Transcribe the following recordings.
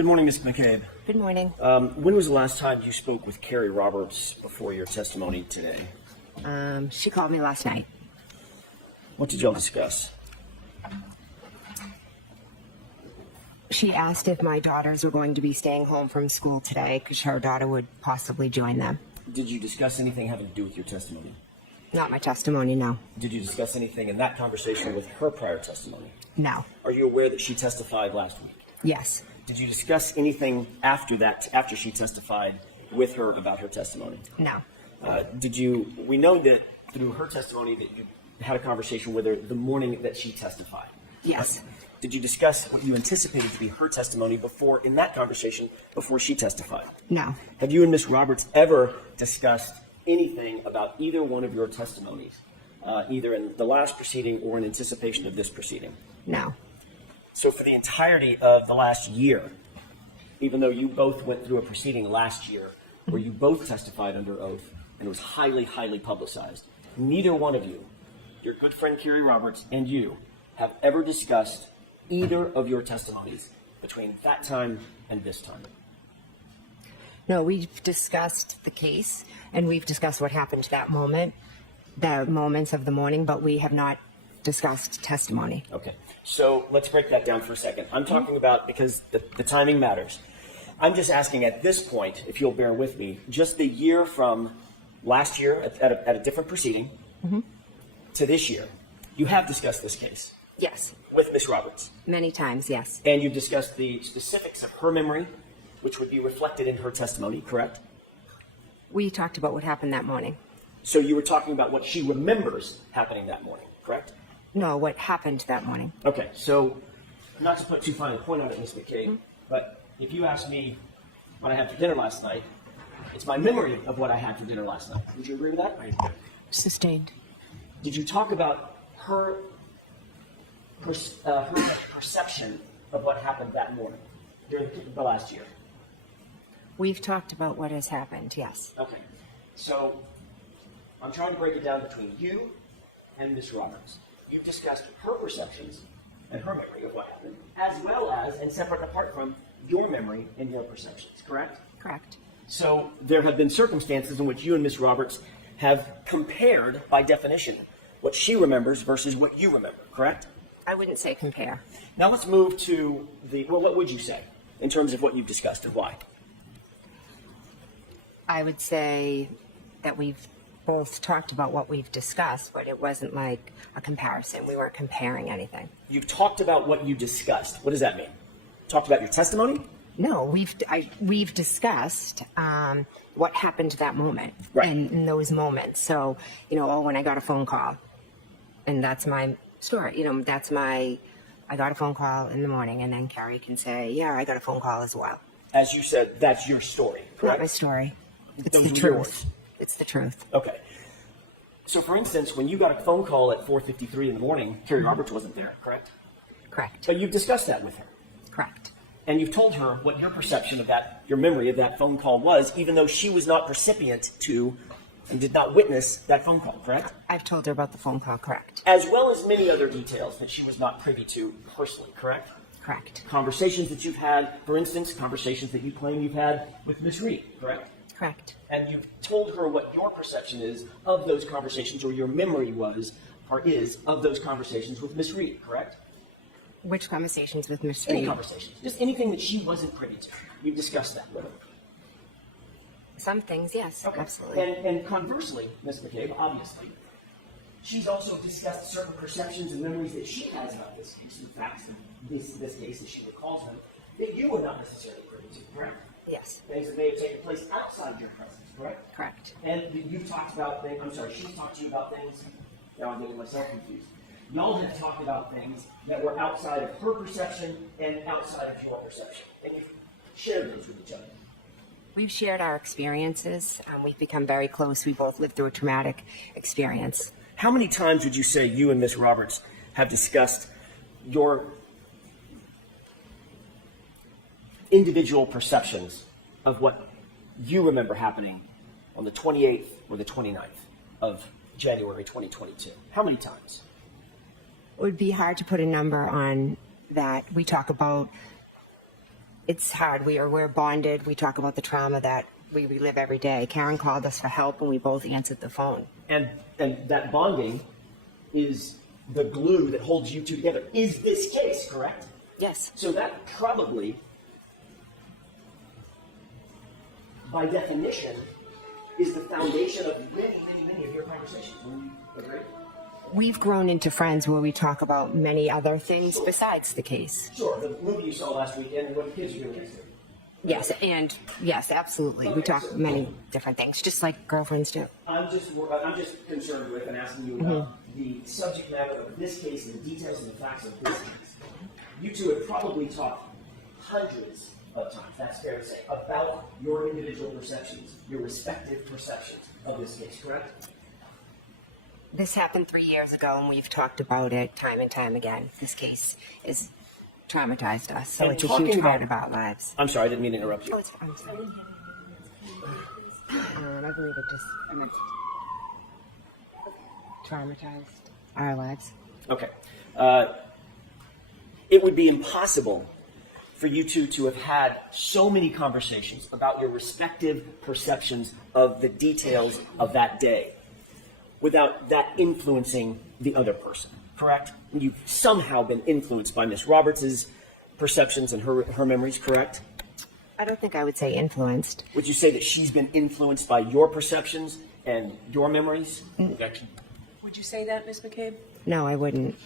Good morning, Ms. McCabe. Good morning. When was the last time you spoke with Carrie Roberts before your testimony today? She called me last night. What did y'all discuss? She asked if my daughters were going to be staying home from school today because her daughter would possibly join them. Did you discuss anything having to do with your testimony? Not my testimony, no. Did you discuss anything in that conversation with her prior testimony? No. Are you aware that she testified last week? Yes. Did you discuss anything after that, after she testified with her about her testimony? No. We know that through her testimony that you had a conversation with her the morning that she testified. Yes. Did you discuss what you anticipated to be her testimony in that conversation before she testified? No. Have you and Ms. Roberts ever discussed anything about either one of your testimonies, either in the last proceeding or in anticipation of this proceeding? No. So for the entirety of the last year, even though you both went through a proceeding last year where you both testified under oath and it was highly, highly publicized, neither one of you, your good friend Carrie Roberts and you, have ever discussed either of your testimonies between that time and this time? No, we've discussed the case and we've discussed what happened that moment, the moments of the morning, but we have not discussed testimony. Okay, so let's break that down for a second. I'm talking about, because the timing matters, I'm just asking at this point, if you'll bear with me, just the year from last year at a different proceeding to this year, you have discussed this case. Yes. With Ms. Roberts. Many times, yes. And you've discussed the specifics of her memory, which would be reflected in her testimony, correct? We talked about what happened that morning. So you were talking about what she remembers happening that morning, correct? No, what happened that morning. Okay, so not to put too fine a point on it, Ms. McCabe, but if you ask me what I had for dinner last night, it's my memory of what I had for dinner last night. Would you agree with that? Sustained. Did you talk about her perception of what happened that morning during the last year? We've talked about what has happened, yes. Okay, so I'm trying to break it down between you and Ms. Roberts. You've discussed her perceptions and her memory of what happened, as well as, and separate and apart from, your memory and your perceptions, correct? Correct. So there have been circumstances in which you and Ms. Roberts have compared, by definition, what she remembers versus what you remember, correct? I wouldn't say compare. Now let's move to what would you say in terms of what you've discussed and why? I would say that we've both talked about what we've discussed, but it wasn't like a comparison. We weren't comparing anything. You've talked about what you discussed. What does that mean? Talked about your testimony? No, we've discussed what happened that moment, right, in those moments. So, when I got a phone call, and that's my story. I got a phone call in the morning, and then Carrie can say, yeah, I got a phone call as well. As you said, that's your story, correct? Not my story. It's Those the are truth. yours. It's the truth. Okay. So, for instance, when you got a phone call at 4:53 in the morning, Carrie Roberts wasn't there, correct? Correct. But you've discussed that with her. Correct. And you've told her what your perception of that, your memory of that phone call was, even though she was not recipient to and did not witness that phone call, correct? I've told her about the phone call, correct. As well as many other details that she was not privy to personally, correct? Correct. Conversations that you've had, for instance, conversations that you claim you've had with Ms. Reed, correct? Correct. And you've told her what your perception is of those conversations, or your memory was, or is, of those conversations with Ms. Reed, correct? Which conversations with Ms. Any Reed? conversations. Just anything that she wasn't privy to. You've discussed that with her. Some things, yes, Okay. absolutely. And conversely, Ms. McCabe, obviously, she's also discussed certain perceptions and memories that she has about this case, the facts of this case, as she recalls them, that you were not necessarily privy to, correct? Yes. Things that may have taken place outside your presence, correct? Correct. And you've talked about things, she's talked to you about things, now I'm getting myself confused. Y'all have talked about things that were outside of her perception and outside of your perception. And you've shared those with each other. We've shared our experiences. We've become very close. We both lived through a traumatic experience. How many times would you say you and Ms. Roberts have discussed your individual perceptions of what you remember happening on the 28th or the 29th of January 2022? How many times? It would be hard to put a number on that. We talk about it's hard. We're bonded. We talk about the trauma that we relive every day. Karen called us for help, and we both answered the phone. And that bonding is the glue that holds you two together. Is this case, correct? Yes. So that probably, by definition, is the foundation of many of your conversations. Would you agree? We've grown into friends where we talk about many other things besides the case. Sure. The movie you saw last weekend and what the kids are doing next year. Yes, and yes, absolutely. We talk many different things, just like girlfriends do. I'm just concerned with and asking you about the subject matter of this case and the details and the facts of this case. You two have probably talked hundreds of times, that's fair to say, about your individual perceptions, your respective perceptions of this case, correct? This happened 3 years ago, and we've talked about it time and time again. This case has traumatized us, so And it's a talking huge part about- of our lives. I'm sorry, I didn't mean to interrupt you. Oh, I'm sorry. I believe it just traumatized our lives. Okay. It would be impossible for you two to have had so many conversations about your respective perceptions of the details of that day without that influencing the other person, correct? You've somehow been influenced by Miss Roberts' perceptions and her memories, correct? I don't think I would say influenced. Would you say that she's been influenced by your perceptions and your memories? Objection. Would you say that, Ms. McCabe? No, I wouldn't.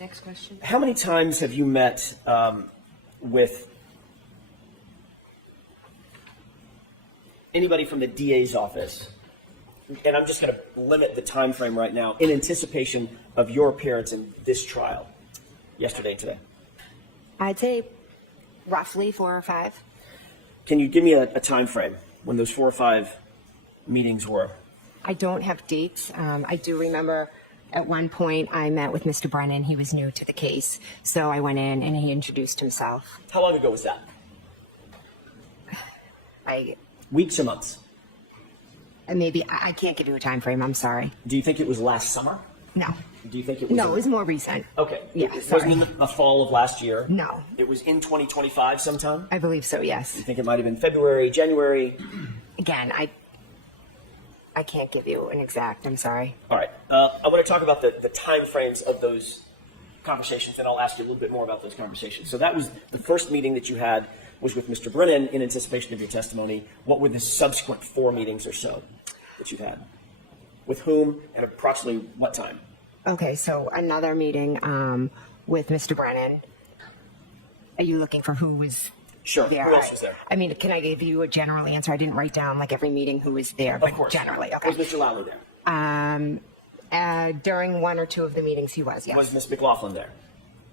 Next question. How many times have you met with anybody from the DA's office? And I'm just going to limit the time frame right now in anticipation of your appearance in this trial, yesterday and today. I'd say roughly 4 or 5. Can you give me a time frame when those 4 or 5 meetings were? I don't have dates. I do remember at one point I met with Mr. Brennan. He was new to the case, so I went in and he introduced himself. How long ago was that? Weeks or months? I can't give you a time frame. I'm sorry. Do you think it was last summer? No. Do you think it was? No, it was more recent. Okay. Yeah, It sorry. wasn't in the fall of last year? No. It was in 2025 sometime? I believe so, yes. You think it might have been February, January? Again, I can't give you an exact. I'm sorry. All right. I want to talk about the time frames of those conversations, and I'll ask you a little bit more about those conversations. So that was the first meeting that you had was with Mr. Brennan in anticipation of your testimony. What were the subsequent 4 meetings or so that you've had? With whom and approximately what time? Okay, so another meeting with Mr. Brennan. Are you looking for who was Sure. there? Who else was there? I mean, can I give you a general answer? I didn't write down like every meeting who was there, Of but course. generally, okay. Was Mr. Lally there? During 1 or 2 of the meetings, he was, yes. Was Ms. McLaughlin there?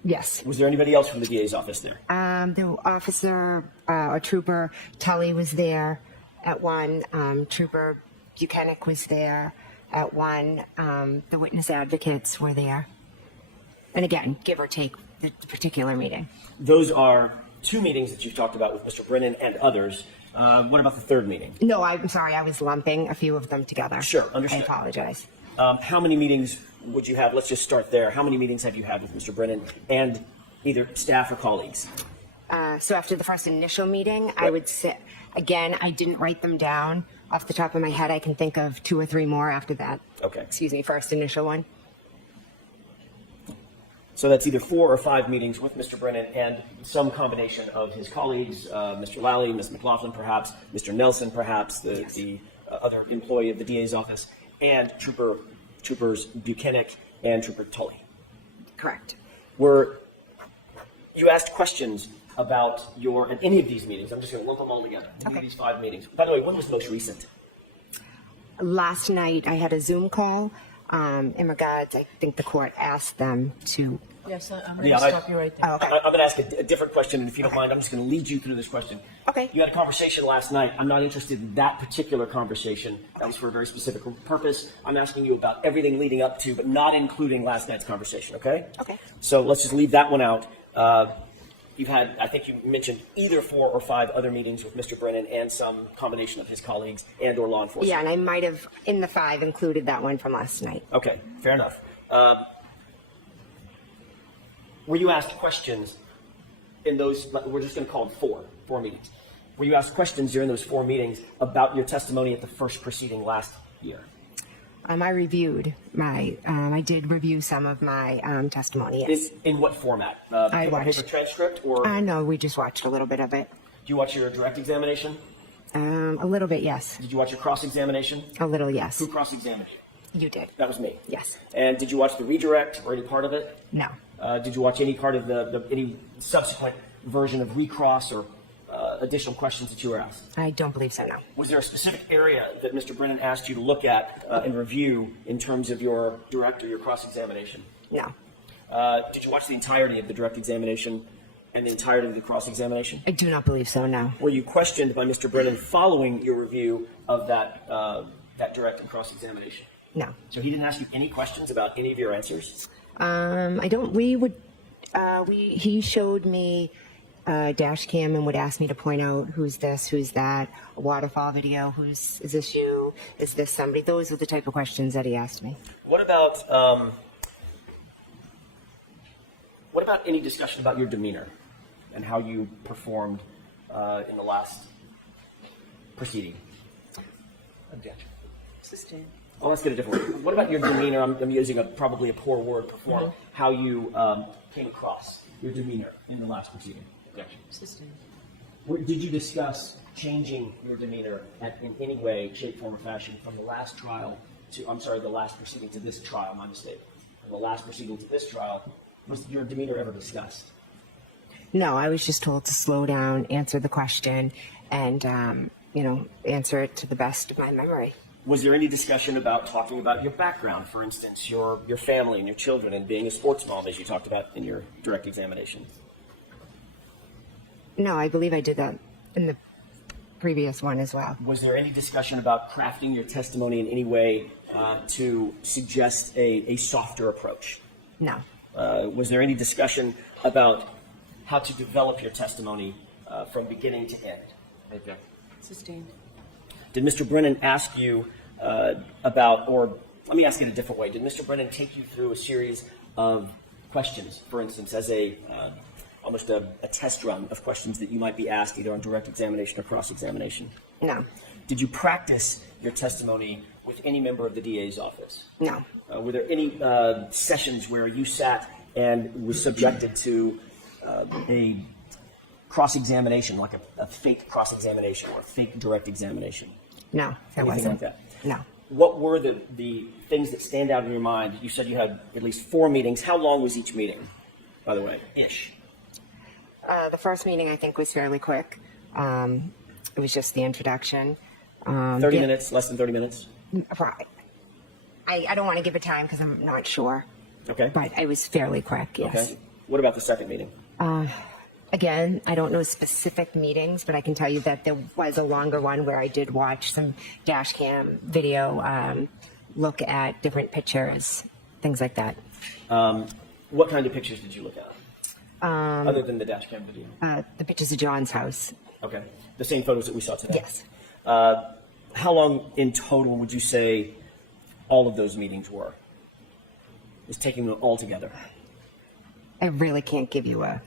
Yes. Was there anybody else from the DA's office there? The officer or trooper Tully was there at one. Trooper Buchanan was there at one. The witness advocates were there. And again, give or take the particular meeting. Those are 2 meetings that you've talked about with Mr. Brennan and others. What about the 3rd meeting? No, I'm sorry. I was lumping a few of them together. Sure, understood. I apologize. How many meetings would you have? Let's just start there. How many meetings have you had with Mr. Brennan and either staff or colleagues? So after the first initial meeting, I would say, again, I didn't write them down off the top of my head. I can think of 2 or 3 more after that. Okay. Excuse me, first initial one. So that's either 4 or 5 meetings with Mr. Brennan and some combination of his colleagues, Mr. Lally, Ms. McLaughlin perhaps, Mr. Nelson perhaps, the other employee of the DA's office, and Troopers Buchanan and Trooper Tully. Correct. You asked questions about in any of these meetings. I'm just going to lump them all together. Any of these 5 meetings. By the way, when was most recent? Last night, I had a Zoom call in regards, I think the court asked them to. Yes, I'm going Yeah, to stop you right there. Oh, okay. I'm going to ask a different question, and if you don't mind, I'm just going to lead you through this question. Okay. You had a conversation last night. I'm not interested in that particular conversation. That was for a very specific purpose. I'm asking you about everything leading up to, but not including last night's conversation, okay? Okay. So let's just leave that one out. You've had, I think you mentioned either 4 or 5 other meetings with Mr. Brennan and some combination of his colleagues and or law enforcement. Yeah, and I might have, in the 5, included that one from last night. Okay, fair enough. Were you asked questions in those, we're just going to call them four meetings. Were you asked questions during those 4 meetings about your testimony at the first proceeding last year? I reviewed my, I did review some of my testimony. Yes. In what format? I watched. Paper transcript or? No, we just watched a little bit of it. Did you watch your direct examination? A little bit, yes. Did you watch your cross-examination? A little, yes. Who cross-examined you? You did. That was me. Yes. And did you watch the redirect or any part of it? No. Did you watch any part of any subsequent version of recross or additional questions that you were asked? I don't believe so, no. Was there a specific area that Mr. Brennan asked you to look at and review in terms of your direct or your cross-examination? No. Did you watch the entirety of the direct examination and the entirety of the cross-examination? I do not believe so, no. Were you questioned by Mr. Brennan following your review of that direct and cross-examination? No. So he didn't ask you any questions about any of your answers? I don't, he showed me a dash cam and would ask me to point out who's this, who's that, a waterfall video, is this you, is this somebody? Those are the type of questions that he asked me. What about any discussion about your demeanor and how you performed in the last proceeding? Objection. Sustained. Well, let's get a different word. What about your demeanor? I'm using probably a poor word, perform. How you came across your demeanor in the last proceeding? Objection. Sustained. Did you discuss changing your demeanor in any way, shape, form, or fashion from the last trial to, the last proceeding to this trial, my mistake. From the last proceeding to this trial, was your demeanor ever discussed? No, I was just told to slow down, answer the question, and, answer it to the best of my memory. Was there any discussion about talking about your background, for instance, your family and your children, and being a sports mom, as you talked about in your direct examination? No, I believe I did that in the previous one as well. Was there any discussion about crafting your testimony in any way to suggest a softer approach? No. Was there any discussion about how to develop your testimony from beginning to end? Okay. Sustained. Did Mr. Brennan ask you about, or let me ask it a different way, did Mr. Brennan take you through a series of questions, for instance, as almost a test run of questions that you might be asked either on direct examination or cross-examination? No. Did you practice your testimony with any member of the DA's office? No. Were there any sessions where you sat and was subjected to a cross-examination, like a fake cross-examination or a fake direct examination? No, there Anything wasn't. like that? No. What were the things that stand out in your mind? You said you had at least 4 meetings. How long was each meeting, by the way, ish? The first meeting, I think, was fairly quick. It was just the introduction. 30 minutes, less than 30 minutes? I don't want to give a time because I'm not sure. Okay. But it was fairly quick, yes. Okay. What about the second meeting? Again, I don't know specific meetings, but I can tell you that there was a longer one where I did watch some dash cam video, look at different pictures, things like that. What kind of pictures did you look at? Other than the dash cam video? The pictures of John's house. Okay. The same photos that we saw today? Yes. How long in total would you say all of those meetings were? Just taking them all together? I really can't give you an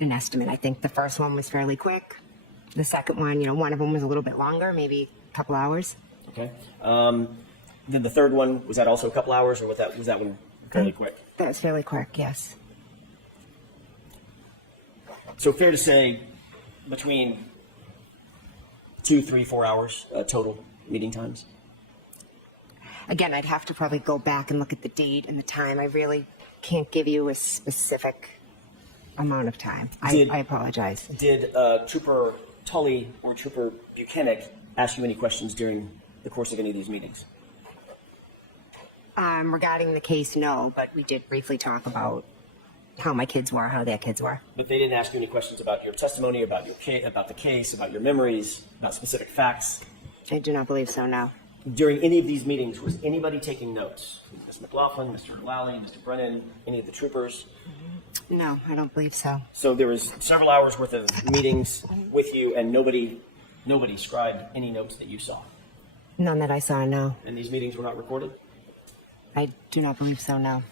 estimate. I think the first one was fairly quick. The second one, one of them was a little bit longer, maybe a couple hours. Okay. Then the third one, was that also a couple hours, or was that one fairly quick? That was fairly quick, yes. So fair to say between 2, 3, 4 hours total meeting times? Again, I'd have to probably go back and look at the date and the time. I really can't give you a specific amount of time. I apologize. Did Trooper Tully or Trooper Buchanan ask you any questions during the course of any of these meetings? Regarding the case, no, but we did briefly talk about how my kids were, how their kids were. But they didn't ask you any questions about your testimony, about the case, about your memories, about specific facts? I do not believe so, no. During any of these meetings, was anybody taking notes? Ms. McLaughlin, Mr. Lally, Mr. Brennan, any of the troopers? No, I don't believe so. So there was several hours worth of meetings with you, and nobody scribed any notes that you saw? None that I saw, no. And these meetings were not recorded? I do not believe so, no.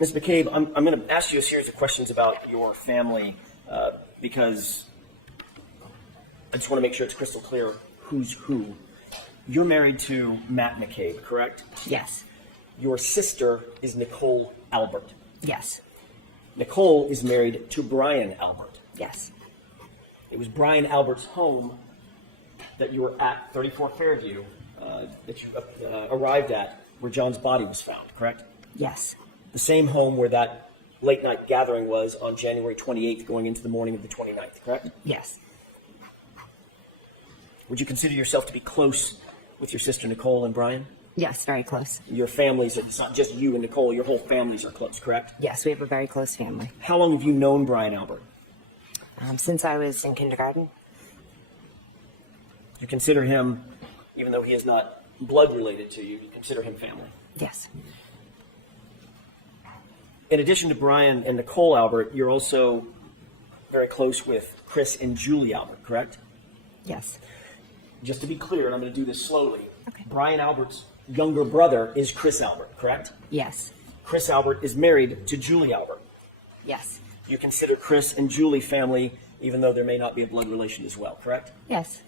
Ms. McCabe, I'm going to ask you a series of questions about your family because I just want to make sure it's crystal clear who's who. You're married to Matt McCabe, correct? Yes. Your sister is Nicole Albert. Yes. Nicole is married to Brian Albert. Yes. It was Brian Albert's home that you were at 34 Fairview that you arrived at where John's body was found, correct? Yes. The same home where that late night gathering was on January 28th going into the morning of the 29th, correct? Yes. Would you consider yourself to be close with your sister Nicole and Brian? Yes, very close. Your families, it's not just you and Nicole, your whole families are close, correct? Yes, we have a very close family. How long have you known Brian Albert? Since I was in kindergarten. You consider him, even though he is not blood related to you, you consider him family. Yes. In addition to Brian and Nicole Albert, you're also very close with Chris and Julie Albert, correct? Yes. Just to be clear, and I'm going to do this slowly, Okay. Brian Albert's younger brother is Chris Albert, correct? Yes. Chris Albert is married to Julie Albert. Yes. You consider Chris and Julie family, even though there may not be a blood relation as well, correct? Yes.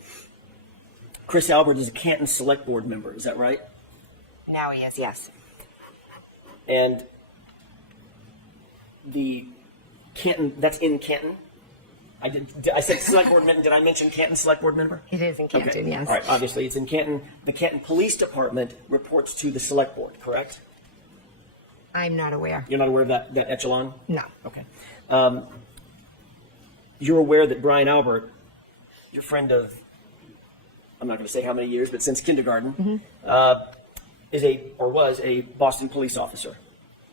Chris Albert is a Canton Select Board member, is that right? Now he is, yes. And the Canton, that's in Canton? I said Select Board member. Did I mention Canton Select Board member? It is in Canton, Okay. yes. All right, obviously it's in Canton. The Canton Police Department reports to the Select Board, correct? I'm not aware. You're not aware of that echelon? No. Okay. You're aware that Brian Albert, your friend of, I'm not going to say how many years, but since kindergarten, was a Boston police officer.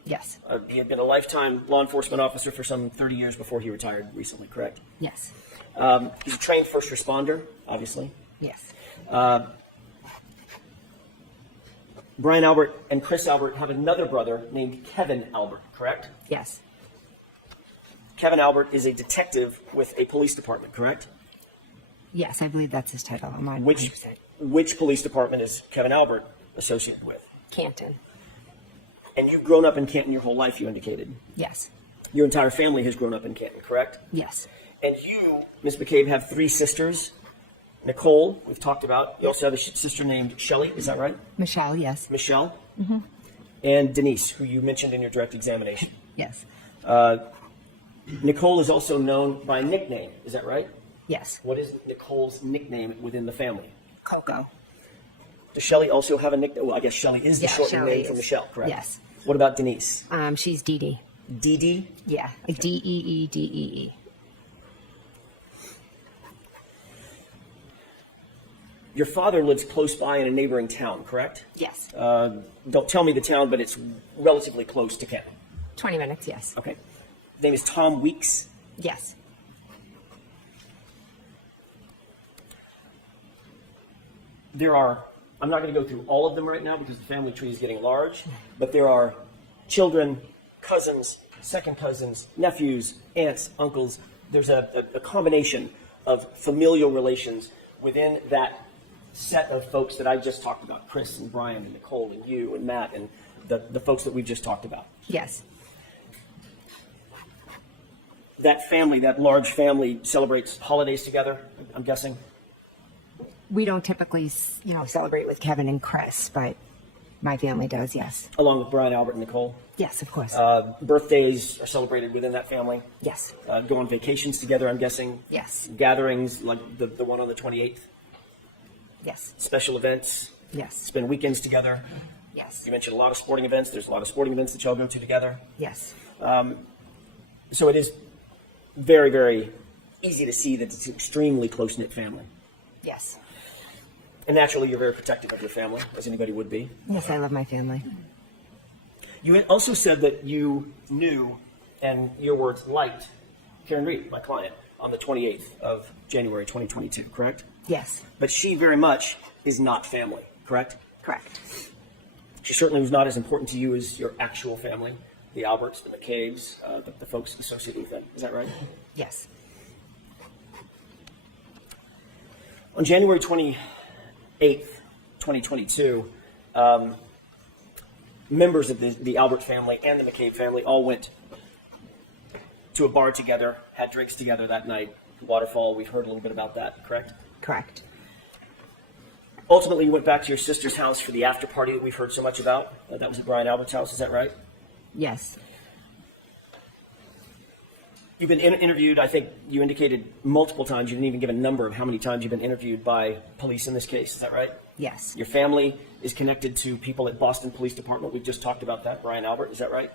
Yes. He had been a lifetime law enforcement officer for some 30 years before he retired recently, correct? Yes. He's a trained first responder, obviously. Yes. Brian Albert and Chris Albert have another brother named Kevin Albert, correct? Yes. Kevin Albert is a detective with a police department, correct? Yes, I believe that's his title. I'm not Which 100%. which police department is Kevin Albert associated with? Canton. And you've grown up in Canton your whole life, you indicated. Yes. Your entire family has grown up in Canton, correct? Yes. And you, Ms. McCabe, have three sisters. Nicole, we've talked about. You also have a sister named Shelley, is that right? Michelle, yes. Michelle? Mm-hmm. And Denise, who you mentioned in your direct examination. Yes. Nicole is also known by a nickname, is that right? Yes. What is Nicole's nickname within the family? Coco. Does Shelley also have a nickname? Well, I guess Shelley is the Yeah, shortened Shelley name for is. Michelle, correct? Yes. What about Denise? She's Dee Dee. Dee Dee? Yeah. Deedee. Your father lives close by in a neighboring town, correct? Yes. Don't tell me the town, but it's relatively close to Canton. 20 minutes, yes. Okay. His name is Tom Weeks. Yes. There are, I'm not going to go through all of them right now because the family tree is getting large, but there are children, cousins, second cousins, nephews, aunts, uncles. There's a combination of familial relations within that set of folks that I just talked about, Chris and Brian and Nicole and you and Matt and the folks that we've just talked about. Yes. That family, that large family, celebrates holidays together, I'm guessing? We don't typically, celebrate with Kevin and Chris, but my family does, yes. Along with Brian, Albert, and Nicole. Yes, of course. Birthdays are celebrated within that family. Yes. Go on vacations together, I'm guessing. Yes. Gatherings like the one on the 28th. Yes. Special events. Yes. Spend weekends together. Yes. You mentioned a lot of sporting events. There's a lot of sporting events that y'all go to together. Yes. So it is very, very easy to see that it's an extremely close-knit family. Yes. And naturally, you're very protective of your family, as anybody would be. Yes, I love my family. You had also said that you knew, and your words, liked Karen Reed, my client, on the 28th of January 2022, correct? Yes. But she very much is not family, correct? Correct. She certainly was not as important to you as your actual family, the Alberts, the McCabes, the folks associated with them. Is that right? Yes. On January 28th, 2022, Ms. members of the Albert family and the McCabe family all went to a bar together, had drinks together that night. Waterfall, we've heard a little bit about that, correct? Correct. Ultimately, you went back to your sister's house for the after party that we've heard so much about. That was at Brian Albert's house, is that right? Yes. You've been interviewed, I think you indicated multiple times, you didn't even give a number of how many times you've been interviewed by police in this case, is that right? Yes. Your family is connected to people at Boston Police Department. We've just talked about that. Brian Albert, is that right?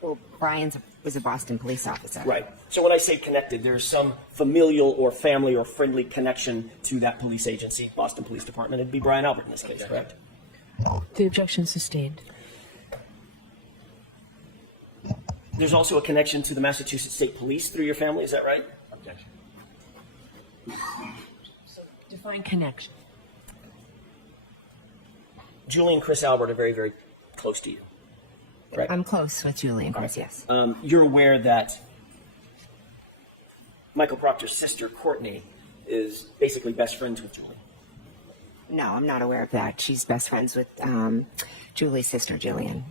Well, Brian was a Boston police officer. Right. So when I say connected, there's some familial or family or friendly connection to that police agency, Boston Police Department. It'd be Brian Albert in this case, correct? The objection is sustained. There's also a connection to the Massachusetts State Police through your family, is that right? Objection. So define connection. Julie and Chris Albert are very, very close to you. Right. I'm close with Julie and Chris, yes. You're aware that Michael Proctor's sister, Courtney, is basically best friends with Julie. No, I'm not aware of that. She's best friends with Julie's sister, Jillian.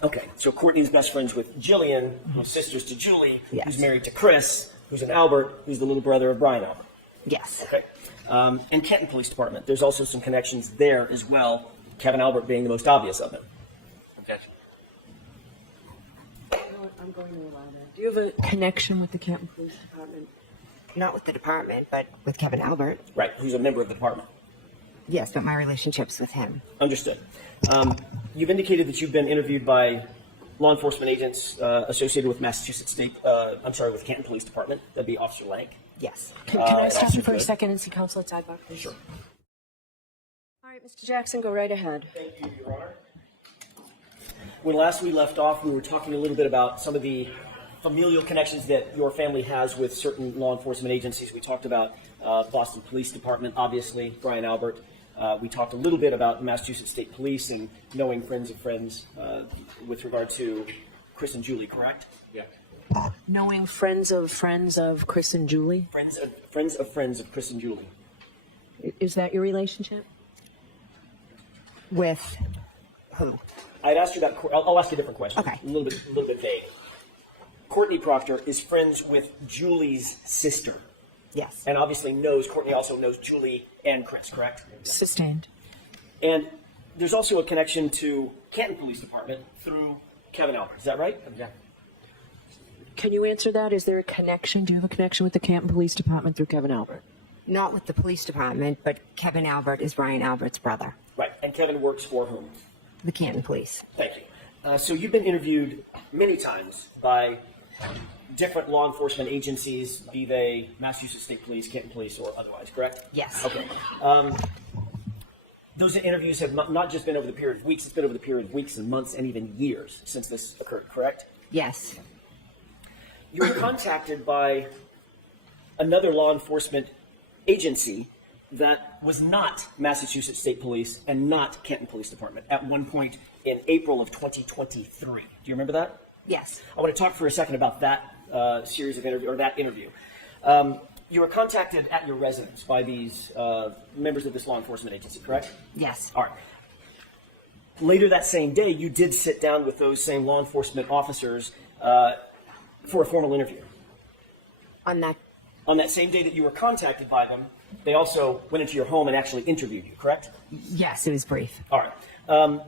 Okay, so Courtney's best friends with Jillian, who's sisters to Julie, Yes. who's married to Chris, who's an Albert, who's the little brother of Brian Albert. Yes. Okay. And Kenton Police Department, there's also some connections there as well, Kevin Albert being the most obvious of them. Objection. I'm going to allow that. Do you have a connection with the Canton Police Department? Not with the department, but with Kevin Albert. Right, who's a member of the department. Yes, but my relationship's with him. Understood. You've indicated that you've been interviewed by law enforcement agents associated with Massachusetts State, with Canton Police Department. That'd be Officer Lank. Yes. Can I and stop also you for a good. second and see Counsel at sidebar, please? Sure. All right, Mr. Jackson, go right ahead. Thank you, Your Honor. When last we left off, we were talking a little bit about some of the familial connections that your family has with certain law enforcement agencies. We talked about Boston Police Department, obviously, Brian Albert. We talked a little bit about Massachusetts State Police and knowing friends of friends with regard to Chris and Julie, correct? Yeah. Knowing friends of Chris and Julie? Friends of friends of Chris and Julie. Is that your relationship? With who? I'd asked you that. I'll ask you a different question. Okay. A little bit vague. Courtney Proctor is friends with Julie's sister, Yes. and obviously Courtney also knows Julie and Chris, correct? Sustained. And there's also a connection to Canton Police Department through Kevin Albert. Is that right? Objection. Can you answer that? Is there a connection? Do you have a connection with the Canton Police Department through Kevin Albert? Not with the police department, but Kevin Albert is Brian Albert's brother. Right. And Kevin works for whom? The Canton Police. Thank you. So you've been interviewed many times by different law enforcement agencies, be they Massachusetts State Police, Canton Police, or otherwise, correct? Yes. Okay. Those interviews have not just been over the period of weeks, it's been over the period of weeks and months and even years since this occurred, correct? Yes. You were contacted by another law enforcement agency that was not Massachusetts State Police and not Canton Police Department at one point in April of 2023. Do you remember that? Yes. I want to talk for a second about that series of interview, or that interview. You were contacted at your residence by these members of this law enforcement agency, correct? Yes. All right. Later that same day, you did sit down with those same law enforcement officers for a formal interview. On that same day that you were contacted by them, they also went into your home and actually interviewed you, correct? Yes, it was brief. All right.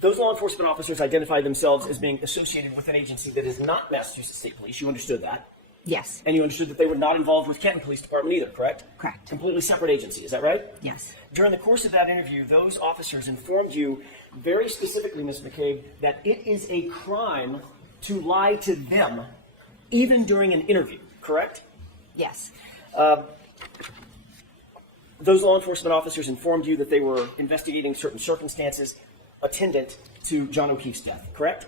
Those law enforcement officers identified themselves as being associated with an agency that is not Massachusetts State Police. You understood that. Yes. And you understood that they were not involved with Canton Police Department either, correct? Correct. Completely separate agency, is that right? Yes. During the course of that interview, those officers informed you very specifically, Ms. McCabe, that it is a crime to lie to them even during an interview, correct? Yes. Those law enforcement officers informed you that they were investigating certain circumstances attendant to John O'Keefe's death, correct?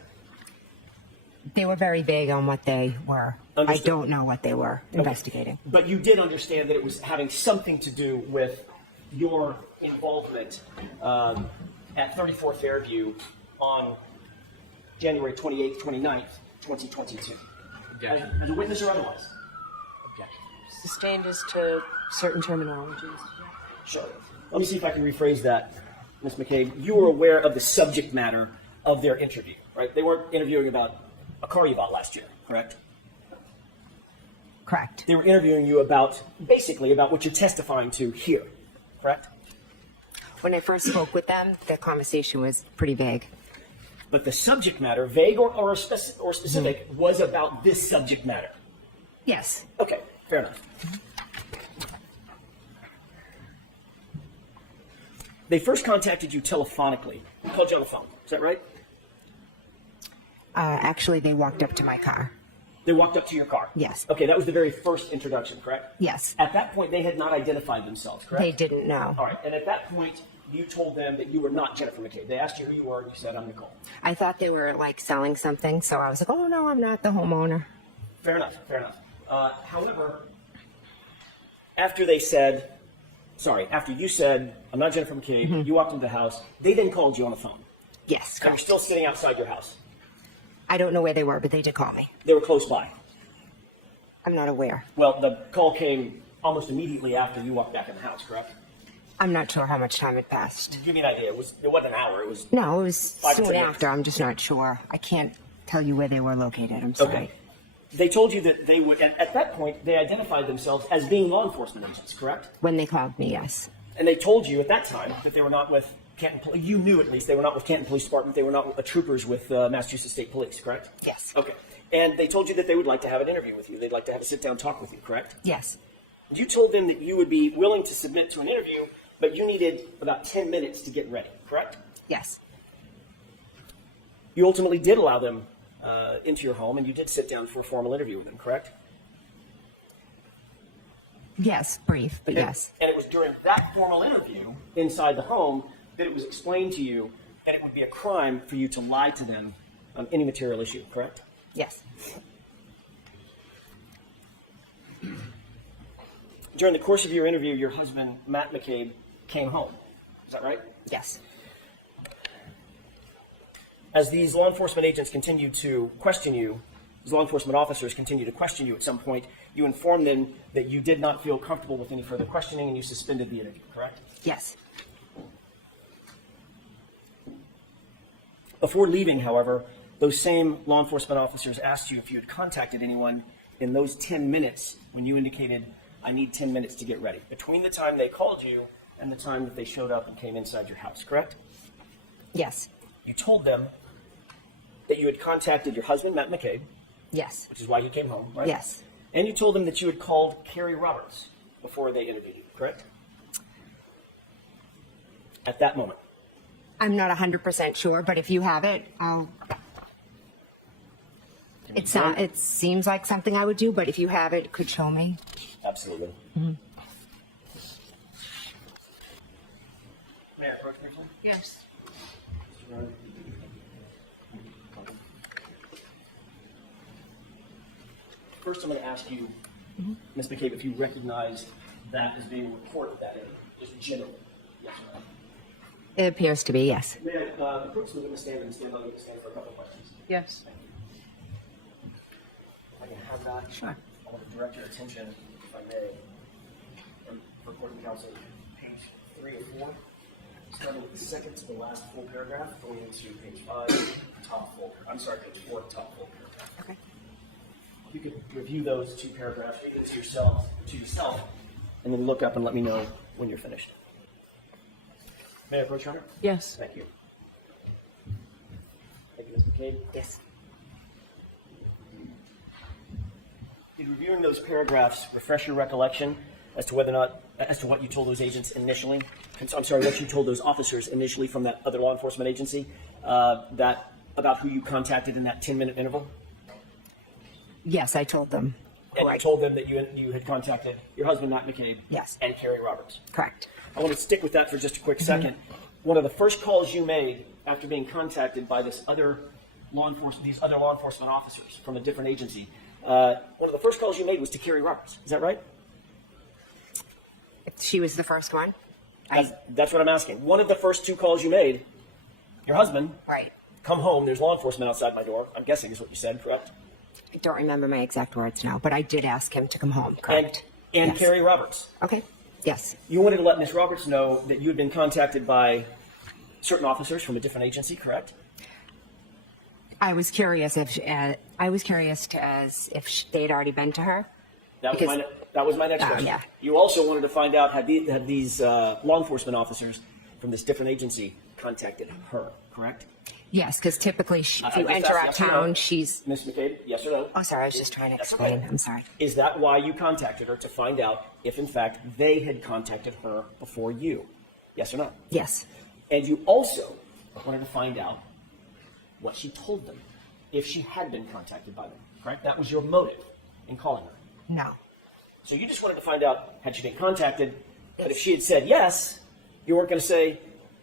They were very vague on what they were. Understood. I don't know what they were investigating. But you did understand that it was having something to do with your involvement at 34 Fairview on January 28th, 29th, 2022. Objection. As a witness or otherwise? Objection. Sustained as to certain terminologies. Sure. Let me see if I can rephrase that Ms. McCabe, you were aware of the subject matter of their interview, right? They weren't interviewing about a car you bought last year, correct? Correct. They were interviewing you about, basically, about what you're testifying to here, correct? When I first spoke with them, the conversation was pretty vague. But the subject matter, vague or specific, was about this subject matter. Yes. Okay, fair enough. They first contacted you telephonically. They called you on the phone. Is that right? Actually, they walked up to my car. They walked up to your car. Yes. Okay, that was the very first introduction, correct? Yes. At that point, they had not identified themselves, correct? They didn't know. All right, and at that point, you told them that you were not Jennifer McCabe. They asked you who you were, and you said, I'm Nicole. I thought they were like selling something, so I was like, oh no, I'm not the homeowner. Fair enough, fair enough. However, after you said, I'm not Jennifer McCabe, you walked into the house, they then called you on the phone. Yes, And you're correct. still sitting outside your house. I don't know where they were, but they did call me. They were close by. I'm not aware. Well, the call came almost immediately after you walked back in the house, correct? I'm not sure how much time had passed. Give me an idea. It wasn't an hour. It was No, it was 5 to soon 10 minutes. after. I'm just not sure. I can't tell you where they were located. I'm sorry. okay. They told you that they would. And at that point, they identified themselves as being law enforcement agents, correct? When they called me, yes. And they told you at that time that they were not with Canton. You knew at least they were not with Canton Police Department. They were not troopers with Massachusetts State Police, correct? Yes. Okay. And they told you that they would like to have an interview with you. They'd like to have a sit-down talk with you, correct? Yes. You told them that you would be willing to submit to an interview, but you needed about 10 minutes to get ready, correct? Yes. You ultimately did allow them into your home, and you did sit down for a formal interview with them, correct? Yes. Brief, but yes. And it was during that formal interview inside the home that it was explained to you that it would be a crime for you to lie to them on any material issue, correct? Yes. During the course of your interview, your husband, Matt McCabe, came home. Is that right? Yes. As these law enforcement agents continued to question you, as law enforcement officers continued to question you at some point, you informed them that you did not feel comfortable with any further questioning and you suspended the interview, correct? Yes. Before leaving, however, those same law enforcement officers asked you if you had contacted anyone in those 10 minutes when you indicated, I need 10 minutes to get ready, between the time they called you and the time that they showed up and came inside your house, correct? Yes. You told them that you had contacted your husband, Matt McCabe, Yes. which is why you came home, right? Yes. And you told them that you had called Carrie Roberts before they interviewed you, correct? At that moment. I'm not 100% sure, but if you have it, it seems like something I would do, but if you have it, could show me. Absolutely. May I approach briefly? Yes. First, I'm going to ask you, Ms. McCabe, if you recognize that as being reported that in, just generally. Yes or no? It appears to be, yes. May I approach the witness stand and stand on the witness stand for a couple of questions? Yes. If I can have that. Sure. I want to direct your attention, if I may, for recording counsel, page 3 and 4, starting with the second to the last full paragraph, going into page 5, top full. I'm sorry, page 4, top full paragraph. Okay. You could review those two paragraphs, read them to yourself, and then look up and let me know when you're finished. May I approach, Your Honor? Yes. Thank you. Thank you, Ms. McCabe. Yes. Did reviewing those paragraphs refresh your recollection as to what you told those agents initially? I'm sorry, what you told those officers initially from that other law enforcement agency, about who you contacted in that 10-minute interval? Yes, I told them. And you told them that you had contacted your husband, Matt McCabe, Yes. and Carrie Roberts. Correct. I want to stick with that for just a quick second. One of the first calls you made after being contacted by these other law enforcement officers from a different agency, one of the first calls you made was to Carrie Roberts. Is that right? She was the first one. That's what I'm asking. One of the first two calls you made, your husband, Right. come home, there's law enforcement outside my door, I'm guessing is what you said, correct? I don't remember my exact words now, but I did ask him to come home. Correct. And Yes. Carrie Roberts. Okay. Yes. You wanted to let Ms. Roberts know that you had been contacted by certain officers from a different agency, correct? I was curious if they had already been to her. That was my next question. yeah. You also wanted to find out had these law enforcement officers from this different agency contacted her, correct? Yes, because typically if I you just enter our asked yes or no. town, she's. Ms. McCabe, yes or no? Oh, sorry, I was just trying to That's explain. okay. I'm sorry. Is that why you contacted her, to find out if, in fact, they had contacted her before you? Yes or no? Yes. And you also wanted to find out what she told them, if she had been contacted by them, correct? That was your motive in calling her. No. So you just wanted to find out, had she been contacted, but if she had said yes, you weren't going to say,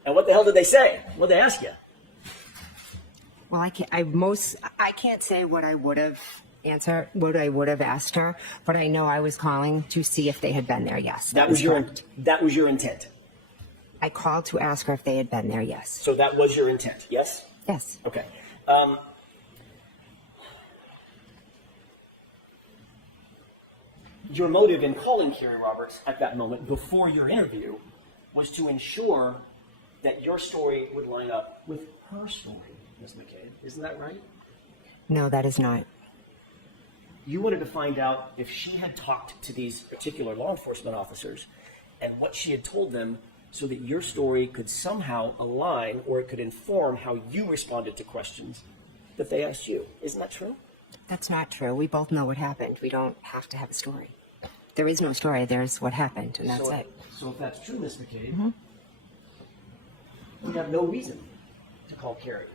and what the hell did they say? What did they ask you? Well, I can't say what I would have answered, what I would have asked her, but I know I was calling to see if they had been there. Yes. That was correct. your intent. I called to ask her if they had been there. Yes. So that was your intent, yes? Yes. Okay. Your motive in calling Carrie Roberts at that moment, before your interview, was to ensure that your story would line up with her story, Ms. McCabe. Isn't that right? No, that is not. You wanted to find out if she had talked to these particular law enforcement officers and what she had told them, so that your story could somehow align, or it could inform how you responded to questions that they asked you. Isn't that true? That's not true. We both know what happened. We don't have to have a story. There is no story. There's what happened, and that's it. So if that's true, Ms. McCabe, we have no reason to call Carrie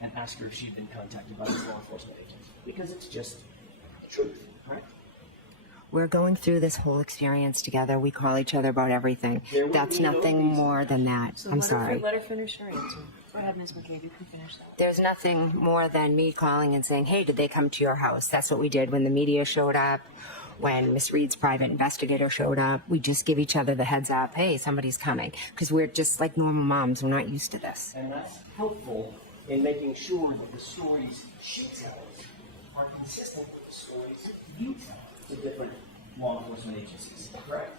and ask her if she'd been contacted by this law enforcement agent, because it's just the truth, right? We're going through this whole experience together. We call each other about everything. There would That's be no nothing reason. more than that. I'm sorry. Let her finish her answer. Go ahead, Ms. McCabe. You can finish that. There's nothing more than me calling and saying, hey, did they come to your house? That's what we did when the media showed up, when Miss Reed's private investigator showed up. We just give each other the heads up, hey, somebody's coming. Because we're just like normal moms. We're not used to this. And that's helpful in making sure that the stories she tells are consistent with the stories you tell to different law enforcement agencies, correct?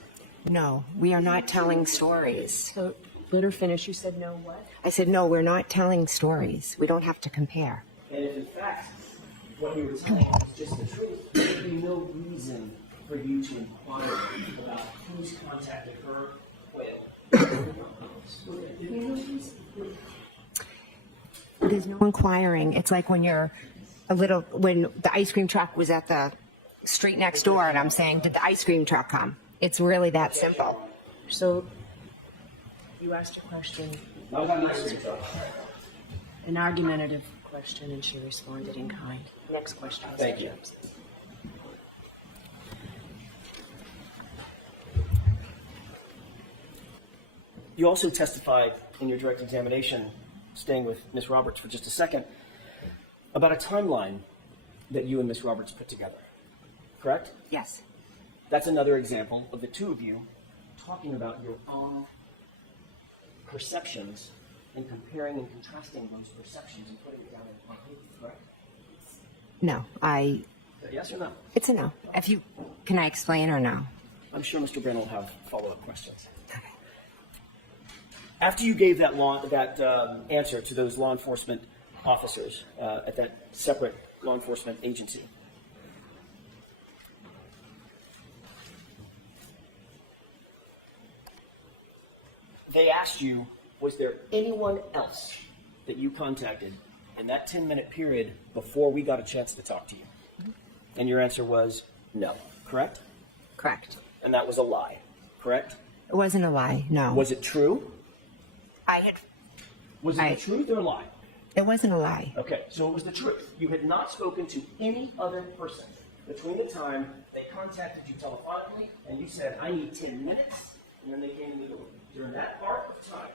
No, we are not telling stories. So let her finish. You said no what? I said, no, we're not telling stories. We don't have to compare. And if in fact what you were telling is just the truth, there would be no reason for you to inquire about who's contacted her when. There's no inquiring. It's like when when the ice cream truck was at the street next door and I'm saying, did the ice cream truck come? It's really that simple. So you asked a question, an argumentative question, and she responded in kind. Next question. Thank you. You also testified in your direct examination, staying with Ms. Roberts for just a second, about a timeline that you and Ms. Roberts put together, correct? Yes. That's another example of the two of you talking about your own perceptions and comparing and contrasting those perceptions and putting it down on paper, correct? No, Yes or no? it's a no. Can I explain or no? I'm sure Mr. Brennan will have follow-up questions. Okay. After you gave that answer to those law enforcement officers at that separate law enforcement agency, they asked you, was there anyone else that you contacted in that 10-minute period before we got a chance to talk to you? And your answer was no, correct? Correct. And that was a lie, correct? It wasn't a lie, no. Was it true? Was it I- the truth or a lie? It wasn't a lie. Okay, so it was the truth. You had not spoken to any other person between the time they contacted you telephonically and you said, I need 10 minutes, and then they came to me. During that part of time,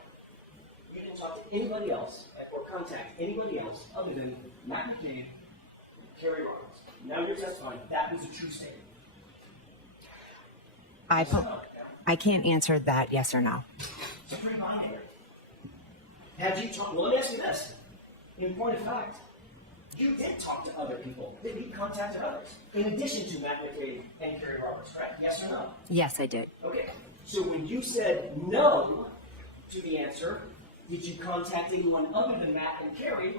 you didn't talk to anybody else or contact anybody else other than Matt McCabe, Carrie Roberts. Now you're testifying that was a true statement. I can't answer that yes or no. So pretty binary. Had you talked, well, let me ask you this. In point of fact, you did talk to other people. Did he contacted others? In addition to Matt McCabe and Carrie Roberts, correct? Yes or no? Yes, I did. Okay. So when you said no to the answer, did you contact anyone other than Matt and Carrie,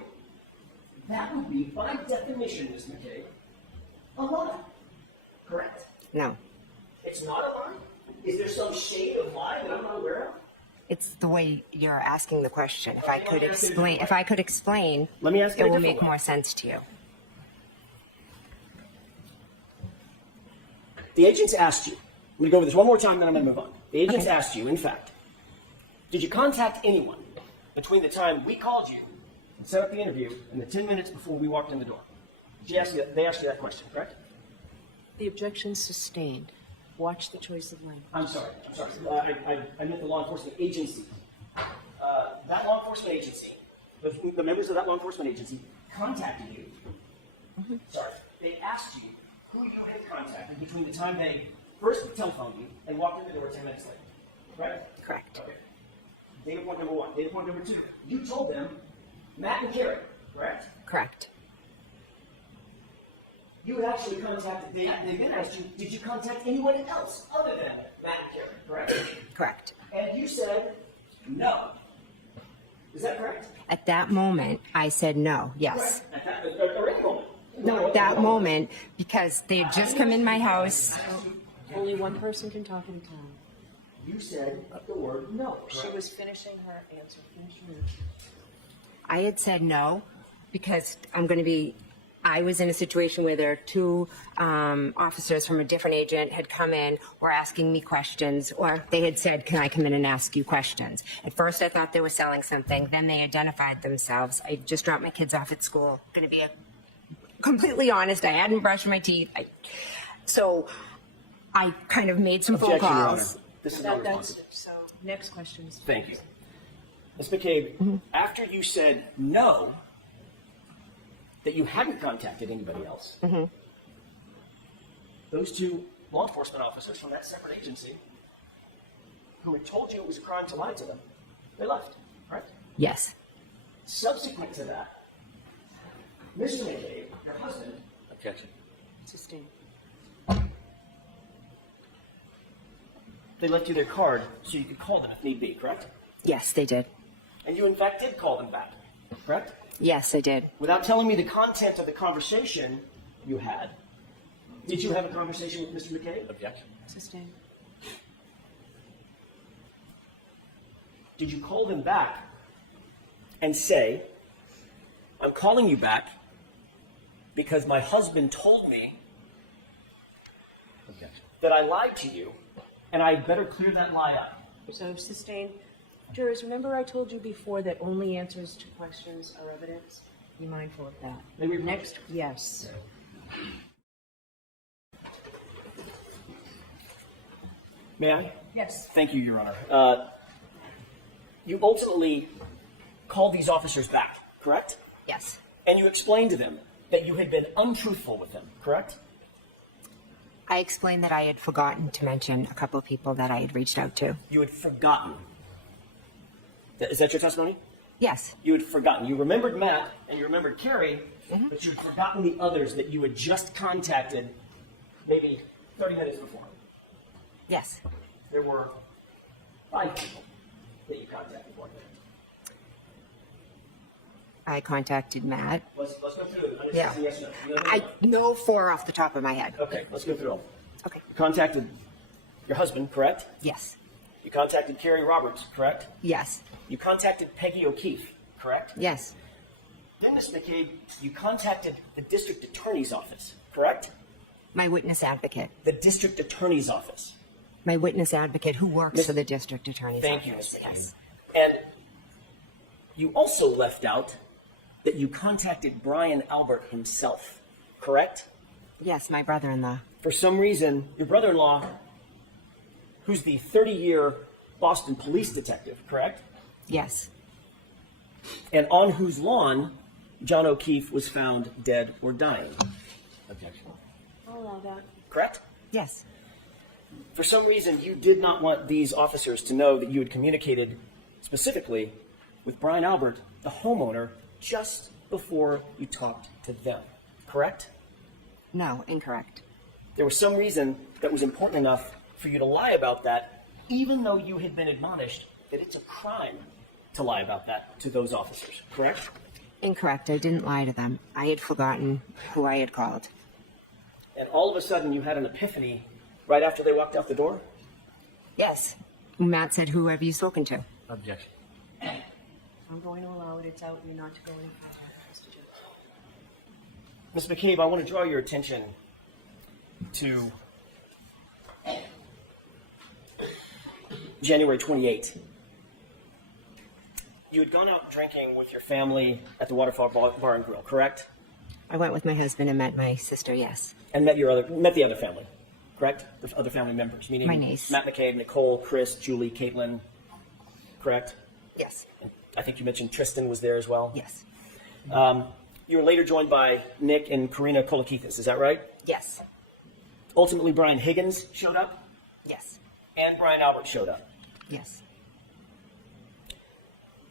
that would be, by definition, Ms. McCabe, a lie. Correct? No. It's not a lie? Is there some shade of lie that I'm not aware of? It's the way you're asking the question. If I Okay, could let me ask it a explain, different if way. I could explain, Let me ask it a it will different make way. more sense to you. The agents asked you, I'm going to go over this one more time, then I'm going to move on. The agents Okay. asked you, in fact, did you contact anyone between the time we called you and set up the interview and the 10 minutes before we walked in the door? They asked you that question, correct? The objection sustained. Watch the choice of language. I'm sorry. I meant the law enforcement agency. That law enforcement agency, the members of that law enforcement agency contacted you. Sorry. They asked you who you had contacted between the time they first telephoned you and walked in the door 10 minutes later. Right? Correct. Okay. Data point number one. Data point number two. You told them Matt and Carrie, correct? Correct. You had actually contacted, they then asked you, did you contact anyone else other than Matt and Carrie, correct? Correct. And you said no. Is that correct? At that moment, I said no. Yes. Correct. Or any moment. No, at that moment, because they had just come in my house. Only one person can talk at a time. You said the word no. She correct? was finishing her answer. Finish your answer. I had said no because I was in a situation where there are two officers from a different agent had come in, were asking me questions, or they had said, can I come in and ask you questions? At first, I thought they were selling something. Then they identified themselves. I just dropped my kids off at school. Going to be completely honest. I hadn't brushed my teeth. So I kind of made some phone Objection, Your calls. Honor. This is not That's responsive. so. Next question is. Thank you. Ms. McCabe, after you said no, that you hadn't contacted anybody else, those two law enforcement officers from that separate agency who had told you it was a crime to lie to them, they left, right? Yes. Subsequent to that, Mr. McCabe, your husband, Objection. Sustained. they left you their card so you could call them if need be, correct? Yes, they did. And you, in fact, did call them back, correct? Yes, I did. Without telling me the content of the conversation you had, did you have a conversation with Mr. McCabe? Objection. Sustained. Did you call them back and say, I'm calling you back because my husband told me Objection. that I lied to you and I better clear that lie up? So sustained. Jurors, remember I told you before that only answers to questions are evidence? Be mindful of that. May we Next, yes. May I? Yes. Thank you, Your Honor. You ultimately called these officers back, correct? Yes. And you explained to them that you had been untruthful with them, correct? I explained that I had forgotten to mention a couple of people that I had reached out to. You had forgotten. Is that your testimony? Yes. You had forgotten. You remembered Matt and you remembered Carrie, but you had forgotten the others that you had just contacted maybe 30 minutes before. Yes. There were 5 people that you contacted one day. I contacted Matt. Let's go through them. Yeah. Yes, no. You know, I know 4 off the top of my head. Okay, let's go through them. Okay. You contacted your husband, correct? Yes. You contacted Carrie Roberts, correct? Yes. You contacted Peggy O'Keefe, correct? Yes. Then, Ms. McCabe, you contacted the district attorney's office, correct? My witness advocate. The district attorney's office. My witness advocate who works for the district attorney's Thank you, office. Ms. McCabe. Yes. And you also left out that you contacted Brian Albert himself, correct? Yes, my brother-in-law. For some reason, your brother-in-law, who's the 30-year Boston police detective, correct? Yes. And on whose lawn John O'Keefe was found dead or dying, Objection. I'll allow that. correct? Yes. For some reason, you did not want these officers to know that you had communicated specifically with Brian Albert, the homeowner, just before you talked to them, correct? No, incorrect. There was some reason that was important enough for you to lie about that, even though you had been admonished that it's a crime to lie about that to those officers, correct? Incorrect. I didn't lie to them. I had forgotten who I had called. And all of a sudden you had an epiphany right after they walked out the door? Yes. Matt said, "Who have you spoken to?" Objection. I'm going to allow it. It's out. You're not to go any further, Mr. Jones. Ms. McCabe, I want to draw your attention to January 28th. You had gone out drinking with your family at the Waterfall Bar and Grill, correct? I went with my husband and met my sister, yes. And met the other family, correct? The other family members, meaning My niece. Matt McCabe, Nicole, Chris, Julie, Caitlin, correct? Yes. I think you mentioned Tristan was there as well. Yes. You were later joined by Nick and Karina Kolakithis, is that right? Yes. Ultimately, Brian Higgins showed up, Yes. and Brian Albert showed up. Yes.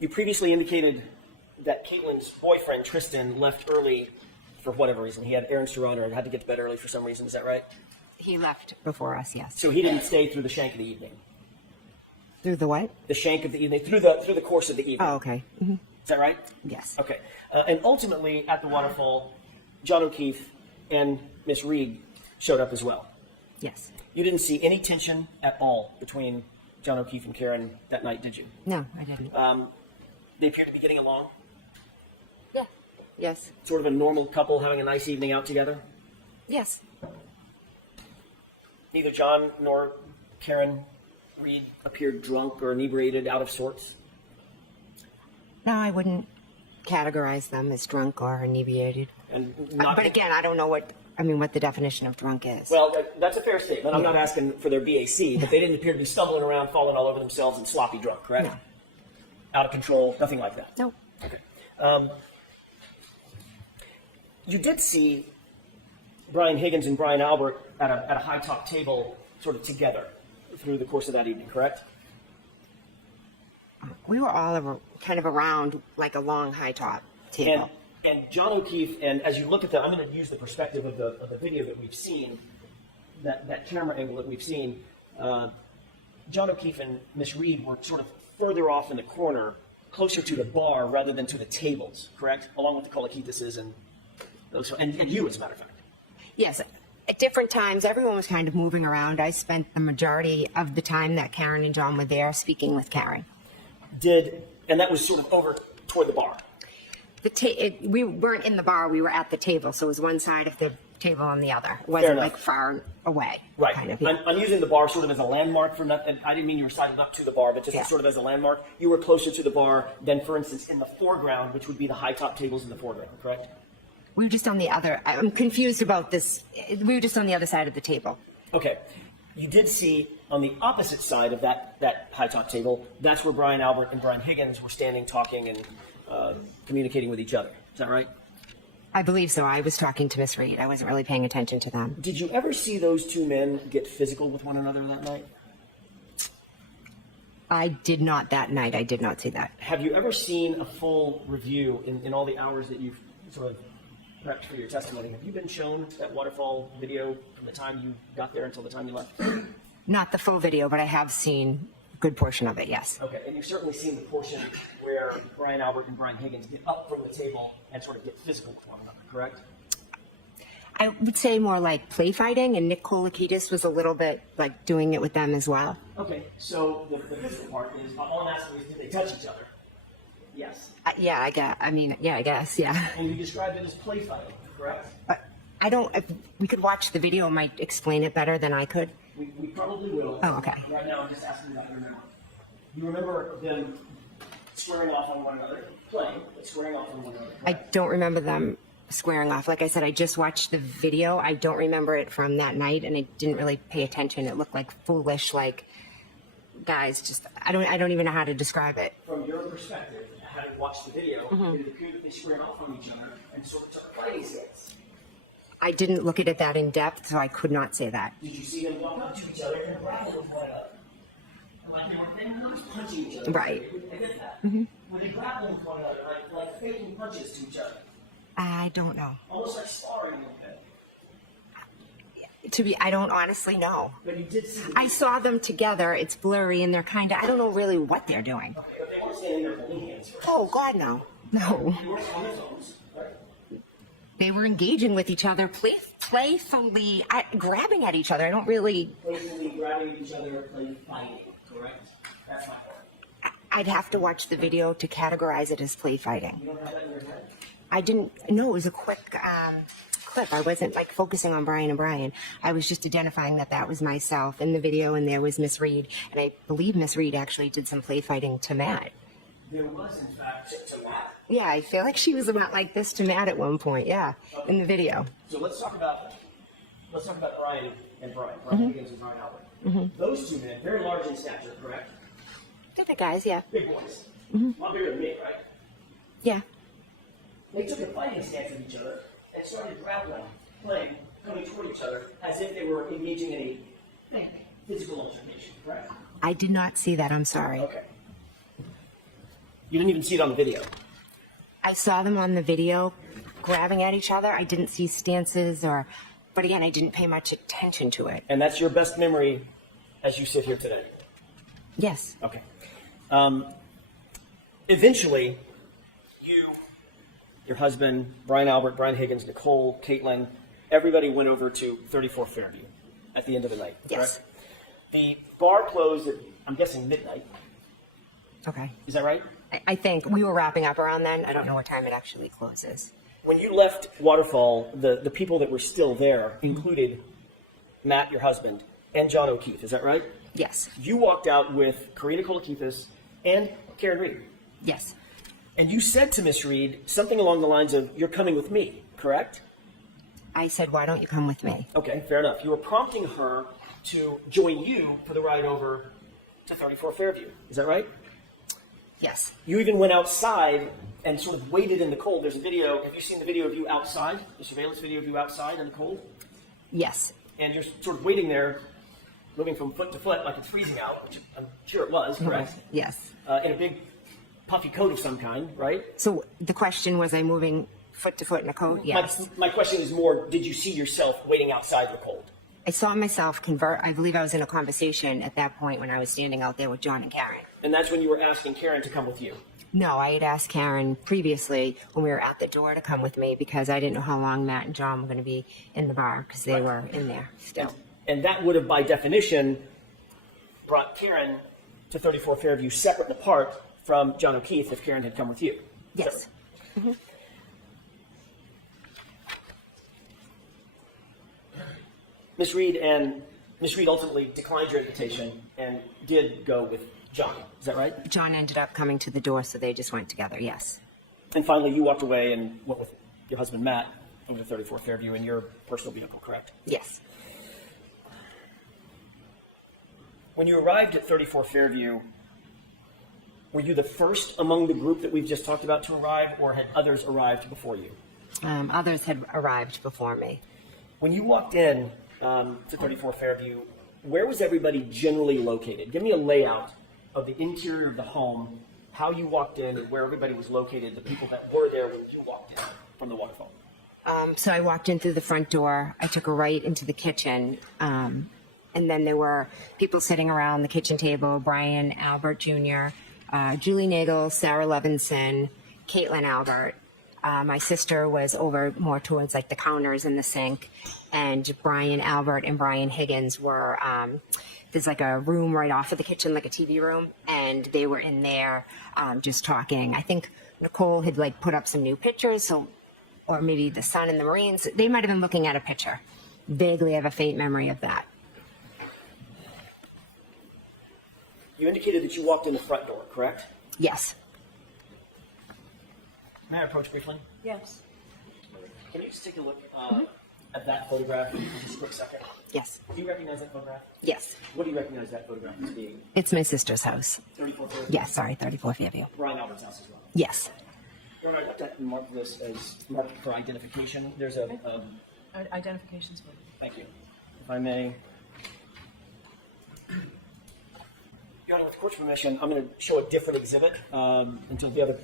You previously indicated that Caitlin's boyfriend, Tristan, left early for whatever reason. He had errands to run or had to get to bed early for some reason, is that right? He left before us, yes. So he didn't stay through the shank of the evening. Through the what? The shank of the evening, through the course of the evening. Oh, okay. Hmm. Is that right? Yes. Okay. And ultimately, at the waterfall, John O'Keefe and Miss Reed showed up as well. Yes. You didn't see any tension at all between John O'Keefe and Karen that night, did you? No, I didn't. They appeared to be getting along. Yeah. Yes. Sort of a normal couple having a nice evening out together. Yes. Neither John nor Karen Reed appeared drunk or inebriated, out of sorts. No, I wouldn't categorize them as drunk or inebriated. And not But again, I don't know what the definition of drunk is. Well, that's a fair statement. I'm not asking for their BAC, but they didn't appear to be stumbling around, falling all over themselves, and sloppy drunk, correct? No. Out of control, nothing like that. No. Okay. You did see Brian Higgins and Brian Albert at a high top table, sort of together, through the course of that evening, correct? We were all kind of around like a long high top table. And John O'Keefe, and as you look at I'm going to use the perspective of the video that we've seen, that camera angle that we've seen. John O'Keefe and Miss Reed were sort of further off in the corner, closer to the bar rather than to the tables, correct? Along with the Kolakithises and those, and you, as a matter of fact. Yes. At different times, everyone was kind of moving around. I spent the majority of the time that Karen and John were there speaking with Karen. And that was sort of over toward the bar. We weren't in the bar, we were at the table, so it was one side of the table and the other. It Fair wasn't enough. like far away. Right. Kind of, yeah. I'm using the bar sort of as a landmark for nothing. I didn't mean you were sidled up to the bar, but just Yeah. sort of as a landmark. You were closer to the bar than, for instance, in the foreground, which would be the high top tables in the foreground, correct? We were just on the other, I'm confused about this. We were just on the other side of the table. Okay. You did see on the opposite side of that high top table, that's where Brian Albert and Brian Higgins were standing, talking, and communicating with each other. Is that right? I believe so. I was talking to Miss Reed. I wasn't really paying attention to them. Did you ever see those two men get physical with one another that night? I did not that night. I did not see that. Have you ever seen a full review in all the hours that you've sort of prepped for your testimony? Have you been shown that waterfall video from the time you got there until the time you left? Not the full video, but I have seen a good portion of it, yes. Okay, and you've certainly seen the portion where Brian Albert and Brian Higgins get up from the table and sort of get physical with one another, correct? I would say more like play fighting, and Nick Kolakidis was a little bit like doing it with them as well. Okay, so the physical part is, all I'm asking is, did they touch each other? Yes. Yeah, I guess, yeah. And you described it as play fighting, correct? I don't, if we could watch the video, it might explain it better than I could. We probably will. Oh, okay. Right now, I'm just asking you about your memory. You remember them squaring off on one another, playing, but squaring off on one another, I correct? don't remember them squaring off. Like I said, I just watched the video. I don't remember it from that night, and I didn't really pay attention. It looked like foolish, like guys. Just I don't even know how to describe it. From your perspective, having watched the video, did it appear that they squared off on each other and sort of took fighting stance? I didn't look at it that in depth, so I could not say that. Did you see them walk up to each other and grapple with one another? Like they were not punching each other. Right. I get that. Were they grappling with one another, like faking punches to each other? I don't know. Almost like sparring a little bit. I don't honestly know. But you did see I saw them together. It's blurry, and they're kind of, I don't know really what they're doing. but they weren't standing there holding Higgins? Oh, God, no. No. You weren't on their phones, right? They were engaging with each other playfully, grabbing at each other. I don't really. Playfully grabbing each other, playing fighting, correct? That's my point. I'd have to watch the video to categorize it as play fighting. You don't have that in your head? I didn't. No, it was a quick clip. I wasn't like focusing on Brian and Brian. I was just identifying that was myself in the video, and there was Miss Reed, and I believe Miss Reed actually did some play fighting to Matt. There was, in fact, to Matt. Yeah, I feel like she was about like this to Matt at one point. Yeah, in the video. So let's talk about Brian and Brian. Brian Higgins and Brian Albert. Those two men, very large in stature, correct? They're the guys. Yeah. Big boys. A lot bigger than me, right? Yeah. They took a fighting stance at each other and started grappling, playing, coming toward each other as if they were engaging in a physical altercation, correct? I did not see that. I'm sorry. Okay. You didn't even see it on the video. I saw them on the video grabbing at each other. I didn't see stances but again, I didn't pay much attention to it. And that's your best memory as you sit here today? Yes. Okay. Eventually, your husband, Brian Albert, Brian Higgins, Nicole, Caitlin, everybody went over to 34 Fairview at the end of the night, Yes. correct? The bar closed at, I'm guessing, midnight. Okay. Is that right? I think we were wrapping up around then. I don't know what time it actually closes. When you left Waterfall, the people that were still there included Matt, your husband, and John O'Keefe. Is that right? Yes. You walked out with Karina Kolakithis and Karen Reed. Yes. And you said to Miss Reed something along the lines of, "You're coming with me," correct? I said, why don't you come with me? Okay, fair enough. You were prompting her to join you for the ride over to 34 Fairview. Is that right? Yes. You even went outside and sort of waited in the cold. There's a video. Have you seen the video of you outside? The surveillance video of you outside in the cold? Yes. And you're sort of waiting there, moving from foot to foot like it's freezing out, which I'm sure it was, correct? Yes. In a big puffy coat of some kind, right? So the question was, I moving foot to foot in a coat? Yes. My question is more, did you see yourself waiting outside in the cold? I saw myself convert. I believe I was in a conversation at that point when I was standing out there with John and Karen. And that's when you were asking Karen to come with you. No, I had asked Karen previously when we were at the door to come with me because I didn't know how long Matt and John were going to be in the bar because they were in there still. And that would have, by definition, brought Karen to 34 Fairview separate and apart from John O'Keefe if Karen had come with you. Yes. So, Miss Reed ultimately declined your invitation and did go with John. Is that right? John ended up coming to the door, so they just went together. Yes. And finally, you walked away and went with your husband Matt over to 34 Fairview in your personal vehicle, correct? Yes. When you arrived at 34 Fairview, were you the first among the group that we've just talked about to arrive, or had others arrived before you? Others had arrived before me. When you walked in to 34 Fairview, where was everybody generally located? Give me a layout of the interior of the home, how you walked in, and where everybody was located, the people that were there when you walked in from the waterfall. So I walked in through the front door. I took a right into the kitchen. And then there were people sitting around the kitchen table, Brian Albert Jr., Julie Nagel, Sarah Levinson, Caitlin Albert. My sister was over more towards like the counters and the sink. And Brian Albert and Brian Higgins were, there's like a room right off of the kitchen, like a TV room. And they were in there just talking. I think Nicole had like put up some new pictures, or maybe the sun and the Marines. They might have been looking at a picture. Vaguely have a faint memory of that. You indicated that you walked in the front door, correct? Yes. May I approach briefly? Yes. Can you just take a look at that photograph for just a quick second? Yes. Do you recognize that photograph? Yes. What do you recognize that photograph as being? It's my sister's house. 34 Fairview? Yes, sorry, 34 Fairview. Brian Albert's house as well. Yes. Your Honor, I'd like to mark this as marked for identification. There's a Identification's good. thank you. If I may. Your Honor, with the court's permission, I'm going to show a different exhibit until the other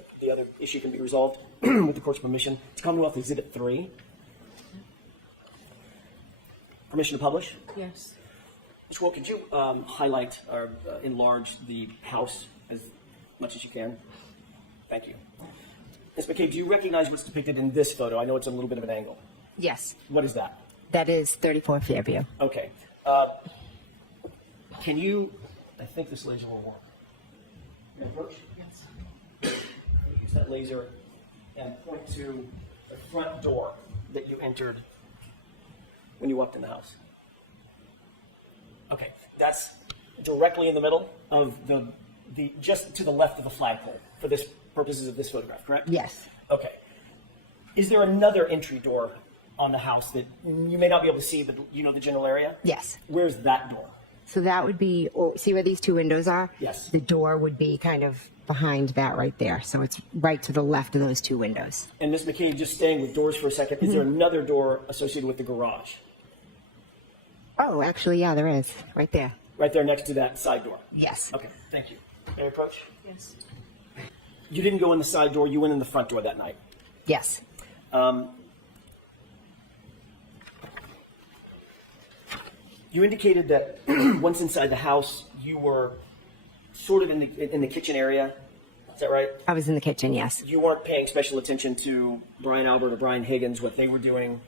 issue can be resolved. With the court's permission, it's Commonwealth Exhibit 3. Permission to publish? Yes. Mr. Wolf, could you highlight or enlarge the house as much as you can? thank you. Ms. McCabe, do you recognize what's depicted in this photo? I know it's a little bit of an angle. Yes, What is that? that is 34 Fairview. Okay. Can you, I think this laser will work. Can you approach? Yes. Use that laser and point to the front door that you entered when you walked in the house. Okay, that's directly in the middle of the just to the left of the flagpole for this purposes of this photograph, correct? Yes. Okay. Is there another entry door on the house that you may not be able to see, but you know the general area? Yes. Where's that door? So that would be, see where these two windows are? Yes. The door would be kind of behind that right there. So it's right to the left of those two windows. And Ms. McCabe, just staying with doors for a second, is there another door associated with the garage? Oh, actually, yeah, there is. Right there. Right there next to that side door? Yes. Okay, thank you. May I approach? Yes. You didn't go in the side door, you went in the front door that night. Yes. You indicated that once inside the house, you were sort of in the kitchen area. Is that right? I was in the kitchen, yes. You weren't paying special attention to Brian Albert or Brian Higgins, what they were doing.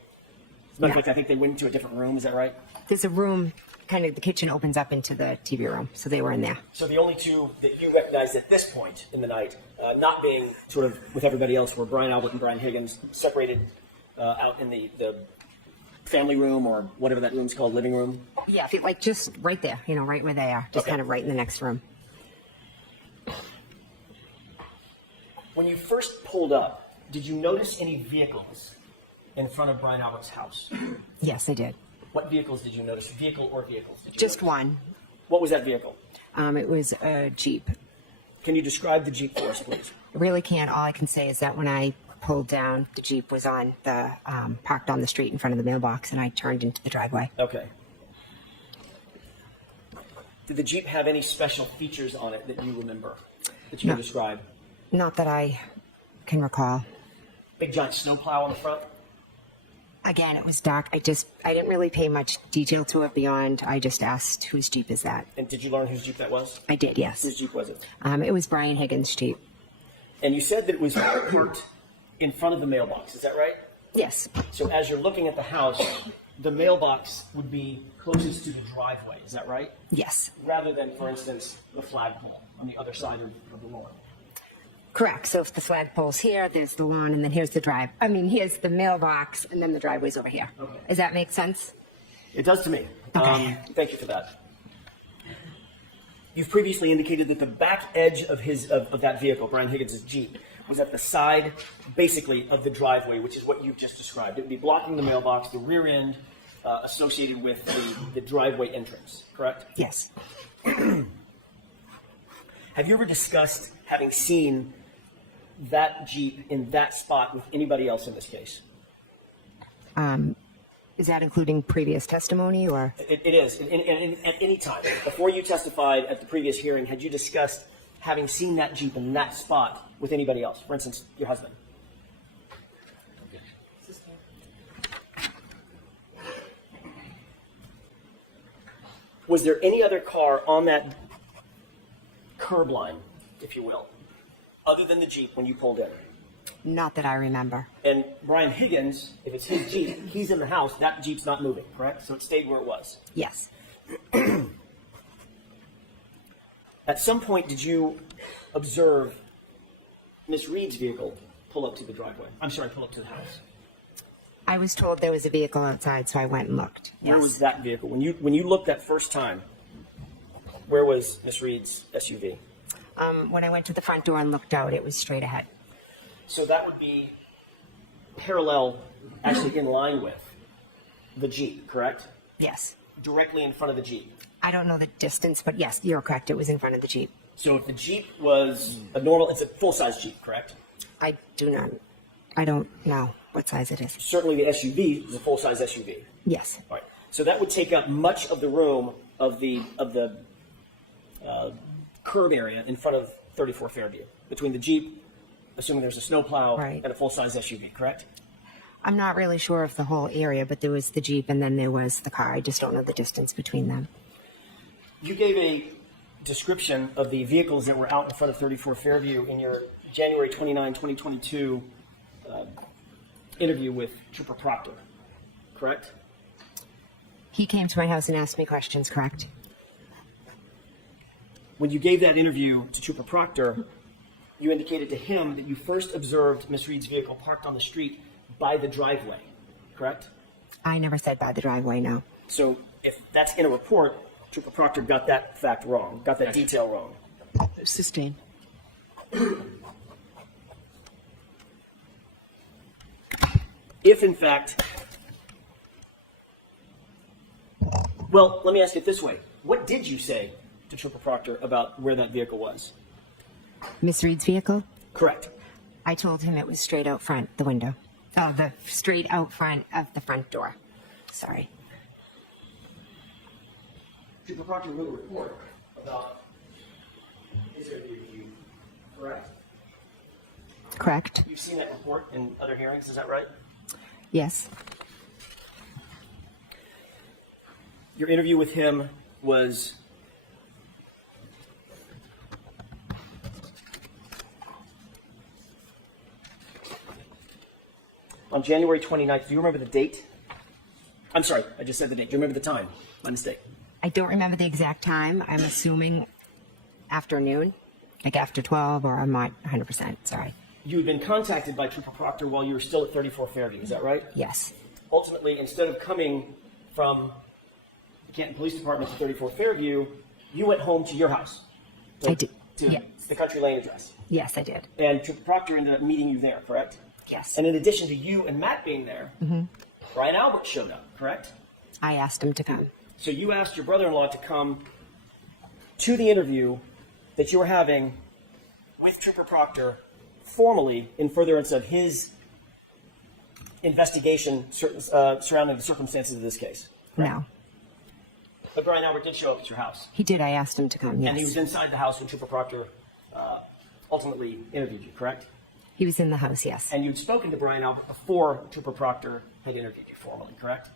As a matter of Yeah. fact, I think they went into a different room. Is that right? There's a room, kind of the kitchen opens up into the TV room. So they were in there. So the only two that you recognized at this point in the night, not being sort of with everybody else, were Brian Albert and Brian Higgins, separated out in the family room or whatever that room's called, living room. Yeah, like just right there, right where they are. Just Okay. kind of right in the next room. When you first pulled up, did you notice any vehicles in front of Brian Albert's house? Yes, I did. What vehicles did you notice? Vehicle or vehicles? Did you Just notice? one. What was that vehicle? It was a Jeep. Can you describe the Jeep for us, please? I really can't. All I can say is that when I pulled down, the Jeep was on the parked on the street in front of the mailbox, and I turned into the driveway. Okay. Did the Jeep have any special features on it that you remember, that you No. can describe? Not that I can recall. Big giant snowplow on the front? Again, it was dark. I didn't really pay much detail to it beyond I just asked whose Jeep is that. And did you learn whose Jeep that was? I did, yes. Whose Jeep was it? It was Brian Higgins' Jeep. And you said that it was parked in front of the mailbox, is that right? Yes. So as you're looking at the house, the mailbox would be closest to the driveway, is that right? Yes. Rather than, for instance, the flagpole on the other side of the lawn. Correct. So if the flagpole's here, there's the lawn, and then here's here's the mailbox, and then the driveway's over here. Okay. Does that make sense? It does to me. Okay. Thank you for that. You've previously indicated that the back edge of that vehicle, Brian Higgins' Jeep, was at the side, basically, of the driveway, which is what you've just described. It would be blocking the mailbox, the rear end associated with the driveway entrance, correct? Yes. Have you ever discussed having seen that Jeep in that spot with anybody else in this case? Is that including previous testimony, or? It is. At any time. Before you testified at the previous hearing, had you discussed having seen that Jeep in that spot with anybody else? For instance, your husband? Was there any other car on that curb line, if you will, other than the Jeep when you pulled in? Not that I remember. And Brian Higgins, if it's his Jeep, he's in the house, that Jeep's not moving, correct? So it stayed where it was. Yes. At some point, did you observe Miss Reed's vehicle pull up to the driveway? I'm sorry, pull up to the house. I was told there was a vehicle outside, so I went and looked. Where Yes. was that vehicle? When you looked that first time, where was Miss Reed's SUV? When I went to the front door and looked out, it was straight ahead. So that would be parallel, actually in line with the Jeep, correct? Yes. Directly in front of the Jeep. I don't know the distance, but yes, you're correct. It was in front of the Jeep. So if the Jeep was it's a full-size Jeep, correct? I don't know what size it is. Certainly the SUV is a full-size SUV. Yes. All right. So that would take up much of the room of the curb area in front of 34 Fairview, between the Jeep, assuming there's a snowplow, Right. and a full-size SUV, correct? I'm not really sure of the whole area, but there was the Jeep and then there was the car. I just don't know the distance between them. You gave a description of the vehicles that were out in front of 34 Fairview in your January 29, 2022 interview with Trooper Proctor, correct? He came to my house and asked me questions, correct? When you gave that interview to Trooper Proctor, you indicated to him that you first observed Miss Reed's vehicle parked on the street by the driveway, correct? I never said by the driveway, no. So if that's in a report, Trooper Proctor got that fact wrong, got that detail wrong. Sustained. If in fact, well, let me ask it this way. What did you say to Trooper Proctor about where that vehicle was? Miss Reed's vehicle? Correct. I told him it was straight out front the window. Oh, the straight out front of the front door. Sorry. Trooper Proctor wrote a report about his interview with you, correct? Correct. You've seen that report in other hearings, is that right? Yes. Your interview with him was on January 29th. Do you remember the date? I'm sorry, I just said the date. Do you remember the time? My mistake. I don't remember the exact time. I'm assuming afternoon, like after 12, or I'm not 100%. Sorry. You had been contacted by Trooper Proctor while you were still at 34 Fairview, is that right? Yes. Ultimately, instead of coming from the Canton Police Department to 34 Fairview, you went home to your house. I did. To Yes. the Country Lane address. Yes, I did. And Trooper Proctor ended up meeting you there, correct? Yes. And in addition to you and Matt being there, Brian Albert showed up, correct? I asked him to come. So you asked your brother-in-law to come to the interview that you were having with Trooper Proctor formally in furtherance of his investigation surrounding the circumstances of this case. No. But Brian Albert did show up at your house. He did. I asked him to come, yes. And he was inside the house when Trooper Proctor ultimately interviewed you, correct? He was in the house, yes. And you'd spoken to Brian Albert before Trooper Proctor had interviewed you formally, correct?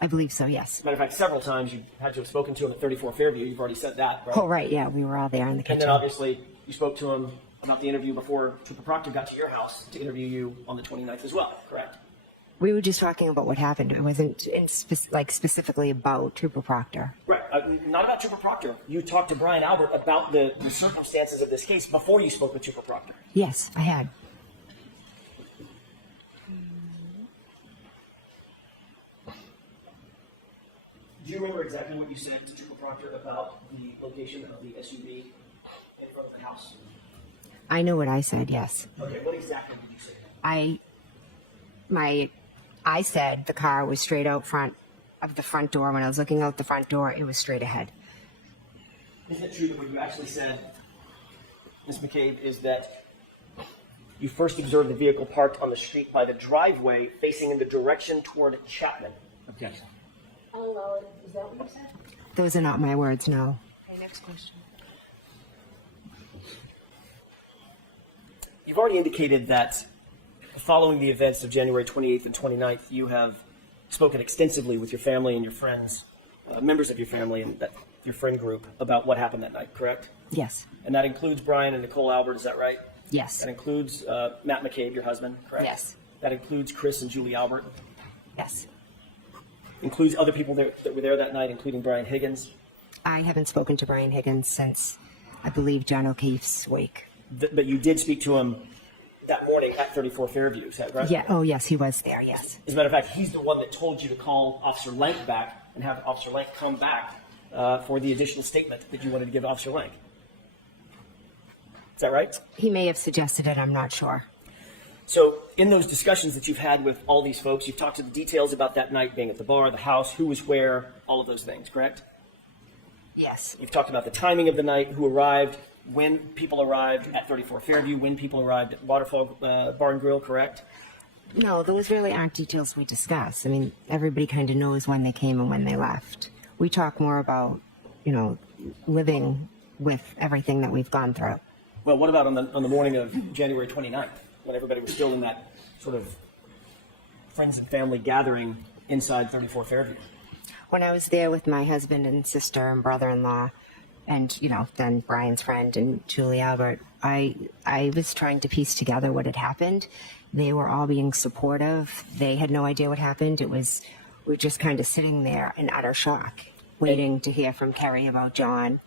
I believe so, yes. As a matter of fact, several times you had to have spoken to him at 34 Fairview. You've already said that, right? Oh, right, yeah. We were all there in the kitchen. And then obviously you spoke to him about the interview before Trooper Proctor got to your house to interview you on the 29th as well, correct? We were just talking about what happened. It wasn't specifically about Trooper Proctor. Right. Not about Trooper Proctor. You talked to Brian Albert about the circumstances of this case before you spoke with Trooper Proctor. Yes, I had. Do you remember exactly what you said to Trooper Proctor about the location of the SUV in front of the house? I know what I said, yes. Okay, what exactly did you say? I said the car was straight out front of the front door. When I was looking out the front door, it was straight ahead. Isn't it true that what you actually said, Ms. McCabe, is that you first observed the vehicle parked on the street by the driveway facing in the direction toward Chapman? Objection. Oh, is that what you said? Those are not my words, no. Okay, next question. You've already indicated that following the events of January 28th and 29th, you have spoken extensively with your family and your friends, members of your family and your friend group, about what happened that night, correct? Yes. And that includes Brian and Nicole Albert, is that right? Yes. That includes Matt McCabe, your husband, correct? Yes. That includes Chris and Julie Albert? Yes. Includes other people that were there that night, including Brian Higgins? I haven't spoken to Brian Higgins since, I believe, John O'Keefe's wake. But you did speak to him that morning at 34 Fairview, is that right? Yeah. Oh, yes, he was there, yes. As a matter of fact, he's the one that told you to call Officer Lank back and have Officer Lank come back for the additional statement that you wanted to give Officer Lank. Is that right? He may have suggested it, I'm not sure. So in those discussions that you've had with all these folks, you've talked to the details about that night being at the bar, the house, who was where, all of those things, correct? Yes. You've talked about the timing of the night, who arrived, when people arrived at 34 Fairview, when people arrived at Waterfall Bar and Grill, correct? No, those really aren't details we discuss. I mean, everybody kind of knows when they came and when they left. We talk more about, living with everything that we've gone through. Well, what about on the morning of January 29th, when everybody was still in that sort of friends and family gathering inside 34 Fairview? When I was there with my husband and sister and brother-in-law, and then Brian's friend and Julie Albert, I was trying to piece together what had happened. They were all being supportive. They had no idea what happened. We were just kind of sitting there in utter shock, waiting to hear from Kerry about John.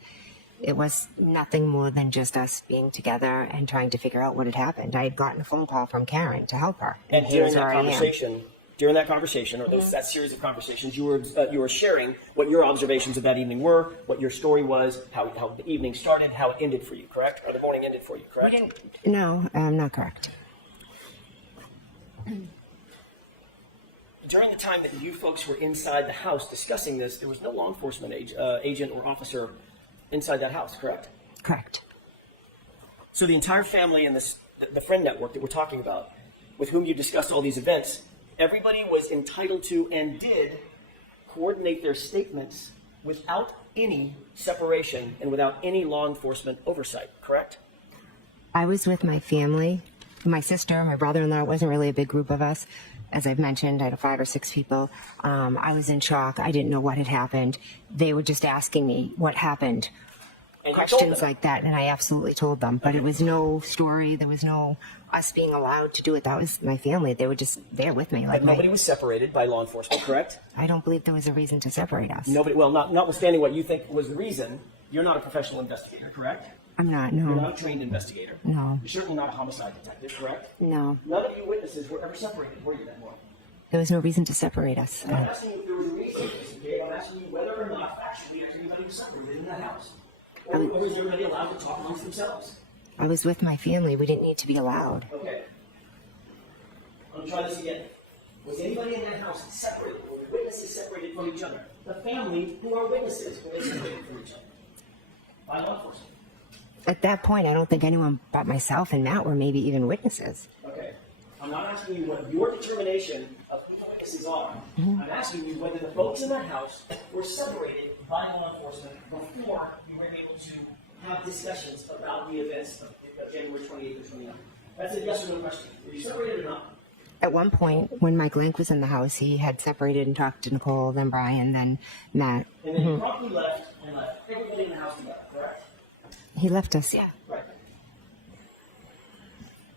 It was nothing more than just us being together and trying to figure out what had happened. I had gotten a phone call from Karen to help her. And here's where I am. during that conversation, or that series of conversations, you were sharing what your observations of that evening were, what your story was, how the evening started, how it ended for you, correct? Or the morning ended for you, correct? No, not correct. During the time that you folks were inside the house discussing this, there was no law enforcement agent or officer inside that house, correct? Correct. So the entire family and the friend network that we're talking about, with whom you discussed all these events, everybody was entitled to and did coordinate their statements without any separation and without any law enforcement oversight, correct? I was with my family, my sister, my brother-in-law. It wasn't really a big group of us. As I've mentioned, I had 5 or 6 people. I was in shock. I didn't know what had happened. They were just asking me what happened, And you told questions them. like that, and I absolutely told them. But it was no story. There was no us being allowed to do it. That was my family. They were just there with me. Like But nobody was separated by law enforcement, correct? I don't believe there was a reason to separate us. Nobody. Well, notwithstanding what you think was the reason, you're not a professional investigator, correct? I'm not. You're No. not a trained investigator. No. You're certainly not a homicide detective, correct? No. None of you witnesses were ever separated, were you, that morning? There was no reason to separate us. I'm not asking you if there was a reason, okay? I'm asking you whether or not factually everybody was separated in that house. Or was everybody allowed to talk amongst themselves? I was with my family. We didn't need to be allowed. Okay. I'm gonna try this again. Was anybody in that house separated, or were witnesses separated from each other? The family who are witnesses were they separated from each other? By law enforcement. At that point, I don't think anyone but myself and Matt were maybe even witnesses. Okay. I'm not asking you what your determination of who the witnesses are. I'm asking you whether the folks in that house were separated by law enforcement before you were able to have discussions about the events of January 28th or 29th. That's a yes or no question. Were you separated or not? At one point, when Mike Link was in the house, he had separated and talked to Nicole, then Brian, then Matt. And then you promptly left and left everybody in the house together, correct? He left us, yeah. Right.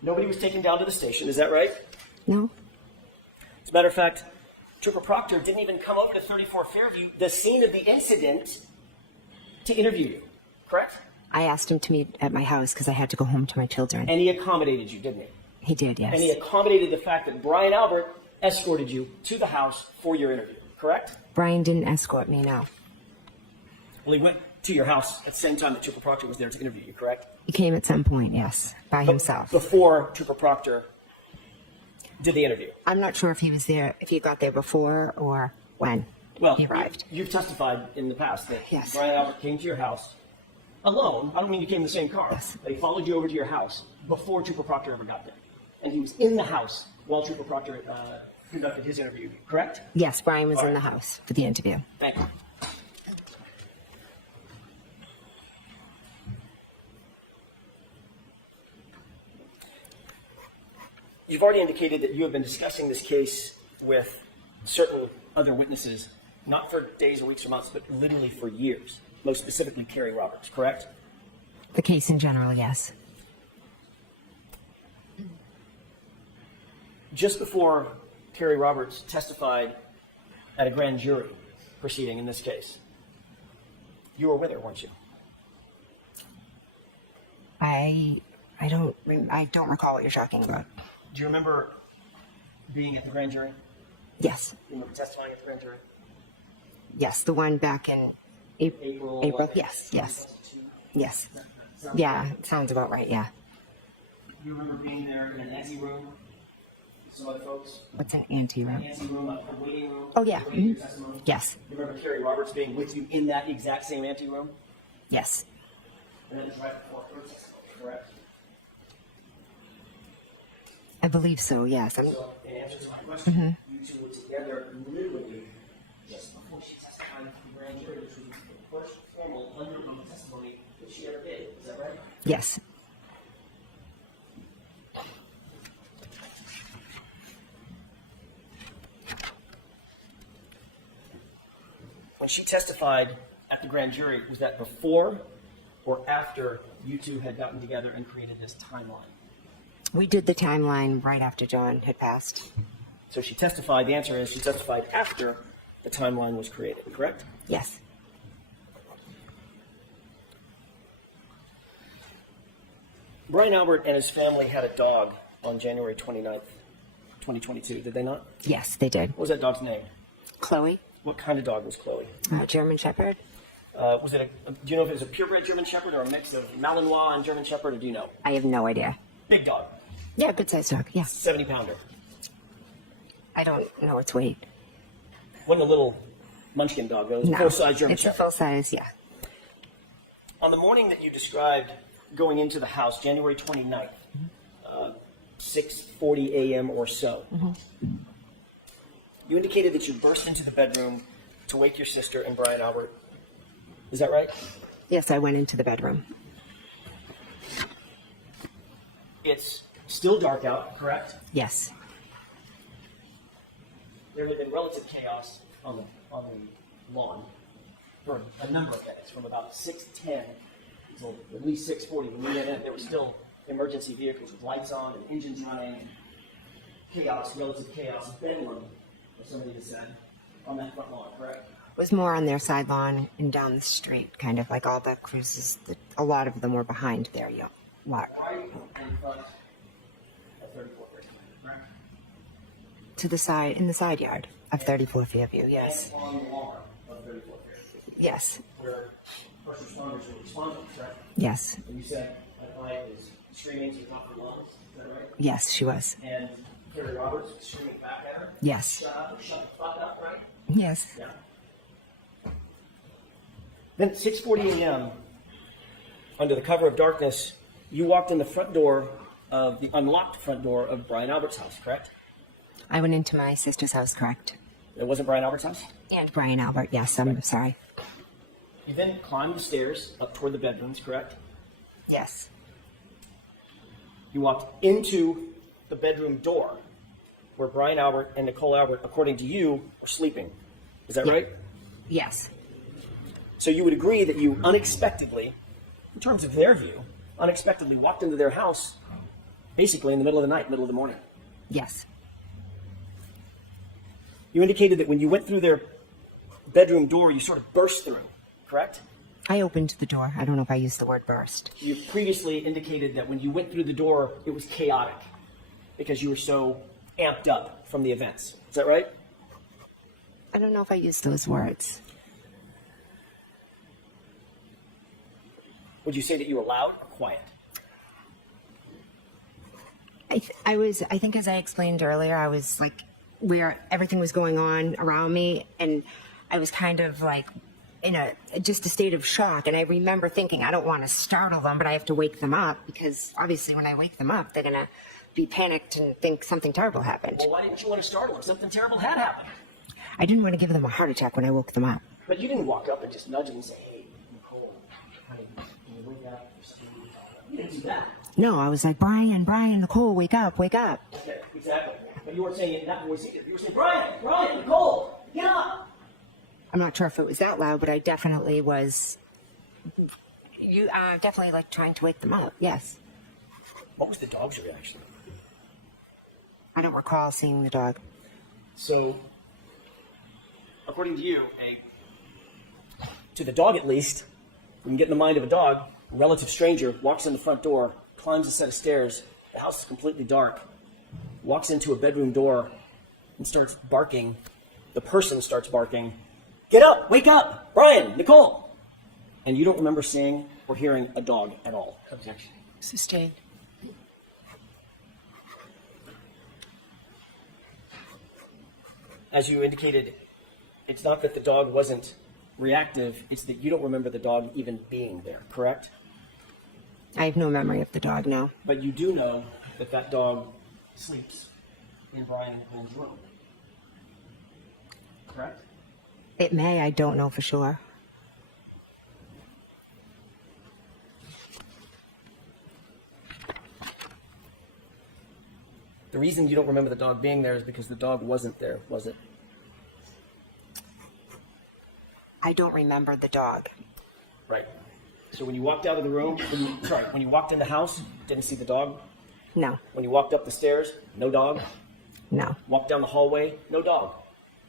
Nobody was taken down to the station, is that right? No? As a matter of fact, Trooper Proctor didn't even come over to 34 Fairview, the scene of the incident, to interview you, correct? I asked him to meet at my house because I had to go home to my children. And he accommodated you, didn't he? He did, yes. And he accommodated the fact that Brian Albert escorted you to the house for your interview, correct? Brian didn't escort me, no. Well, he went to your house at the same time that Trooper Proctor was there to interview you, correct? He came at some point, yes, by himself. Before Trooper Proctor did the interview. I'm not sure if he was there, if he got there before or when Well, he arrived. you've testified in the past that Yes. Brian Albert came to your house alone. I don't mean you came in the same car. Yes. But he followed you over to your house before Trooper Proctor ever got there. And he was in the house while Trooper Proctor conducted his interview, correct? Yes, Brian was All in right. the house for the interview. Thank you. You've already indicated that you have been discussing this case with certain other witnesses, not for days or weeks or months, but literally for years, most specifically Kerry Roberts, correct? The case in general, yes. Just before Kerry Roberts testified at a grand jury proceeding in this case, you were with her, weren't you? I don't recall what you're talking about. Do you remember being at the grand jury? Yes, You remember testifying at the grand jury? yes, the one back in April. Yes. Yes. Yeah, it sounds about right, yeah. You remember being there in an ante room with some other folks? What's an ante room? An ante room, a waiting room? Oh, yeah. Waiting for your testimony? Yes, You remember Kerry Roberts being with you in that exact same ante room? yes. And that was right before her testimony, correct? I believe so, yes. So, in answer to my question, you two were together literally just before she testified at the grand jury, which was the first formal under oath testimony that she ever did. Is that right? Yes. When she testified at at the grand jury, was that before or after you two had gotten together and created this timeline? We did the timeline right after John had passed. So she testified, the answer is she testified after the timeline was created, correct? Yes. Brian Albert and his family had a dog on January 29th, 2022, did they not? Yes, they did. What was that dog's name? Chloe, What kind of dog was Chloe? German Shepherd. Was it do you know if it was a purebred German Shepherd or a mix of Malinois and German Shepherd, or do you know? I have no idea. Big dog, Yeah, good sized dog. Yeah. 70-pounder. I don't know its weight. Wasn't a little munchkin dog, though. It was a No, full-size German it's a Shepherd. full size. Yeah. On the morning that you described going into the house, January 29th, 6:40 a.m. or so, you indicated that you burst into the bedroom to wake your sister and Brian Albert. Is that right? Yes, I went into the bedroom. It's still dark out, correct? Yes. There had been relative chaos on the lawn for a number of days, from about 6:10 until at least 6:40. When we went in, there were still emergency vehicles with lights on and engines running, and chaos, relative chaos, bedlam, as somebody has said, on that front lawn, correct? It was more on their side lawn and down the street, kind of like all the cruises. A lot of them were behind their lot. Right in front of 34th, correct? To the side, in the side yard of 34 Fairview, yes. And on the lawn of 34th, Yes. where first responders were responding, correct? Yes. And you said that client was screaming to the top of her lungs, is that right? Yes, she was. And Carrie Roberts was screaming back at her? Yes. Shut up, shut the fuck up, right? Yes. Yeah. Then at 6:40 a.m., under the cover of darkness, you walked in the front door of the unlocked front door of Brian Albert's house, correct? I went into my sister's house, correct? It wasn't Brian Albert's house? And Brian Albert, yes, I'm sorry. You then climbed the stairs up toward the bedrooms, correct? Yes. You walked into the bedroom door where Brian Albert and Nicole Albert, according to you, were sleeping. Is that right? Yes. So you would agree that you unexpectedly, in terms of their view, unexpectedly walked into their house basically in the middle of the night, middle of the morning. Yes. You indicated that when you went through their bedroom door, you sort of burst through, correct? I opened the door. I don't know if I used the word burst. You previously indicated that when you went through the door, it was chaotic because you were so amped up from the events. Is that right? I don't know if I used those words. Would you say that you were loud or quiet? I think as I explained earlier, I was like, where everything was going on around me, and I was kind of like in just a state of shock. And I remember thinking, I don't want to startle them, but I have to wake them up, because obviously when I wake them up, they're going to be panicked and think something terrible happened. Well, why didn't you want to startle them? Something terrible had happened. I didn't want to give them a heart attack when I woke them up. But you didn't walk up and just nudge them and say, hey, Nicole, honey, can you wake up? You didn't do that. No, I was like, Brian, Nicole, wake up, wake up. Okay, exactly. But you weren't saying it in that voice either. You were saying, Brian, Nicole, get up. I'm not sure if it was that loud, but I definitely was. You definitely like trying to wake them up. Yes. What was the dog's reaction? I don't recall seeing the dog. So, according to you, to the dog at least, we can get in the mind of a dog, a relative stranger walks in the front door, climbs a set of stairs, the house is completely dark, walks into a bedroom door and starts barking. The person starts barking, get up, wake up, Brian, Nicole. And you don't remember seeing or hearing a dog at all. Objection. Sustained. As you indicated, it's not that the dog wasn't reactive, it's that you don't remember the dog even being there, correct? I have no memory of the dog, no. But you do know that that dog sleeps in Brian and Nicole's room, correct? It may, I don't know for sure. The reason you don't remember the dog being there is because the dog wasn't there, was it? I don't remember the dog. Right. So when you walked out of the room, when you walked in the house, didn't see the dog? No, When you walked up the stairs, no dog? no, Walked down the hallway, no dog?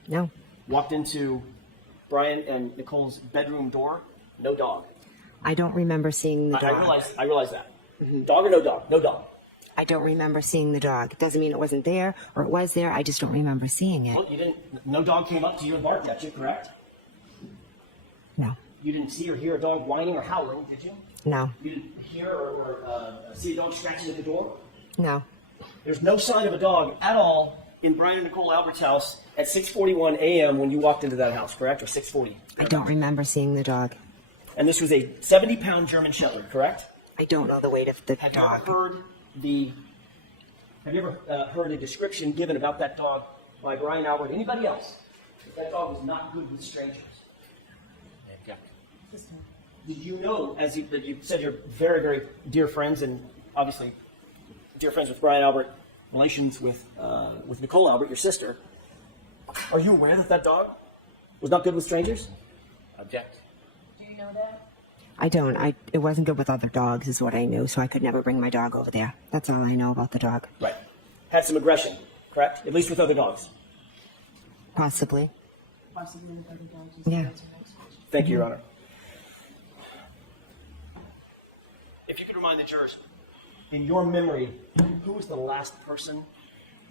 no. Walked into Brian and Nicole's bedroom door, no dog? I don't remember seeing the dog. I realize that. Dog or no dog? No dog. I don't remember seeing the dog. It doesn't mean it wasn't there or it was there. I just don't remember seeing it. Well, no dog came up to you and barked at you, correct? No, You didn't see or hear a dog whining or howling, did you? no, You didn't hear or see a dog scratching at the door? no. There's no sign of a dog at all in Brian and Nicole Albert's house at 6:41 a.m. when you walked into that house, correct? Or 6:40? I don't remember seeing the dog. And this was a 70-pound German Shepherd, correct? I don't know the weight of the Have you ever dog. heard a description given about that dog by Brian Albert? Anybody else? That dog was not good with strangers. I object. Did you know, as you said, you're very, very dear friends, and obviously dear friends with Brian Albert, relations with Nicole Albert, your sister. Are you aware that that dog was not good with strangers? Object. Do you know that? I don't. It wasn't good with other dogs is what I knew, so I could never bring my dog over there. That's all I know about the dog. Right. Had some aggression, correct? At least with other dogs. Possibly. Possibly with other dogs. Yeah. That's our next question. Thank you, Your Honor. If you could remind the jurors, in your memory, who was the last person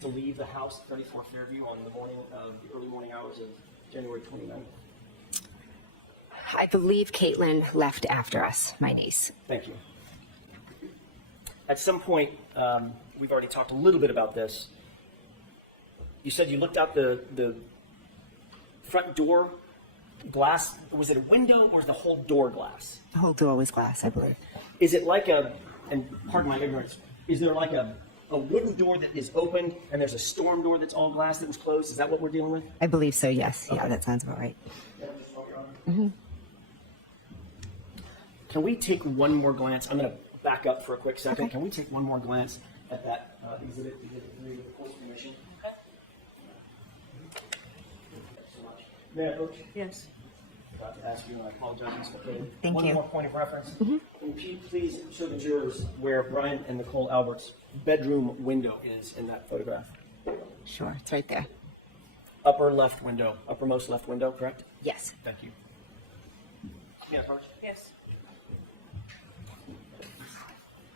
to leave the house at 34 Fairview on the early morning hours of January 29th? I believe Caitlin left after us, my niece. Thank you. At some point, we've already talked a little bit about this. You said you looked out the front door glass. Was it a window or was the whole door glass? The whole door was glass, I believe. Is it like and pardon my ignorance, is there like a wooden door that is open and there's a storm door that's all glass that was closed? Is that what we're dealing with? I believe so, yes. Yeah, that sounds about right. Can we take one more glance? I'm going to back up for a quick second. Okay. Can we take one more glance at that exhibit 3 with the course commission? Okay. Thanks so much. May I approach? Yes. Forgot to ask you, and I apologize, Ms. McCabe. Thank One you. more point of reference. Can you please show the jurors where Brian and Nicole Albert's bedroom window is in that photograph? Sure, it's right there. Upper left window, uppermost left window, correct? Yes. Thank you. May I approach? Yes.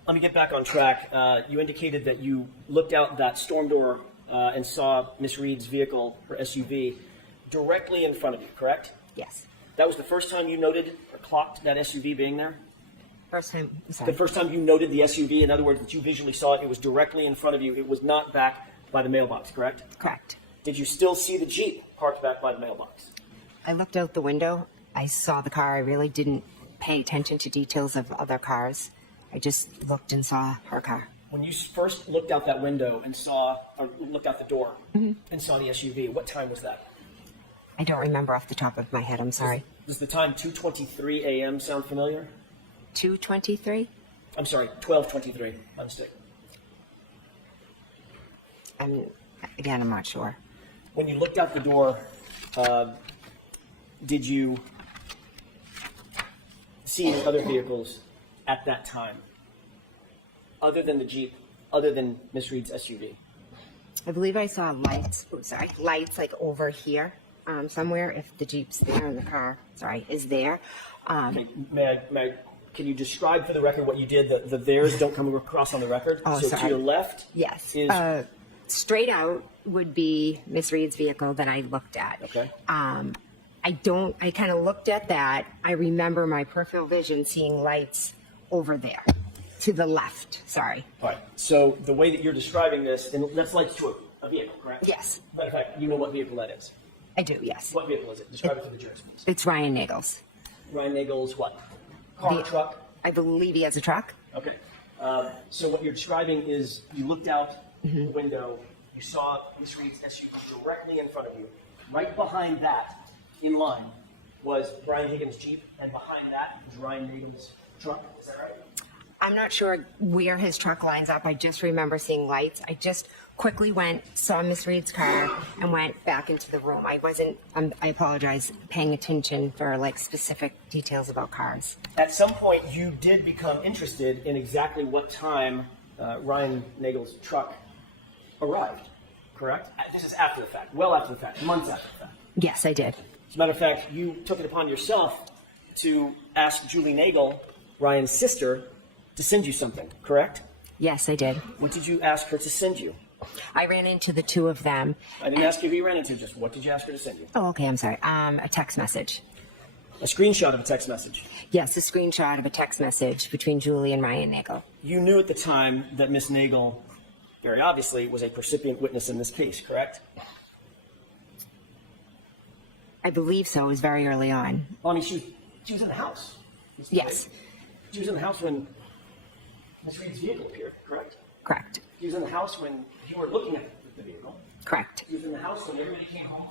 Let me get back on track. You indicated that you looked out that storm door and saw Miss Reed's vehicle, her SUV, directly in front of you, correct? Yes. That was the first time you noted or clocked that SUV being there? First time, The sorry. first time you noted the SUV, in other words, that you visually saw it, it was directly in front of you. It was not back by the mailbox, correct? Correct. Did you still see the Jeep parked back by the mailbox? I looked out the window. I saw the car. I really didn't pay attention to details of other cars. I just looked and saw her car. When you first looked out that window and looked out the door and saw the SUV, what time was that? I don't remember off the top of my head. I'm sorry. Does the time 2:23 a.m. sound familiar? 2:23? I'm sorry, 12:23. My mistake. Again, I'm not sure. When you looked out the door, did you see any other vehicles at that time, other than the Jeep, other than Miss Reed's SUV? I believe I saw lights. Oh, sorry, lights like over here somewhere. If the Jeep's there and the car, is there. Okay, can you describe for the record what you did? The theirs don't come across on the record. Oh, so sorry. to your left, Yes. is Straight out would be Miss Reed's vehicle that I looked at. okay. I kind of looked at that. I remember my peripheral vision seeing lights over there to the left. Sorry. All right. So the way that you're describing this, and that's lights to a vehicle, correct? Yes. Matter of fact, you know what vehicle that is. I do, yes. What vehicle is it? Describe it to the jurors, please. It's Ryan Nagels. Ryan Nagel's what? Car, truck? I believe he has a truck. Okay. So what you're describing is you looked out the window, you saw Miss Reed's SUV directly in front of you. Right behind that, in line, was Brian Higgins' Jeep, and behind that was Ryan Nagel's truck. Is that right? I'm not sure where his truck lines up. I just remember seeing lights. I just quickly saw Miss Reed's car and went back into the room. I wasn't, I apologize, paying attention for like specific details about cars. At some point, you did become interested in exactly what time Ryan Nagel's truck arrived, correct? This is after the fact, well after the fact, months after the fact. Yes, I did. As a matter of fact, you took it upon yourself to ask Julie Nagel, Ryan's sister, to send you something, correct? Yes, I did. What did you ask her to send you? I ran into the two of them. I didn't ask you who you ran into, just what did you ask her to send you? Oh, okay, I'm sorry. A text message. A screenshot of a text message. Yes, a screenshot of a text message between Julie and Ryan Nagel. You knew at the time that Miss Nagel, very obviously, was a percipient witness in this case, correct? I believe so. It was very early on. Well, I mean, she was in the house. Yes, She was in the house when Miss Reed's vehicle appeared, correct? correct. She was in the house when you were looking at the vehicle. Correct. She was in the house when everybody came home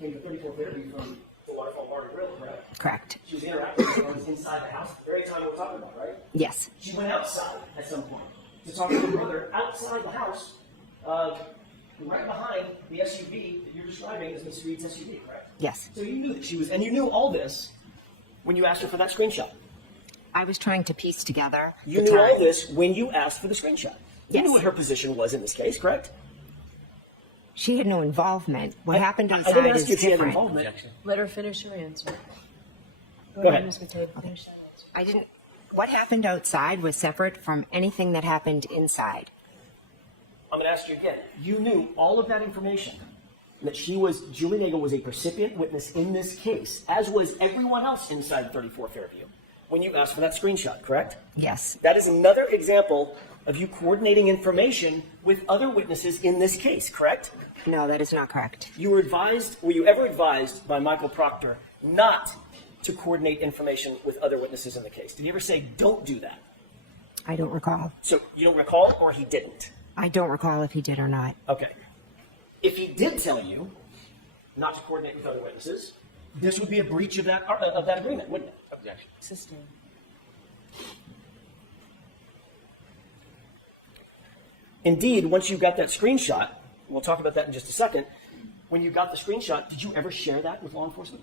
came to 34 Fairview from the Waterfall Bar and Grill, correct? Correct. She was interacting with ones inside the house at the very time we're talking about, right? Yes. She went outside at some point to talk to her brother outside the house, right behind the SUV that you're describing as Miss Reed's SUV, correct? Yes. So you knew that she was, and you knew all this when you asked her for that screenshot. I was trying to piece together. You the knew time. all this when you asked for the screenshot. You Yes. knew what her position was in this case, correct? She had no involvement. What happened I outside didn't is ask you if she had different. involvement. Objection. Let her finish her answer. Go ahead. Ms. McCabe, finish that answer. I didn't. What happened outside was separate from anything that happened inside. I'm going to ask you again. You knew all of that information, that Julie Nagel was a percipient witness in this case, as was everyone else inside 34 Fairview, when you asked for that screenshot, correct? Yes. That is another example of you coordinating information with other witnesses in this case, correct? No, that is not correct. Were you ever advised by Michael Proctor not to coordinate information with other witnesses in the case? Did he ever say, don't do that? I don't recall. So you don't recall, or he didn't? I don't recall if he did or not. Okay. If he did tell you not to coordinate with other witnesses, this would be a breach of that agreement, wouldn't it? Objection. Sustained. Indeed, once you got that screenshot, we'll talk about that in just a second. When you got the screenshot, did you ever share that with law enforcement?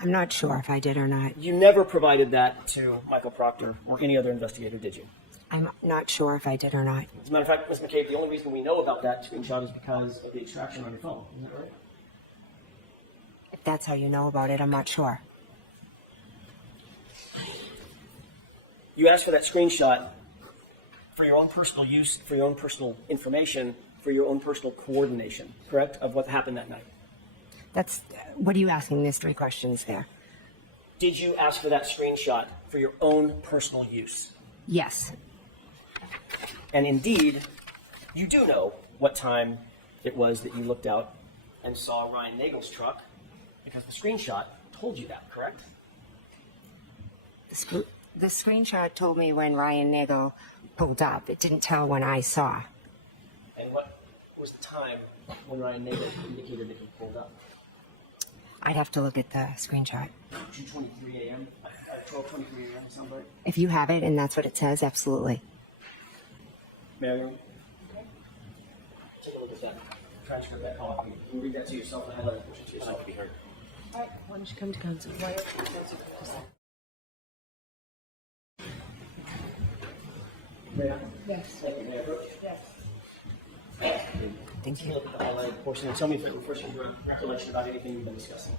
I'm not sure if I did or not. You never provided that to Michael Proctor or any other investigator, did you? I'm not sure if I did or not. As a matter of fact, Ms. McCabe, the only reason we know about that screenshot is because of the extraction on your phone. Is that right? If that's how you know about it, I'm not sure. You asked for that screenshot for your own personal use, for your own personal information, for your own personal coordination, correct, of what happened that night. What are you asking? There's three questions there. Did you ask for that screenshot for your own personal use? Yes. And indeed, you do know what time it was that you looked out and saw Ryan Nagel's truck, because the screenshot told you that, correct? The screenshot told me when Ryan Nagel pulled up. It didn't tell when I saw. And what was the time when Ryan Nagel indicated that he pulled up? I'd have to look at the screenshot. 2:23 a.m., 12:23 a.m., sound right? If you have it and that's what it says, absolutely. Marion, take a look at that transcript, that call. You can read that to yourself and highlight it to yourself to be heard. All right, why don't you come to counsel? Wyatt, counsel, come to side. Yes. Thank you. May I approach? Yes. Thank Take a you. look at the highlighted portion and tell me if it refers to your recollection about anything we've been discussing.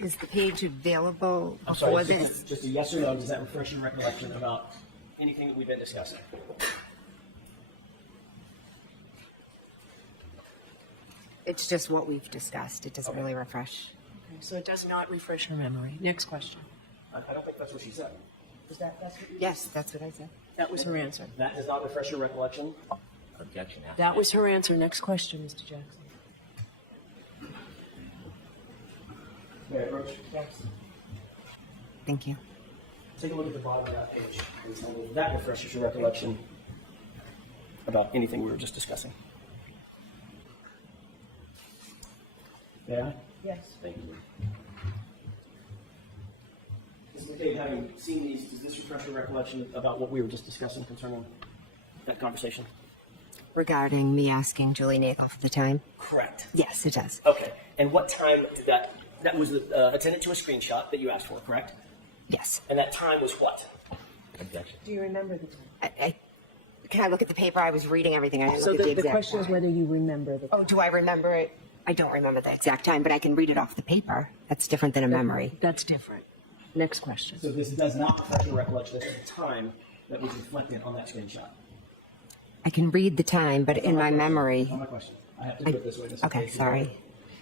Is the page available I'm sorry, before it's this? just a yes or no. Does that refresh your recollection about anything that we've been discussing? It's just what we've discussed. It doesn't really refresh. Okay, so it does not refresh her memory. Next question. I don't think that's what she said. That's what you Yes, that's what I said. That was her answer. That does not refresh your recollection. Objection. That was her answer. Next question, Mr. Jackson. May I approach? Yes. Thank you. Take a look at the bottom of that page and tell me if that refreshes your recollection about anything we were just discussing. May I? Yes. Thank you. Ms. McCabe, having seen these, does this refresh your recollection about what we were just discussing concerning that conversation? Regarding me asking Julie Nagel for the time? Correct. Yes, it does. Okay. And what time did that was attended to a screenshot that you asked for, correct? Yes. And that time was what? Objection. Do you remember the time? Can I look at the paper? I was reading everything. I didn't So look at the the exact question is time. whether you remember the time. Oh, do I remember it? I don't remember the exact time, but I can read it off the paper. That's different than a memory. That's different. Next question. So this does not refresh your recollection. This is the time that was reflected on that screenshot. I can read the time, but in my memory, Not my question. I have to put it this way. Ms. okay, McCabe. sorry.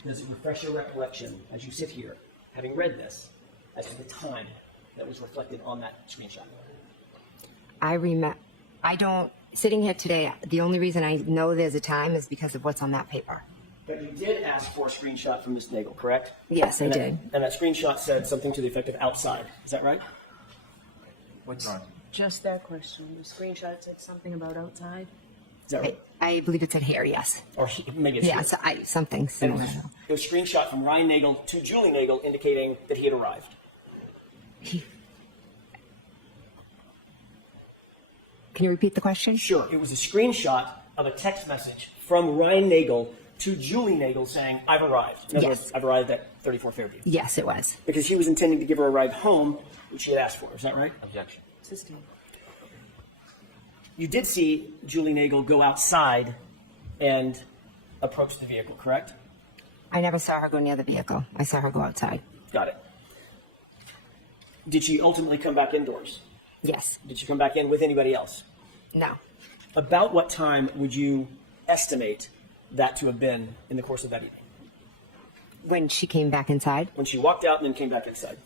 Does it refresh your recollection as you sit here, having read this, as to the time that was reflected on that screenshot? Sitting here today, the only reason I know there's a time is because of what's on that paper. But you did ask for a screenshot from Ms. Nagel, correct? Yes, I And that- did. And that screenshot said something to the effect of outside. Is that right? What's wrong? Just that question. The screenshot said something about outside. Is that right? I believe it said here, yes. Or maybe it's Yeah, here. so something And similar. it was a screenshot from Ryan Nagel to Julie Nagel indicating that he had arrived. Can you repeat the question? Sure. It was a screenshot of a text message from Ryan Nagel to Julie Nagel saying, I've arrived. In other Yes. words, I've arrived at 34 Fairview. Yes, it was. Because he was intending to give her a ride home, which she had asked for. Is that right? Objection. System. You did see Julie Nagel go outside and approach the vehicle, correct? I never saw her go near the vehicle. I saw her go outside. Got it. Did she ultimately come back indoors? Yes. Did she come back in with anybody else? No. About what time would you estimate that to have been in the course of that evening? When she came back inside, When she walked out and then came back inside.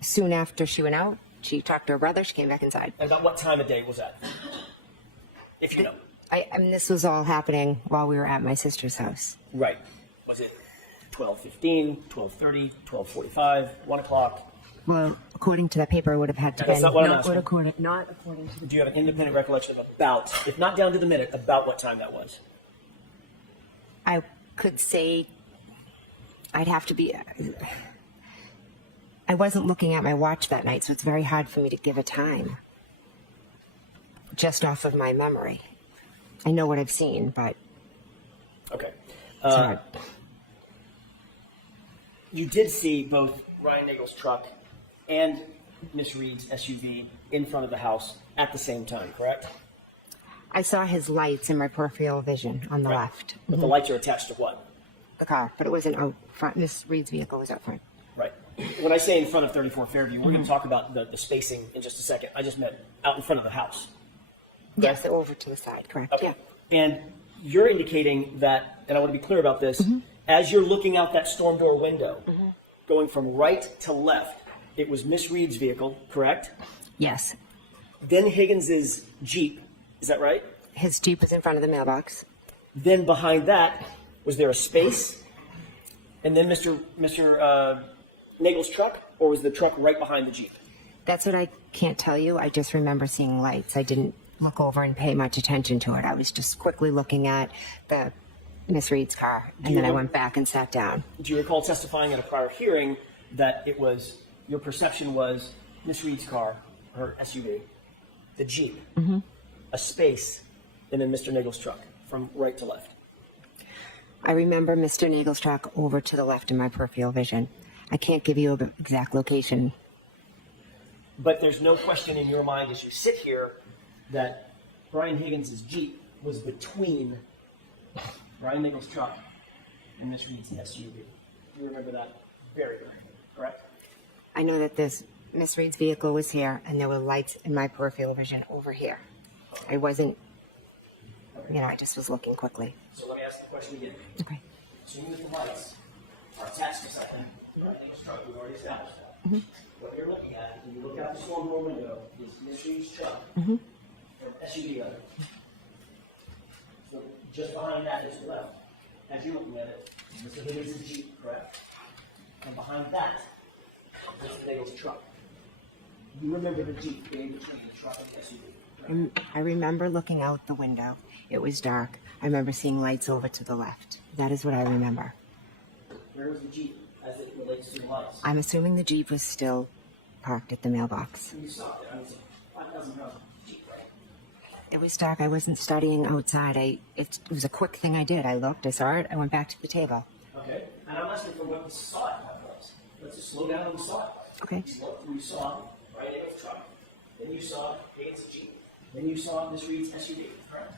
soon after she went out, she talked to her brother. She came back inside. And about what time of day was that? If you know. I mean, this was all happening while we were at my sister's house. Right. Was it 12:15, 12:30, 12:45, 1 o'clock? Well, according to that paper, it would have had to That's been. not what I'm Not asking. according to the. Do you have an independent recollection of about, if not down to the minute, about what time that was? I could say I'd have to be. I wasn't looking at my watch that night, so it's very hard for me to give a time just off of my memory. I know what I've seen, but Okay. it's hard. You did see both Ryan Nagel's truck and Miss Reed's SUV in front of the house at the same time, correct? I saw his lights in my peripheral vision on the Right. left. But the lights are attached to what? The car, but it wasn't out front. Miss Reed's vehicle was out front. Right. When I say in front of 34 Fairview, we're going to talk about the spacing in just a second. I just meant out in front of the house. Yes, over to the side, correct? Okay. Yeah. And you're indicating that, and I want to be clear about this, as you're looking out that storm door window, going from right to left, it was Miss Reed's vehicle, correct? Yes. Then Higgins's Jeep. Is that right? His Jeep was in front of the mailbox. Then behind that, was there a space? And then Mr. Nagel's truck, or was the truck right behind the Jeep? That's what I can't tell you. I just remember seeing lights. I didn't look over and pay much attention to it. I was just quickly looking at the Miss Reed's car, and then I went back and sat down. Do you recall testifying at a prior hearing that it was, your perception was Miss Reed's car, her SUV, the Jeep, a space, and then Mr. Nagel's truck from right to left? I remember Mr. Nagel's truck over to the left in my peripheral vision. I can't give you an exact location. But there's no question in your mind as you sit here that Brian Higgins' Jeep was between Brian Nagel's truck and Miss Reed's SUV. You remember that very, very, correct? I know that this Miss Reed's vehicle was here, and there were lights in my peripheral vision over here. I wasn't, I just was looking quickly. So let me ask the question again. Okay. Assuming that the lights are attached to something, Brian Nagel's truck, we've already established that. What you're looking at, when you look out the storm door window, is Miss Reed's truck, or SUV rather. So just behind that is the left. As you're looking at it, Mr. Higgins' Jeep, correct? And behind that, Mr. Nagel's truck. You remember the Jeep being between the truck and the SUV, correct? I remember looking out the window. It was dark. I remember seeing lights over to the left. That is what I remember. Where was the Jeep as it relates to the lights? I'm assuming the Jeep was still parked at the mailbox. You stopped it. I mean, it's a 5,000 pound Jeep, right? It was dark. I wasn't studying outside. It was a quick thing I did. I looked, I saw it, I went back to the table. Okay. And I'm asking for what you saw it was. Let's just slow down and you saw it. Okay. You saw right in a truck. Then you saw it's a Jeep. Then you saw Miss Reed's SUV, correct?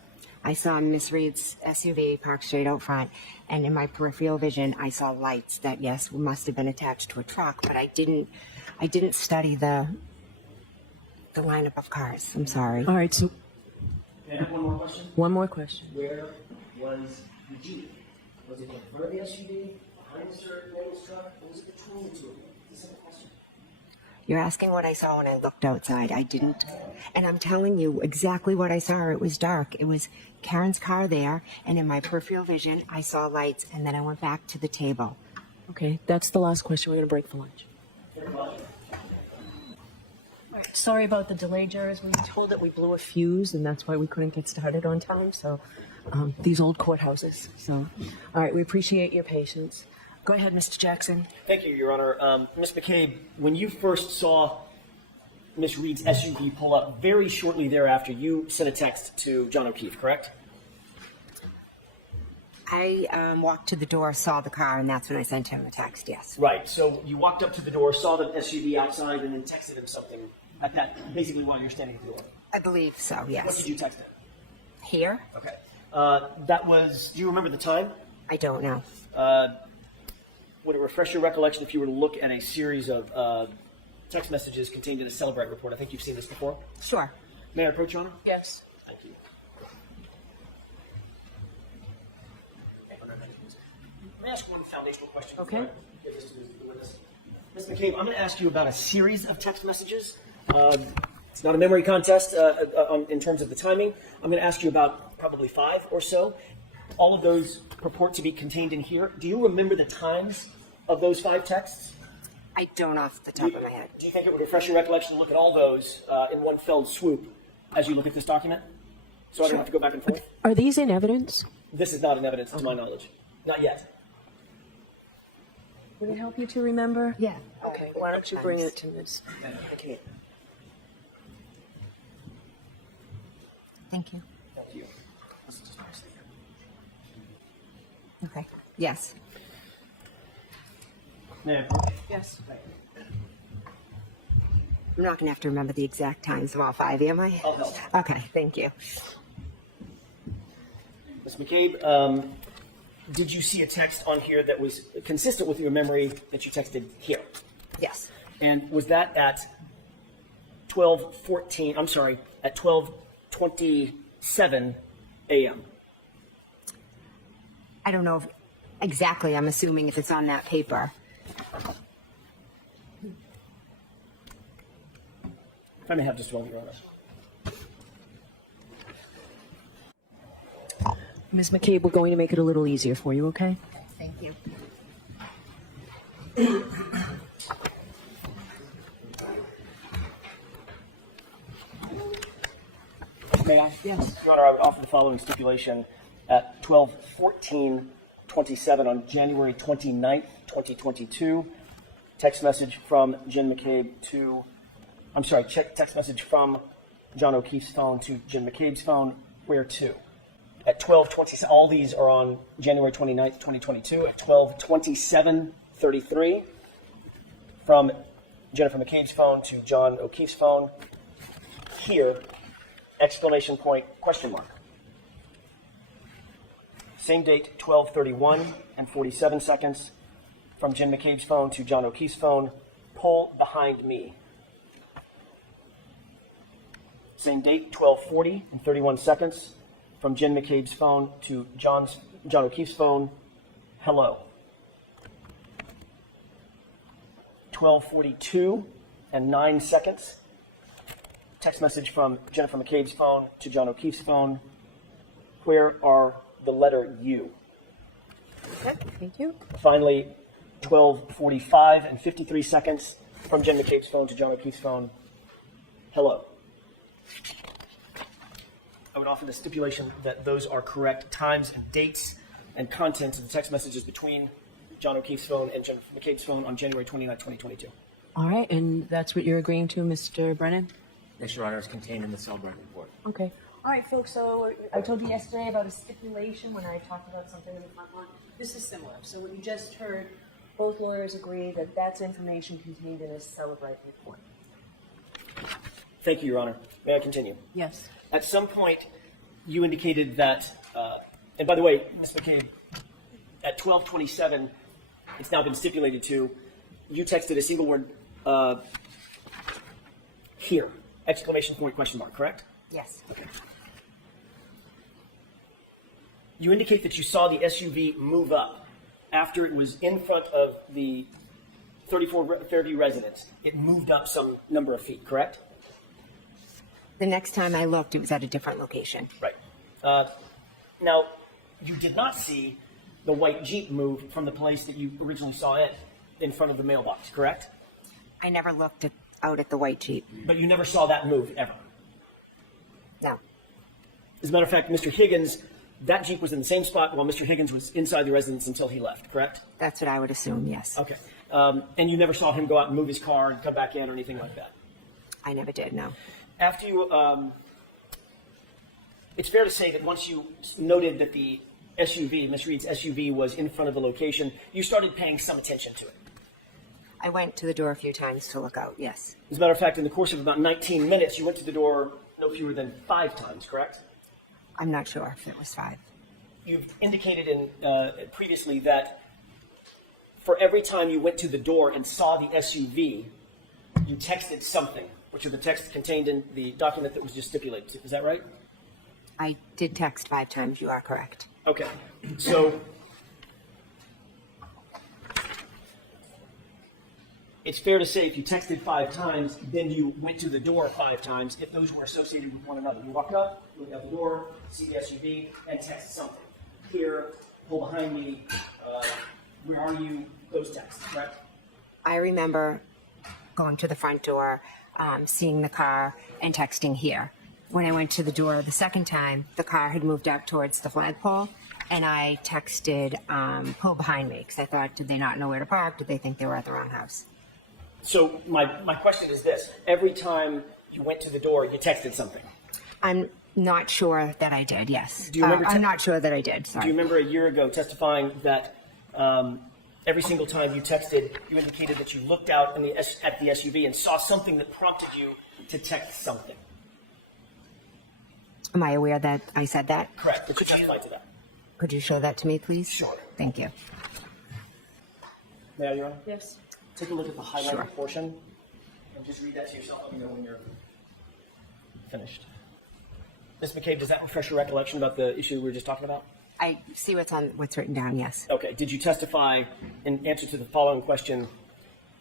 I saw Miss Reed's SUV parked straight out front, and in my peripheral vision, I saw lights that, yes, must have been attached to a truck, but I didn't study the lineup of cars. I'm sorry. All right, so Can I have one more question? one more question. Where was the Jeep? Was it in front of the SUV, behind Mr. Daniel's truck, or was it between the two of them? It's a simple question. You're asking what I saw when I looked outside. I didn't. And I'm telling you exactly what I saw. It was dark. It was Karen's car there, and in my peripheral vision, I saw lights, and then I went back to the table. Okay, that's the last question. We're going to break for lunch. All right, sorry about the delay, jurors. We were told that we blew a fuse, and that's why we couldn't get started on time. So, these old courthouses. So, all right, we appreciate your patience. Go ahead, Mr. Jackson. Thank you, Your Honor. Ms. McCabe, when you first saw Miss Reed's SUV pull up, very shortly thereafter, you sent a text to John O'Keefe, correct? I walked to the door, saw the car, and that's when I sent him a text, yes. Right. So you walked up to the door, saw the SUV outside, and then texted him something at that, basically while you're standing at the door. I believe so, What yes. did you text him? Here? Okay. That was, do you remember the time? I don't know. Would it refresh your recollection if you were to look at a series of text messages contained in a Celebrate report? I think you've seen this before. Sure. May I approach, Your Honor? Yes. Thank you. Let me ask one foundational question. Okay. before I give this to the witness. Ms. McCabe, I'm going to ask you about a series of text messages. It's not a memory contest in terms of the timing. I'm going to ask you about probably 5 or so. All of those purport to be contained in here. Do you remember the times of those 5 texts? I don't off the top of my head. Do you think it would refresh your recollection to look at all those in one fell swoop as you look at this document? So I don't have to go back and forth? Are these in evidence? This is not in evidence to my knowledge. Not yet. Would it help you to remember? Yeah. Okay, why don't you bring it to Ms. McCabe? Thank you. Thank you. Okay. Yes. May I approach? Yes. I'm not going to have to remember the exact times of all 5, am I? I'll help. Okay, thank you. Ms. McCabe, did you see a text on here that was consistent with your memory that you texted here? Yes. And was that at 12:14, I'm sorry, at 12:27 a.m.? I don't know if exactly. I'm assuming if it's on that paper. If I may have just one, Your Honor. Ms. McCabe, we're going to make it a little easier for you, okay? Thank you. May I? Yes. Your Honor, I would offer the following stipulation at 12:14:27 on January 29th, 2022. Text message from Jen McCabe to, I'm sorry, text message from John O'Keefe's phone to Jen McCabe's phone. Where to? At 12:27, all these are on January 29th, 2022. At 12:27:33 from Jennifer McCabe's phone to John O'Keefe's phone. Here, exclamation point, question mark. Same date, 12:31 and 47 seconds from Jen McCabe's phone to John O'Keefe's phone. Pull behind me. Same date, 12:40 and 31 seconds from Jen McCabe's phone to John O'Keefe's phone. Hello. 12:42 and 9 seconds. Text message from Jennifer McCabe's phone to John O'Keefe's phone. Where are the letter U? Okay, thank you. Finally, 12:45 and 53 seconds from Jen McCabe's phone to John O'Keefe's phone. Hello. I would offer the stipulation that those are correct times and dates and contents of the text messages between John O'Keefe's phone and Jennifer McCabe's phone on January 29, 2022. All right, and that's what you're agreeing to, Mr. Brennan? Yes, Your Honor, is contained in the Cellbrite report. Okay. All right, folks, so I told you yesterday about a stipulation when I talked about something in the front lawn. This is similar. So what you just heard, both lawyers agree that that's information contained in a Cellbrite report. Thank you, Your Honor. May I continue? Yes. At some point, you indicated that, and by the way, Ms. McCabe, at 12:27, it's now been stipulated to, you texted a single word, here, exclamation point, question mark, correct? Yes. Okay. You indicate that you saw the SUV move up after it was in front of the 34 Fairview residence. It moved up some number of feet, correct? The next time I looked, it was at a different location. Right. Now, you did not see the white Jeep move from the place that you originally saw it in front of the mailbox, correct? I never looked out at the white Jeep. But you never saw that move ever. No. As a matter of fact, Mr. Higgins, that Jeep was in the same spot while Mr. Higgins was inside the residence until he left, correct? That's what I would assume, yes. Okay. And you never saw him go out and move his car and come back in or anything like that? I never did, no. After you, it's fair to say that once you noted that the SUV, Ms. Reed's SUV, was in front of the location, you started paying some attention to it. I went to the door a few times to look out, yes. As a matter of fact, in the course of about 19 minutes, you went to the door no fewer than 5 times, correct? I'm not sure if it was 5. You've indicated previously that for every time you went to the door and saw the SUV, you texted something, which are the texts contained in the document that was just stipulated. Is that right? I did text 5 times, you are correct. Okay. So it's fair to say if you texted 5 times, then you went to the door 5 times, if those were associated with one another. You walked up, look out the door, see the SUV, and text something. Here, pull behind me, where are you? Those texts, correct? I remember going to the front door, seeing the car, and texting here. When I went to the door the second time, the car had moved up towards the flagpole, and I texted, pull behind me, because I thought, did they not know where to park? Did they think they were at the wrong house? So my question is this. Every time you went to the door, you texted something. I'm not sure that I did, yes. Do you remember I'm not sure that I did, Do sorry. you remember a year ago testifying that every single time you texted, you indicated that you looked out at the SUV and saw something that prompted you to text something? Am I aware that I said that? Correct. Could you testify to that? Could you show that to me, please? Sure. Thank you. May I, Your Honor? Yes. Take a look at the highlighted Sure. portion and just read that to yourself. Let me know when you're finished. Ms. McCabe, does that refresh your recollection about the issue we were just talking about? I see what's written down, yes. Okay. Did you testify in answer to the following question?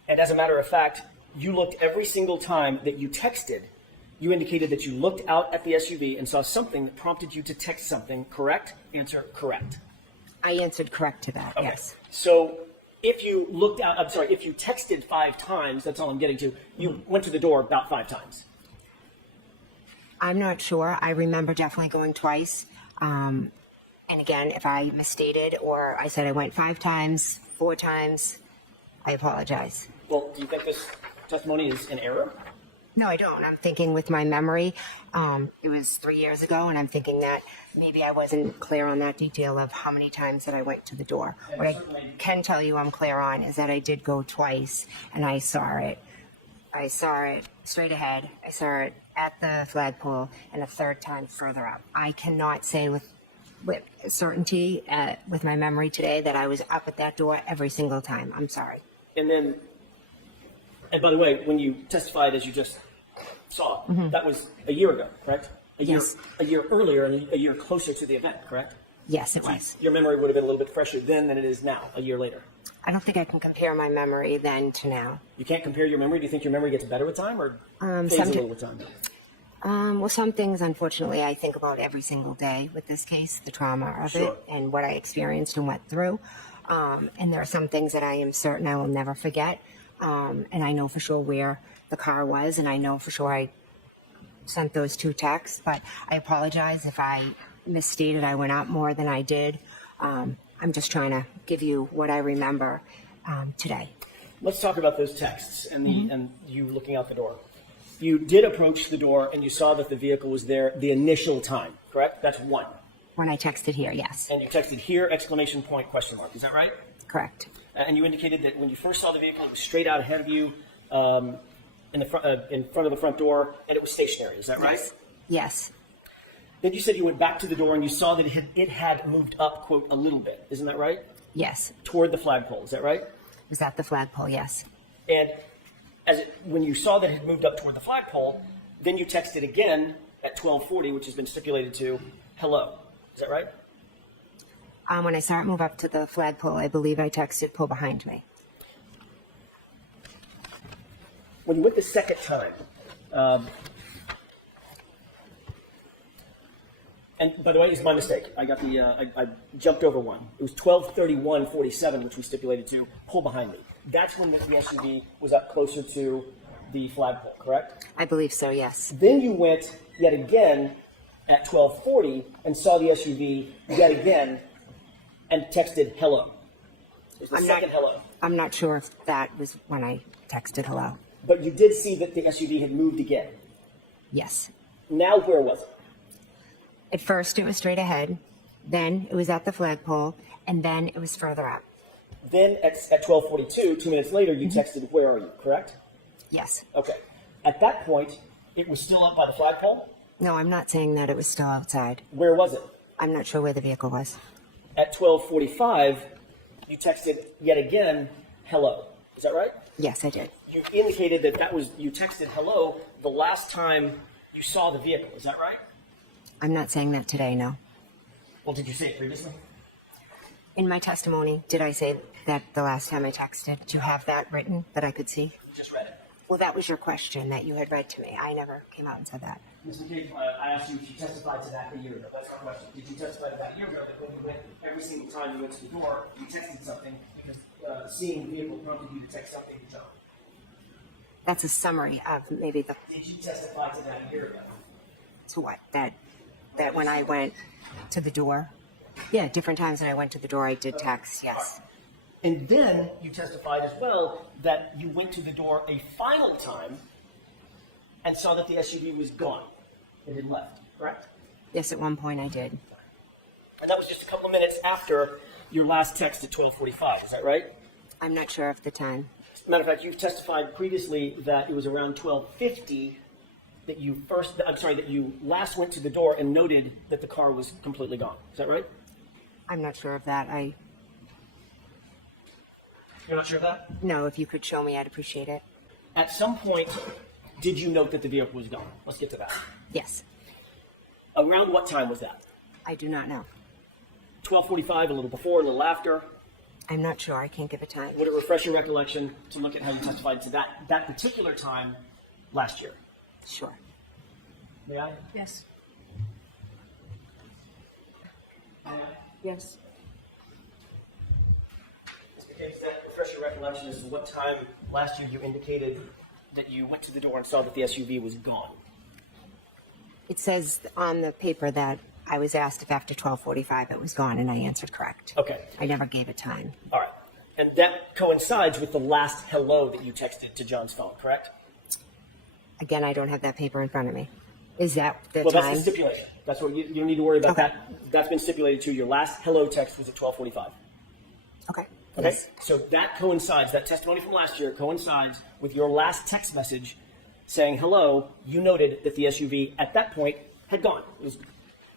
And as a matter of fact, you looked every single time that you texted, you indicated that you looked out at the SUV and saw something that prompted you to text something, correct? Answer, correct. I answered correct to that, Okay. yes. So if you looked out, I'm sorry, if you texted 5 times, that's all I'm getting to, you went to the door about 5 times. I'm not sure. I remember definitely going twice. And again, if I misstated or I said I went 5 times, 4 times, I apologize. Well, do you think this testimony is in error? No, I don't. I'm thinking with my memory, it was 3 years ago, and I'm thinking that maybe I wasn't clear on that detail of how many times that I went to the door. What I can tell you I'm clear on is that I did go twice, and I saw it. I saw it straight ahead. I saw it at the flagpole, and a third time further up. I cannot say with certainty, with my memory today, that I was up at that door every single time. I'm sorry. And then, and by the way, when you testified, as you just saw, that was a year ago, correct? Yes. A year earlier and a year closer to the event, correct? Yes, it was. Your memory would have been a little bit fresher then than it is now, a year later. I don't think I can compare my memory then to now. You can't compare your memory? Do you think your memory gets better with time or fades a little with time? Well, some things, unfortunately, I think about every single day with this case, the trauma of Sure. it and what I experienced and went through. And there are some things that I am certain I will never forget. And I know for sure where the car was, and I know for sure I sent those 2 texts, but I apologize if I misstated. I went out more than I did. I'm I'm just trying to give you what I remember today. Let's talk about those texts and and you looking out the door. You did approach the door and you saw that the vehicle was there the initial time, correct? That's one. When I texted here, yes, And you texted here, exclamation point, question mark. Is that right? correct. And you indicated that when you first saw the vehicle, it was straight out ahead of you in front of the front door, and it was stationary. Is that right? Yes, Then you said you went back to the door and you saw that it had moved up, quote, a little bit. Isn't that right? yes. Toward the flagpole. Is that right? Was that the flagpole? Yes. And when you saw that it had moved up toward the flagpole, then you texted again at 12:40, which has been stipulated to hello. Is that right? When I saw it move up to the flagpole, I believe I texted pull behind me. When you went the second time, and by the way, it's my mistake. I got I jumped over one. It was 12:31:47, which we stipulated to pull behind me. That's when the SUV was up closer to the flagpole, correct? I believe so, yes. Then you went yet again at 12:40 and saw the SUV yet again and texted hello. It was the second hello. I'm not sure if that was when I texted hello. But you did see that the SUV had moved again. Yes. Now where was it? At first, it was straight ahead. Then it was at the flagpole, and then it was further up. Then at 12:42, 2 minutes later, you texted, where are you, correct? Yes. Okay. At that point, it was still up by the flagpole? No, I'm not saying that it was still outside. Where was it? I'm not sure where the vehicle was. At 12:45, you texted yet again, hello. Is that right? Yes, I did. You indicated you texted hello the last time you saw the vehicle. Is that right? I'm not saying that today, no. Well, did you say it previously? In my testimony, did I say that the last time I texted? Do you have that written that I could see? You just read it. Well, that was your question that you had read to me. I never came out and said that. Ms. McCabe, I asked you if you testified to that a year ago. That's our question. Did you testify to that a year ago that when you went, every single time you went to the door, you texted something because seeing the vehicle prompted you to text something to John? That's a summary of maybe the Did you testify to that a year ago? to what that when I went to the door. Yeah, different times that I went to the door, I did text. Yes. And then you testified as well that you went to the door a final time and saw that the SUV was gone. It had left, correct? Yes, at one point I did. And that was just a couple of minutes after your last text at 12:45. Is that right? I'm not sure of the time. Matter of fact, you've testified previously that it was around 12:50 that you last went to the door and noted that the car was completely gone. Is that right? I'm not sure of that. You're not sure of that? No, if you could show me, I'd appreciate it. At some point, did you note that the vehicle was gone? Let's get to that. Yes. Around what time was that? I do not know. 12:45, a little before, a little after? I'm not sure. I can't give a time. Would it refresh your recollection to look at how you testified to that particular time last year? Sure. May I? Yes. May I? Yes. Mr. McCabe, does that refresh your recollection as to what time last year you indicated that you went to the door and saw that the SUV was gone? It says on the paper that I was asked if after 12:45 it was gone, and I answered correct. Okay. I never gave a time. All right. And that coincides with the last hello that you texted to John's phone, correct? Again, I don't have that paper in front of me. Is that the Well, time? that's the stipulation. That's what you don't need to worry about Okay. that. That's been stipulated to. Your last hello text was at 12:45. Okay. Okay? Yes. So that coincides, that testimony from last year coincides with your last text message saying hello. You noted that the SUV at that point had gone,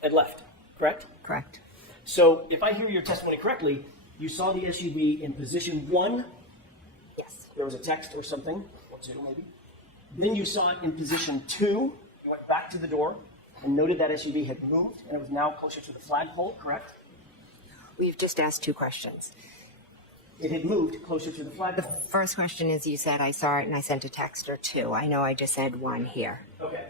had left, correct? Correct. So if I hear your testimony correctly, you saw the SUV in position 1. Yes. There was a text or something, or 2 maybe. Then you saw it in position 2. You went back to the door and noted that SUV had moved and it was now closer to the flagpole, correct? We've just asked 2 questions. It had moved closer to the flagpole. First question is, you said I saw it and I sent a text, or 2. I know I just said 1 here. Okay.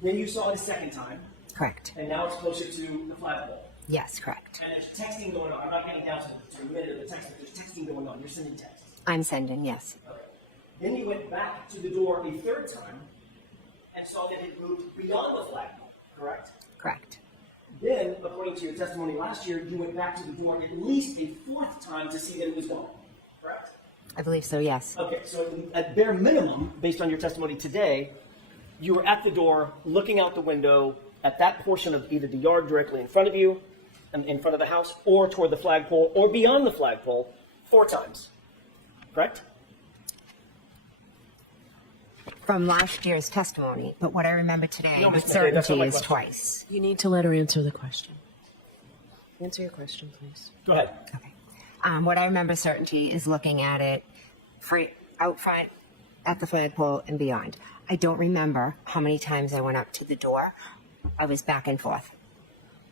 Then you saw it a second time, Correct. and now it's closer to the flagpole. Yes, correct. And there's texting going on. I'm not getting down to the minute of the text, but there's texting going on. You're sending texts. I'm sending, yes. Okay. Then you went back to the door a third time and saw that it moved beyond the flagpole, correct? Correct. Then, according to your testimony last year, you went back to the door at least a fourth time to see that it was gone, correct? I believe so, yes. Okay, so at bare minimum, based on your testimony today, you were at the door, looking out the window at that portion of either the yard directly in front of you, and in front of the house, or toward the flagpole, or beyond the flagpole, 4 times, correct? From last year's testimony, but what I remember today No, with Ms. McCabe, that's not certainty my is question. twice. You need to let her answer the question. Answer your question, please. Go ahead. Okay. What I remember certainty is looking at it out front, at the flagpole, and beyond. I don't remember how many times I went up to the door. I was back and forth.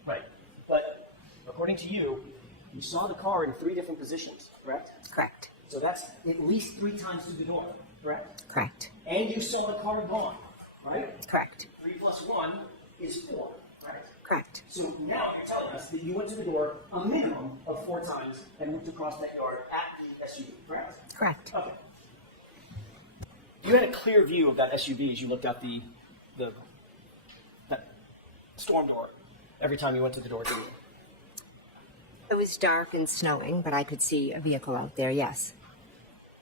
Right. But according to you, you saw the car in 3 different positions, correct? Correct. So that's at least 3 times to the door, correct? Correct. And you saw the car gone, right? Correct. 3 plus 1 is 4, right? Correct. So now you're telling us that you went to the door a minimum of 4 times and moved across that yard at the SUV, correct? Correct. Okay. You had a clear view of that SUV as you looked out that storm door every time you went to the door, didn't you? It was dark and snowing, but I could see a vehicle out there, yes.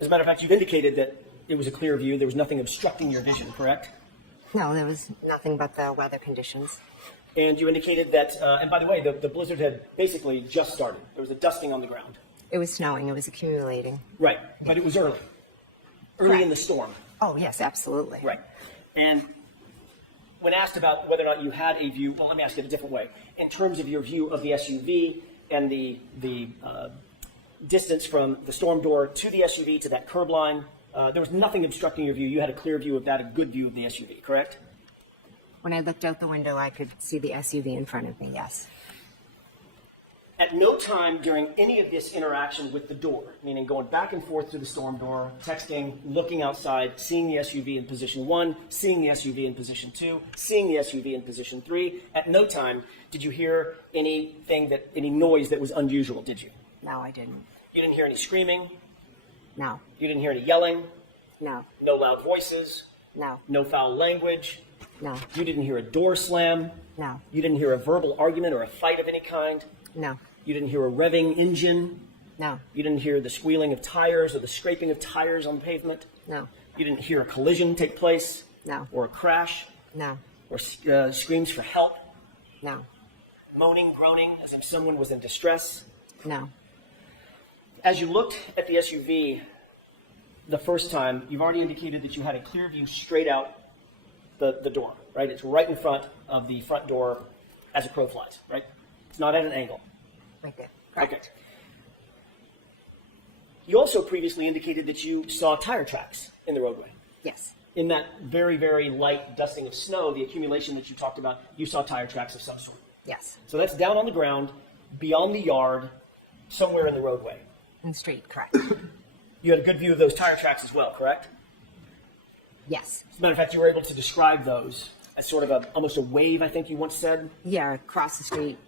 As a matter of fact, you've indicated that it was a clear view. There was nothing obstructing your vision, correct? No, there was nothing but the weather conditions. And you indicated that, and by the way, the blizzard had basically just started. There was a dusting on the ground. It was snowing. It was accumulating. Right, but it was early. Early Correct. in the storm. Oh, yes, absolutely. Right. And when asked about whether or not you had a view, well, let me ask it a different way. In terms of your view of the SUV and the distance from the storm door to the SUV to that curb line, there was nothing obstructing your view. You had a clear view of that, a good view of the SUV, correct? When I looked out the window, I could see the SUV in front of me, yes. At no time during any of this interaction with the door, meaning going back and forth to the storm door, texting, looking outside, seeing the SUV in position 1, seeing the SUV in position 2, seeing the SUV in position 3, at no time did you hear any noise that was unusual, did you? No, I didn't. You didn't hear any screaming? No, You didn't hear any yelling? no, No loud voices? no, No foul language? no, You didn't hear a door slam? no, You didn't hear a verbal argument or a fight of any kind? no, You didn't hear a revving engine? no, You didn't hear the squealing of tires or the scraping of tires on the pavement? no, You didn't hear a collision take place? No. Or a crash? no, Or screams for help? no, Moaning, groaning, as if someone was in distress? no. As you looked at the SUV the first time, you've already indicated that you had a clear view straight out the door, right? It's right in front of the front door as a crow flies, right? It's not at an angle. Right there. Okay. You also previously indicated that you saw tire tracks in the roadway. Yes, In that very, very light dusting of snow, the accumulation that you talked about, you saw tire tracks of some sort. yes. So that's down on the ground, beyond the yard, somewhere in the roadway. In the street, correct. You had a good view of those tire tracks as well, correct? Yes. As a matter of fact, you were able to describe those as sort of almost a wave, I think you once said. Yeah, across the street.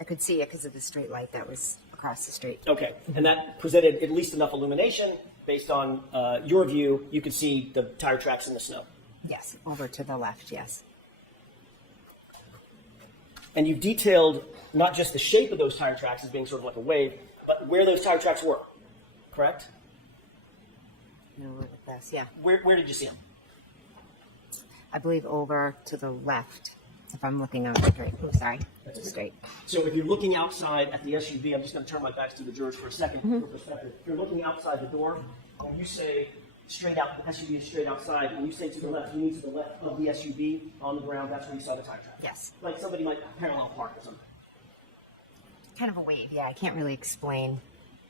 I could see it because of the street light that was across the street. Okay, and that presented at least enough illumination based on your view. You could see the tire tracks in the snow. Yes, over to the left, yes. And you've detailed not just the shape of those tire tracks as being sort of like a wave, but where those tire tracks were, correct? No, look at this, yeah. Where did you see them? I believe over to the left, if I'm looking out straight. Oh, sorry, straight. So if you're looking outside at the SUV, I'm just going to turn my back to the jurors for a second for perspective. If you're looking outside the door, when you say straight out, the SUV is straight outside, and you say to the left, you mean to the left of the SUV on the ground, that's where you saw the tire track. Yes. Like somebody might parallel park or something. Kind of a wave, yeah. I can't really explain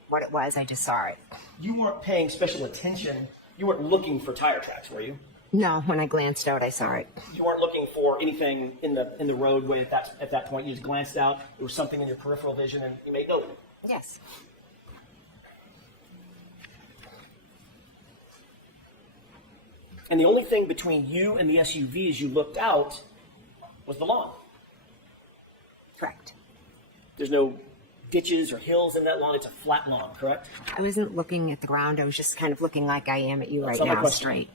what it was. I just saw it. You weren't paying special attention. You weren't looking for tire tracks, were you? No, when I glanced out, I saw it. You weren't looking for anything in the roadway at that point. You just glanced out. There was something in your peripheral vision, and you made note of it. Yes. And the only thing between you and the SUV as you looked out was the lawn. Correct. There's no ditches or hills in that lawn. It's a flat lawn, correct? I wasn't looking at the ground. I was just kind of looking like I am at you right not my now, question. straight.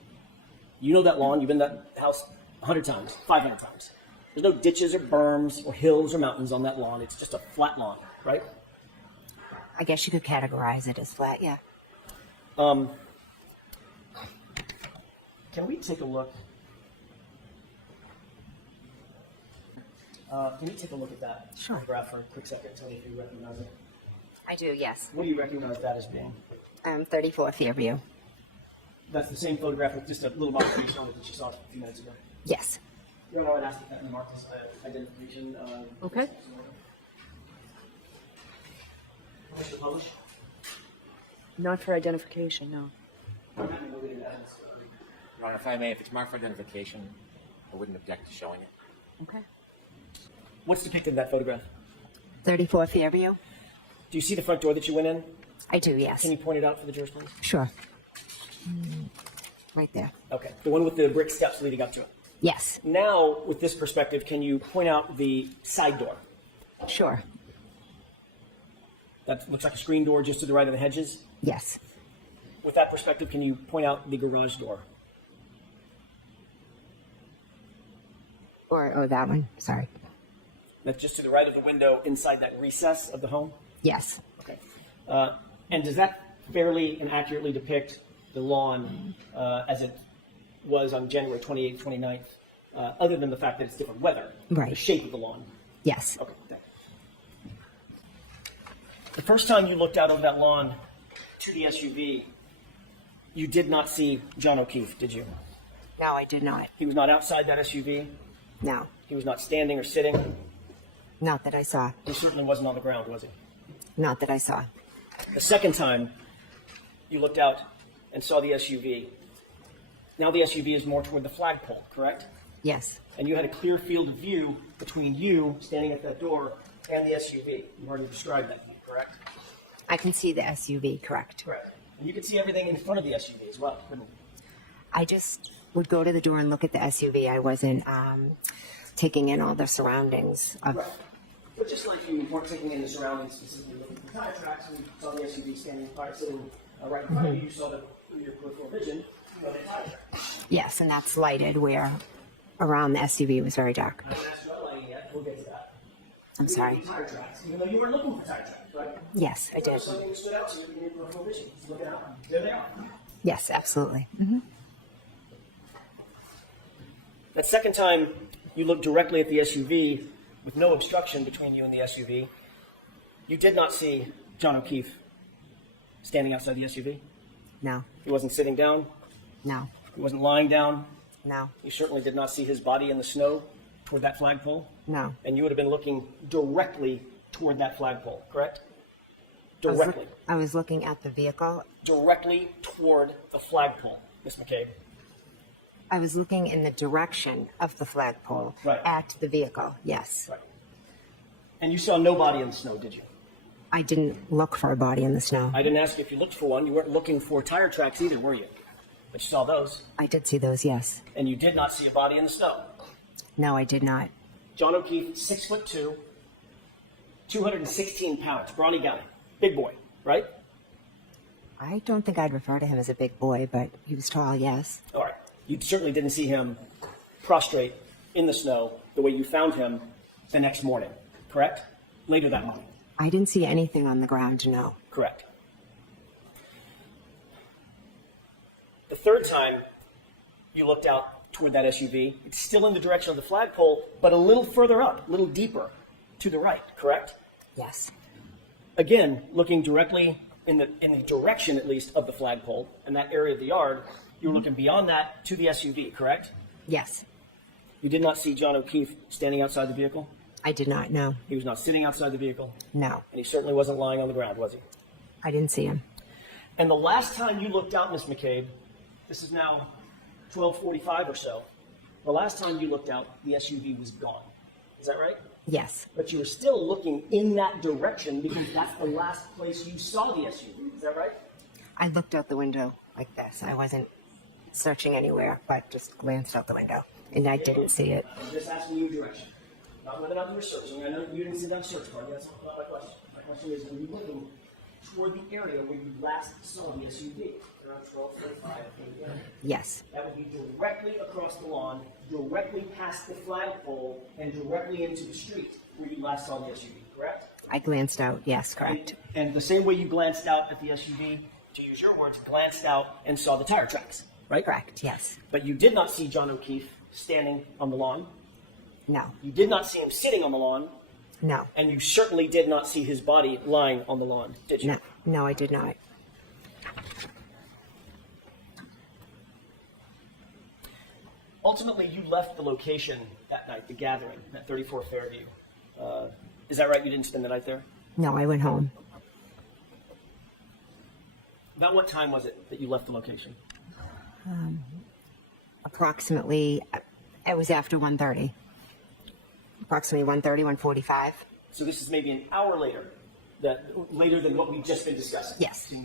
You know that lawn. You've been to that house 100 times, 500 times. There's no ditches or berms or hills or mountains on that lawn. It's just a flat lawn, right? I guess you could categorize it as flat, yeah. Can we take a look? Can you take a look at that Sure. photograph for a quick second? Tell me if you recognize it. I do, yes. What do you recognize that as being? 34 Fairview. That's the same photograph with just a little modification on it that you saw a few minutes ago. Yes. Your Honor, I'd ask that you mark this identification. Okay. Permission to publish? Not for identification, no. I'm not going to read it as- Your Honor, if I may, if it's marked for identification, I wouldn't object to showing it. Okay. What's depicted in that photograph? 34 Fairview. Do you see the front door that you went in? I do, yes. Can you point it out for the jurors, please? Sure. Right there. Okay. The one with the brick steps leading up to it. Yes. Now, with this perspective, can you point out the side door? Sure. That looks like a screen door just to the right of the hedges. Yes. With that perspective, can you point out the garage door? Or that one. Sorry. That's just to the right of the window inside that recess of the home? Yes. Okay. And does that fairly and accurately depict the lawn as it was on January 28th, 29th, other than the fact that it's different weather? Right. The shape of the lawn? Yes. Okay, thanks. The first time you looked out over that lawn to the SUV, you did not see John O'Keefe, did you? No, I did not. He was not outside that SUV. No. He was not standing or sitting. Not that I saw. He certainly wasn't on the ground, was he? Not that I saw. The second time you looked out and saw the SUV, now the SUV is more toward the flagpole, correct? Yes. And you had a clear field of view between you standing at that door and the SUV. You already described that view, correct? I can see the SUV, correct. Correct. And you could see everything in front of the SUV as well, couldn't you? I just would go to the door and look at the SUV. I wasn't taking in all the surroundings of. Right. But just like you weren't taking in the surroundings, specifically looking for tire tracks, and you saw the SUV standing sitting right in front of you, you saw the through your peripheral vision, you know, the tire tracks. Yes, and that's lighted where around the SUV was very dark. I haven't asked you about lighting yet. We'll get to that. I'm sorry. Tire tracks, even though you weren't looking for tire tracks, right? Yes, I did. Something stood out to you in your peripheral vision. Look it out. There they are. Yes, absolutely. That second time, you looked directly at the SUV with no obstruction between you and the SUV. You did not see John O'Keefe standing outside the SUV. No, He wasn't sitting down. no, He wasn't lying down. no, You certainly did not see his body in the snow toward that flagpole. no. And you would have been looking directly toward that flagpole, correct? I was look- Directly. I was looking at the vehicle. Directly toward the flagpole, Miss McCabe. I was looking in the direction of the flagpole Right. at the vehicle. Yes. Right. And you saw no body in the snow, did you? I didn't look for a body in the snow. I didn't ask you if you looked for one. You weren't looking for tire tracks either, were you? But you saw those. I did see those, yes. And you did not see a body in the snow. No, I did not. John O'Keefe, 6'2", 216 pounds, brawny guy, big boy, right? I don't think I'd refer to him as a big boy, but he was tall, yes. All right. You certainly didn't see him prostrate in the snow the way you found him the next morning, correct? Later that morning, I didn't see anything on the ground, no. correct. The third time you looked out toward that SUV, it's still in the direction of the flagpole, but a little further up, a little deeper to the right, correct? Yes. Again, looking directly in the direction, at least, of the flagpole and that area of the yard, you were looking beyond that to the SUV, correct? Yes. You did not see John O'Keefe standing outside the vehicle? I did not, no. He was not sitting outside the vehicle, No. and he certainly wasn't lying on the ground, was he? I didn't see him. And the last time you looked out, Miss McCabe, this is now 12:45 or so, the last time you looked out, the SUV was gone. Is that right? Yes. But you were still looking in that direction because that's the last place you saw the SUV. Is that right? I looked out the window like this. I wasn't searching anywhere, but just glanced out the window, and I didn't see it. I'm just asking you direction. Not whether or not you were searching. I know you didn't see that search card. That's not my question. My question is, were you looking toward the area where you last saw the SUV, around 12:45 a.m. Yes. That would be directly across the lawn, directly past the flagpole, and directly into the street where you last saw the SUV, correct? I glanced out. Yes, correct. And the same way you glanced out at the SUV, to use your words, glanced out and saw the tire tracks, right? Correct. Yes. But you did not see John O'Keefe standing on the lawn. No. You did not see him sitting on the lawn. No. And you certainly did not see his body lying on the lawn, did you? No. No, I did not. Ultimately, you left the location that night, the gathering at 34 Fairview. Is that right? You didn't spend the night there? No, I went home. About what time was it that you left the location? Approximately, it was after 1:30. Approximately 1:30, 1:45. So this is maybe an hour later, later than what we've just been discussing. Yes. Who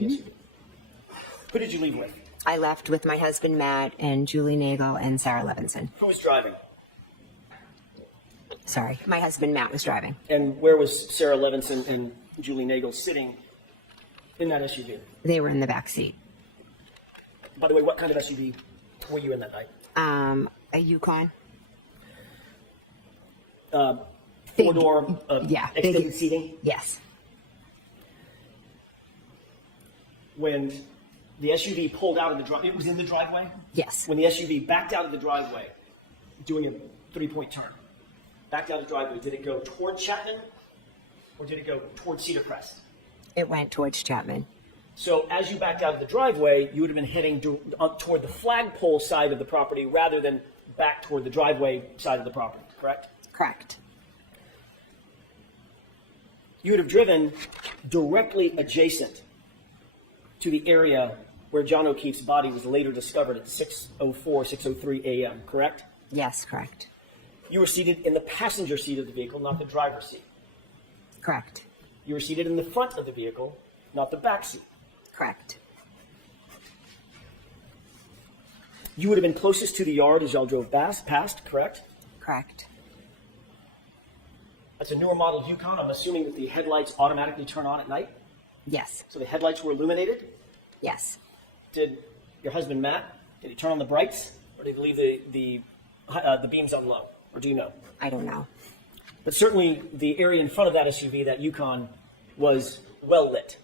did you leave with? I left with my husband, Matt, and Julie Nagel and Sarah Levinson. Who was driving? Sorry, my husband, Matt, was driving. And where was Sarah Levinson and Julie Nagel sitting in that SUV? They were in the back seat. By the way, what kind of SUV were you in that night? A Yukon. Four-door, yeah, extended big- seating? Yes. When the SUV pulled out of the driveway, it was in the driveway? Yes. When the SUV backed out of the driveway, doing a three-point turn, backed out of the driveway, did it go toward Chapman or did it go toward Cedar Crest? It went towards Chapman. So as you backed out of the driveway, you would have been heading toward the flagpole side of the property rather than back toward the driveway side of the property, correct? Correct. You would have driven directly adjacent to the area where John O'Keefe's body was later discovered at 6:04, 6:03 a.m., correct? Yes, correct. You were seated in the passenger seat of the vehicle, not the driver's seat. Correct. You were seated in the front of the vehicle, not the back seat. Correct. You would have been closest to the yard as y'all drove past, correct? Correct. That's a newer model Yukon. I'm assuming that the headlights automatically turn on at night. Yes. So the headlights were illuminated. Yes. Did your husband Matt? Did he turn on the brights, or did he leave the beams on low? Or do you know? I don't know. But certainly the area in front of that SUV, that Yukon, was well lit.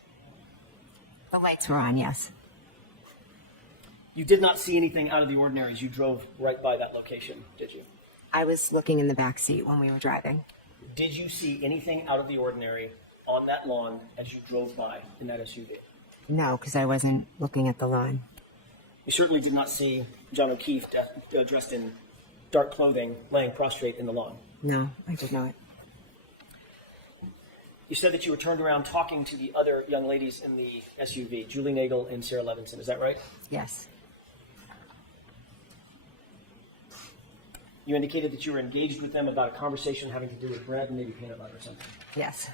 The lights were on, yes. You did not see anything out of the ordinary as you drove right by that location, did you? I was looking in the back seat when we were driving. Did you see anything out of the ordinary on that lawn as you drove by in that SUV? No, because I wasn't looking at the lawn. You certainly did not see John O'Keefe dressed in dark clothing laying prostrate in the lawn. No, I did not. You said that you were turned around talking to the other young ladies in the SUV, Julie Nagel and Sarah Levinson. Is that right? Yes. You indicated that you were engaged with them about a conversation having to do with bread and maybe peanut butter or something. Yes.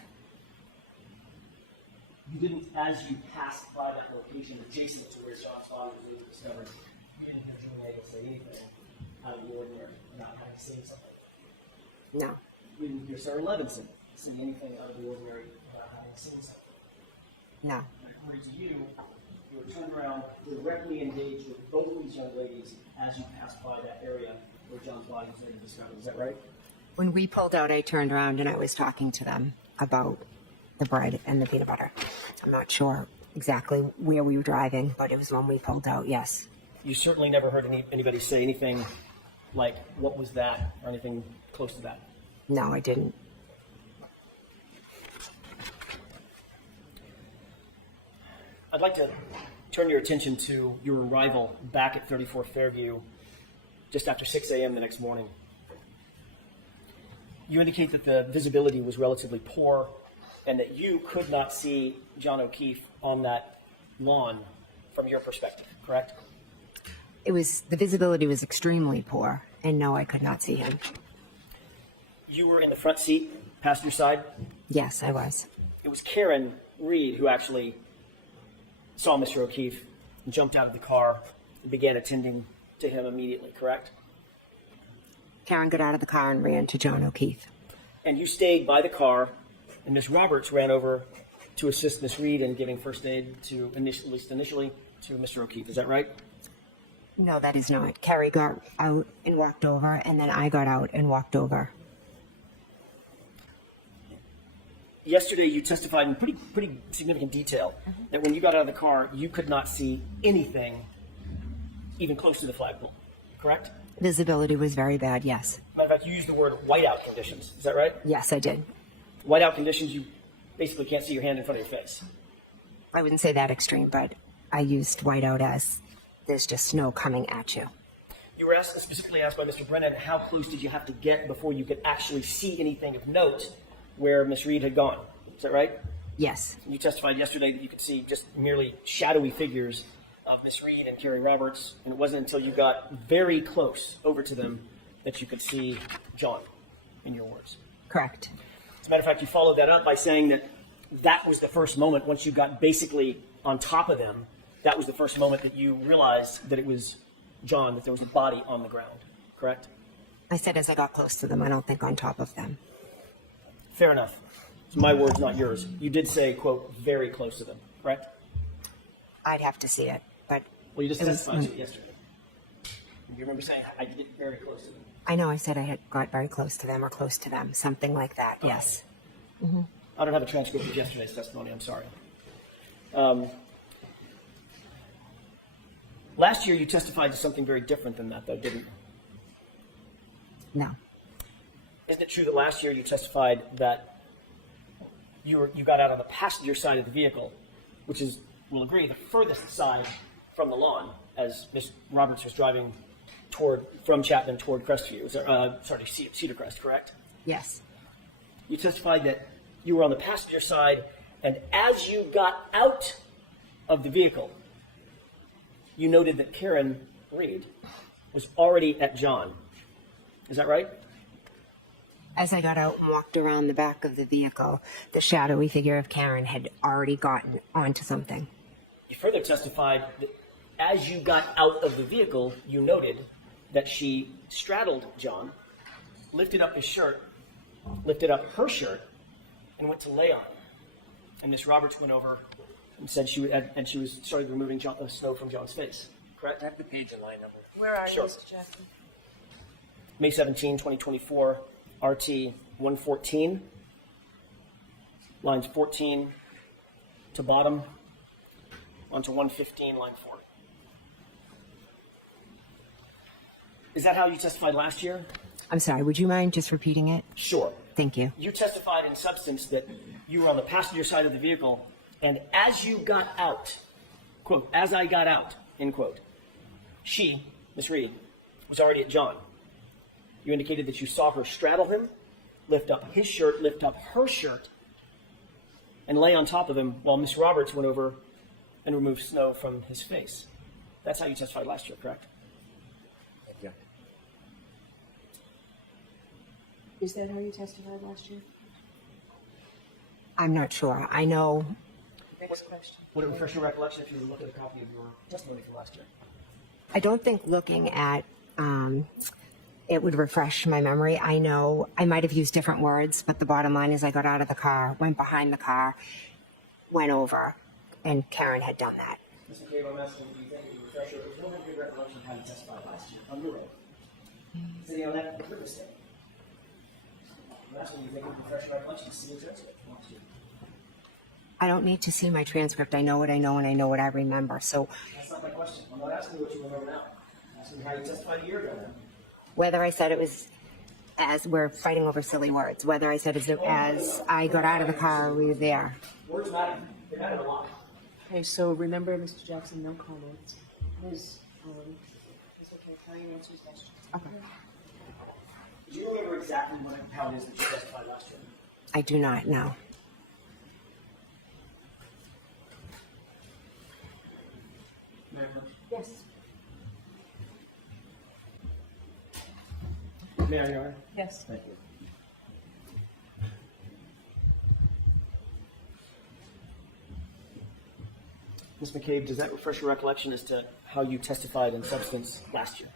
You didn't, as you passed by that location adjacent to where John's body was later discovered, you didn't hear Julie Nagel say anything out of the ordinary about having seen something. No. You didn't hear Sarah Levinson say anything out of the ordinary about having seen something. No. And according to you, you were turned around, directly engaged with both of these young ladies as you passed by that area where John's body was later discovered. Is that right? When we pulled out, I turned around and I was talking to them about the bread and the peanut butter. I'm not sure exactly where we were driving, but it was when we pulled out, yes. You certainly never heard anybody say anything like, what was that, or anything close to that. No, I didn't. I'd like to turn your attention to your arrival back at 34 Fairview just after 6 a.m. the next morning. You indicate that the visibility was relatively poor and that you could not see John O'Keefe on that lawn from your perspective, correct? The visibility was extremely poor, and no, I could not see him. You were in the front seat, passenger side. Yes, I was. It was Karen Reed who actually saw Mr. O'Keefe and jumped out of the car and began attending to him immediately, correct? Karen got out of the car and ran to John O'Keefe. And you stayed by the car, and Miss Roberts ran over to assist Miss Reed in giving first aid to, at least initially, to Mr. O'Keefe. Is that right? No, that is not. Carrie got out and walked over, and then I got out and walked over. Yesterday, you testified in pretty significant detail that when you got out of the car, you could not see anything even close to the flagpole, correct? Visibility was very bad, yes. Matter of fact, you used the word whiteout conditions. Is that right? Yes, I did. Whiteout conditions, you basically can't see your hand in front of your face. I wouldn't say that extreme, but I used whiteout as there's just snow coming at you. You were specifically asked by Mr. Brennan, how close did you have to get before you could actually see anything of note where Miss Reed had gone? Is that right? Yes. You testified yesterday that you could see just merely shadowy figures of Miss Reed and Carrie Roberts, and it wasn't until you got very close over to them that you could see John, in your words. Correct. As a matter of fact, you followed that up by saying that that was the first moment, once you got basically on top of them, that was the first moment that you realized that it was John, that there was a body on the ground, correct? I said as I got close to them, I don't think on top of them. Fair enough. It's my words, not yours. You did say, quote, very close to them, correct? I'd have to see it, but Well, you just it was- testified to it yesterday. You remember saying, I did get very close to them. I know I said I had got very close to them or close to them, something like that, yes. I don't have a transcript of yesterday's testimony, I'm sorry. Last year, you testified to something very different than that, though, didn't you? No. Isn't it true that last year you testified that you got out on the passenger side of the vehicle, which is, we'll agree, the furthest side from the lawn, as Ms. Roberts was driving from Chapman toward Crestview, Cedar Crest, correct? Yes. You testified that you were on the passenger side, and as you got out of the vehicle, you noted that Karen Reed was already at John. Is that right? As I got out and walked around the back of the vehicle, the shadowy figure of Karen had already gotten onto something. You further testified that as you got out of the vehicle, you noted that she straddled John, lifted up her shirt, and went to lay on him. And Miss Roberts went over and said she was started removing snow from John's face. Correct? I have the page and line number. Where are Sure. you, Mrs. Jackson? May 17, 2024, RT 114, lines 14 to bottom, onto 115, line 4. Is that how you testified last year? I'm sorry, would you mind just repeating it? Sure. Thank you. You testified in substance that you were on the passenger side of the vehicle, and as you got out, quote, as I got out, end quote, she, Miss Reed, was already at John. You indicated that you saw her straddle him, lift up his shirt, lift up her shirt, and lay on top of him while Miss Roberts went over and removed snow from his face. That's how you testified last year, correct? Yeah. Is that how you testified last year? I'm not sure. I know Next question. Would it refresh your recollection if you look at a copy of your testimony from last year? I don't think looking at it would refresh my memory. I know I might have used different words, but the bottom line is I got out of the car, went behind the car, went over, and Karen had done that. Mr. McCabe, I'm asking if you think it would refresh your, there's no good recollection of how you testified last year on your own. Sitting on that witness stand. I'm asking you if you think it would refresh your recollection to see the transcript from last year. I don't need to see my transcript. I know what I know and I know what I remember. So That's not my question. I'm not asking you what you remember now. I'm asking how you testified a year ago now. whether I said it was as we're fighting over silly words, whether I said it as I got out of the car, we were there. Words matter. They matter a lot. Okay, so remember, Mr. Jackson, no comments. Ms. Okay, Ryan answers questions. Okay. Do you remember exactly how it is that you testified last year? I do not know. Yes. Mayor, Your Honor. Yes. Thank you. Ms. McCabe, does that refresh your recollection as to how you testified in substance last year?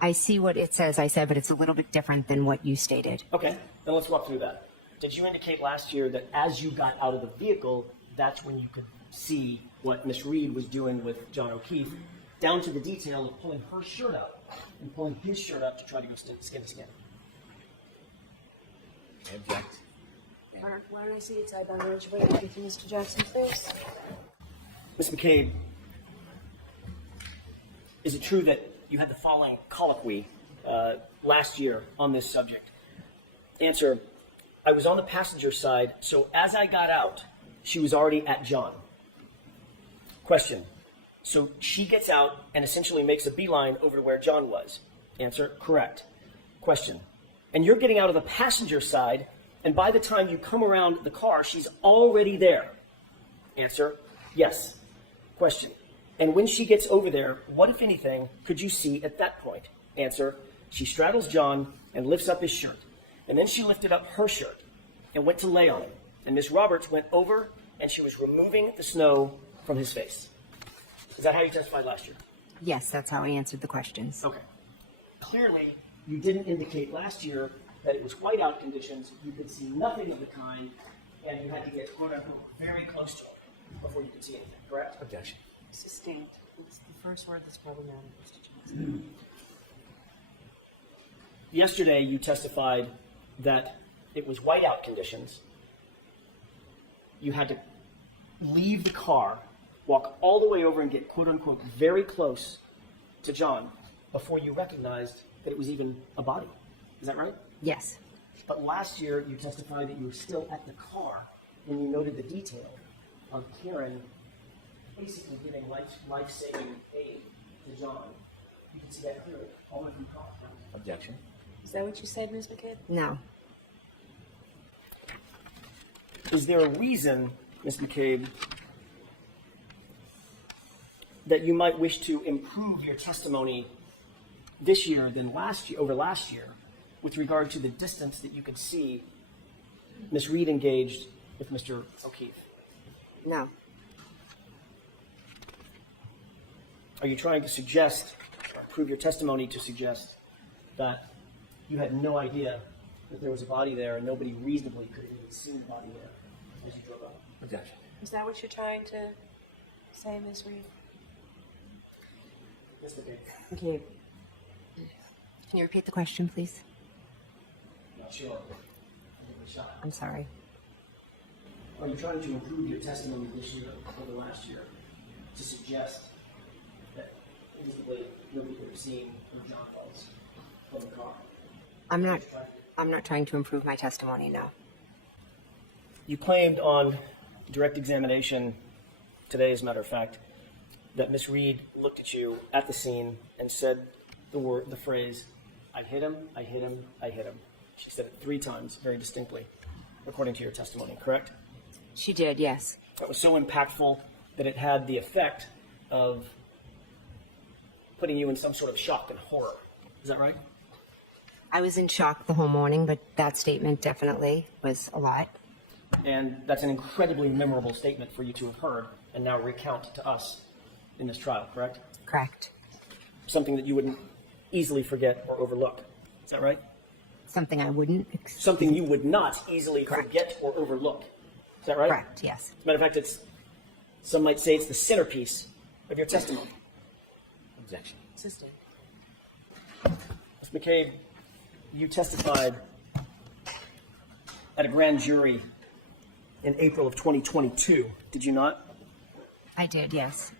I see what it says I said, but it's a little bit different than what you stated. Okay, then let's walk through that. did you indicate last year that as you got out of the vehicle, that's when you could see what Miss Reed was doing with John O'Keefe, down to the detail of pulling her shirt up and pulling his shirt up to try to go skin to skin? I object. Why don't I see it side by side? Wait, with Mr. Jackson's face. Ms. McCabe, is it true that you had the following colloquy last year on this subject? Answer, I was on the passenger side, so as I got out, she was already at John. Question, so she gets out and essentially makes a beeline over to where John was. Answer, correct. Question, and you're getting out of the passenger side, and by the time you come around the car, she's already there. Answer, yes. Question, and when she gets over there, what, if anything, could you see at that point? Answer, she straddles John and lifts up his shirt. And then she lifted up her shirt and went to lay on him. And Miss Roberts went over and she was removing the snow from his face. Is that how you testified last year? Yes, that's how I answered the questions. Okay. Clearly, you didn't indicate last year that it was whiteout conditions, you could see nothing of the kind, and you had to get, quote unquote, very close to it before you could see anything, correct? Objection. Sustained. It's the first word that's problematic, Mr. Jackson. Yesterday, you testified that it was whiteout conditions. You had to leave the car, walk all the way over and get, quote unquote, very close to John before you recognized that it was even a body. Is that right? Yes. But last year, you testified that you were still at the car when you noted the detail of Karen basically giving life-saving aid to John. You can see that clearly, all the way from the car. Objection. Is that what you said, Ms. McCabe? No. Is there a reason, Ms. McCabe, that you might wish to improve your testimony this year than last year, over last year, with regard to the distance that you could see Ms. Reed engaged with Mr. O'Keefe? No. Are you trying to suggest, or improve your testimony to suggest, that you had no idea that there was a body there and nobody reasonably could have even seen the body there as you drove up? Objection. Is that what you're trying to say, Ms. Reed? Ms. McCabe. Okay. Can you repeat the question, please? Not sure. I'm sorry. Are you trying to improve your testimony this year over last year to suggest that reasonably nobody could have seen who John was from the car? I'm not trying to improve my testimony, no. You claimed on direct examination today, as a matter of fact, that Miss Reed looked at you at the scene and said the phrase, I hit him, I hit him, I hit him. She said it 3 times, very distinctly, according to your testimony, correct? She did, yes. That was so impactful that it had the effect of putting you in some sort of shock and horror. Is that right? I was in shock the whole morning, but that statement definitely was a lot. And that's an incredibly memorable statement for you to have heard and now recount to us in this trial, correct? Correct. Something that you wouldn't easily forget or overlook. Is that right? Something I wouldn't. Something you would not easily Correct. forget or overlook. Is that right? Correct, yes. As a matter of fact, some might say it's the centerpiece of your testimony. Objection. Sustained. Ms. McCabe, you testified at a grand jury in April of 2022, did you not? I did, yes.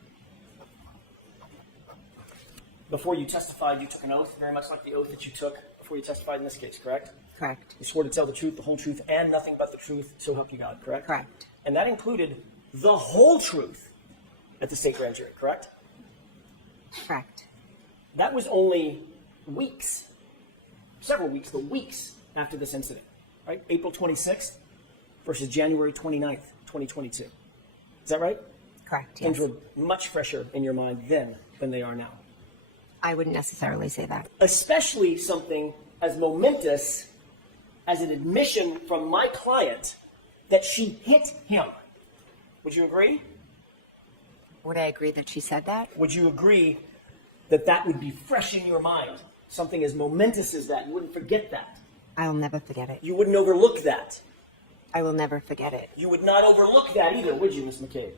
Before you testified, you took an oath, very much like the oath that you took before you testified in this case, correct? Correct. You swore to tell the truth, the whole truth, and nothing but the truth, so help you God, correct? Correct. And that included the whole truth at the state grand jury, correct? Correct. That was only weeks, several weeks, but weeks after this incident, right? April 26th versus January 29th, 2022. Is that right? Correct, yes. Things were much fresher in your mind then than they are now. I wouldn't necessarily say that. Especially something as momentous as an admission from my client that she hit him. Would you agree? Would I agree that she said that? Would you agree that that would be fresh in your mind? Something as momentous as that. You wouldn't forget that. I'll never forget it. You wouldn't overlook that. I will never forget it. You would not overlook that either, would you, Ms. McCabe?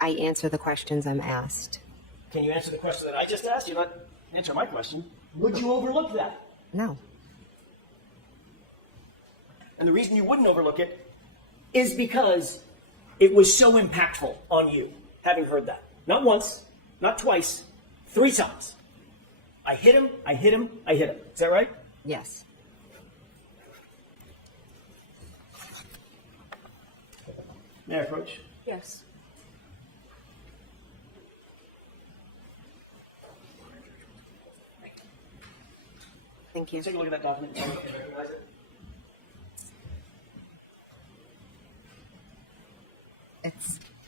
I answer the questions I'm asked. Can you answer the question that I just asked? You're not answering my question. Would you overlook that? No. And the reason you wouldn't overlook it is because it was so impactful on you, having heard that. Not once, not twice, 3 times. I hit him, I hit him, I hit him. Is that right? Yes. May I approach? Yes. Thank you. Take a look at that document. Tell me if you recognize it.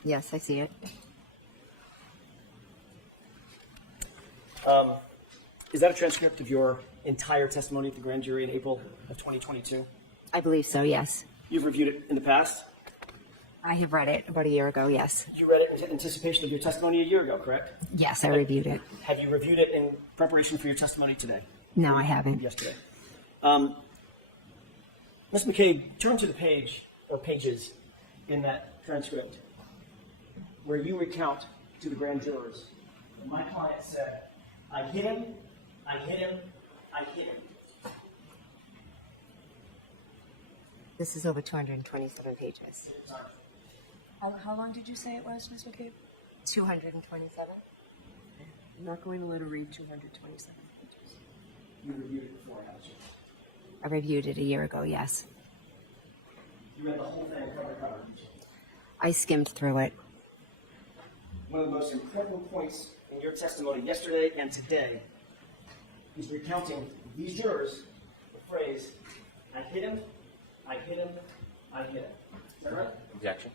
Yes, I see it. Is that a transcript of your entire testimony at the grand jury in April of 2022? I believe so, yes. You've reviewed it in the past? I have read it about a year ago, yes. You read it in anticipation of your testimony a year ago, correct? Yes, I reviewed it. Have you reviewed it in preparation for your testimony today? No, I haven't. Yesterday. Ms. McCabe, turn to the page or pages in that transcript where you recount to the grand jurors, my client said, I hit him, I hit him, I hit him. This is over 227 pages. How long did you say it was, Ms. McCabe? 227? I'm not going to let her read 227 pages. You reviewed it before, haven't you? I reviewed it a year ago, yes. You read the whole thing cover to cover. I skimmed through it. One of the most important points in your testimony yesterday and today is recounting these jurors the phrase, I hit him, I hit him, I hit him. Is that right? Objection.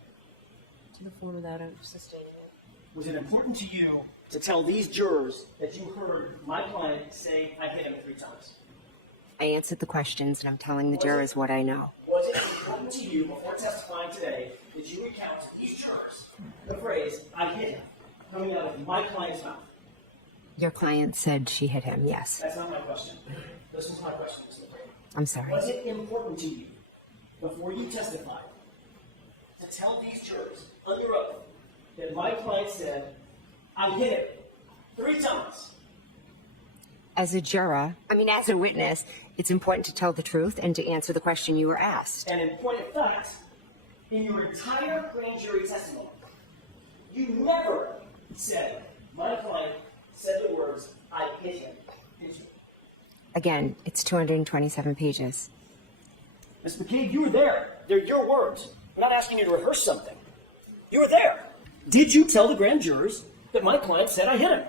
To the form without sustaining it. Was it important to you to tell these jurors that you heard my client say, I hit him 3 times? I answered the questions, and I'm telling the jurors what I know. Was it important to you before testifying today that you recount to these jurors the phrase, I hit him, coming out of my client's mouth? Your client said she hit him, yes. That's not my question. This was my question, Mr. McCabe. I'm sorry. Was it important to you before you testified to tell these jurors under oath that my client said, I hit him 3 times? As a juror, as a witness, it's important to tell the truth and to answer the question you were asked. And in point of fact, in your entire grand jury testimony, you never said, my client said the words, I hit him. Did you? Again, it's 227 pages. Ms. McCabe, you were there. They're your words. I'm not asking you to rehearse something. You were there. Did you tell the grand jurors that my client said I hit him?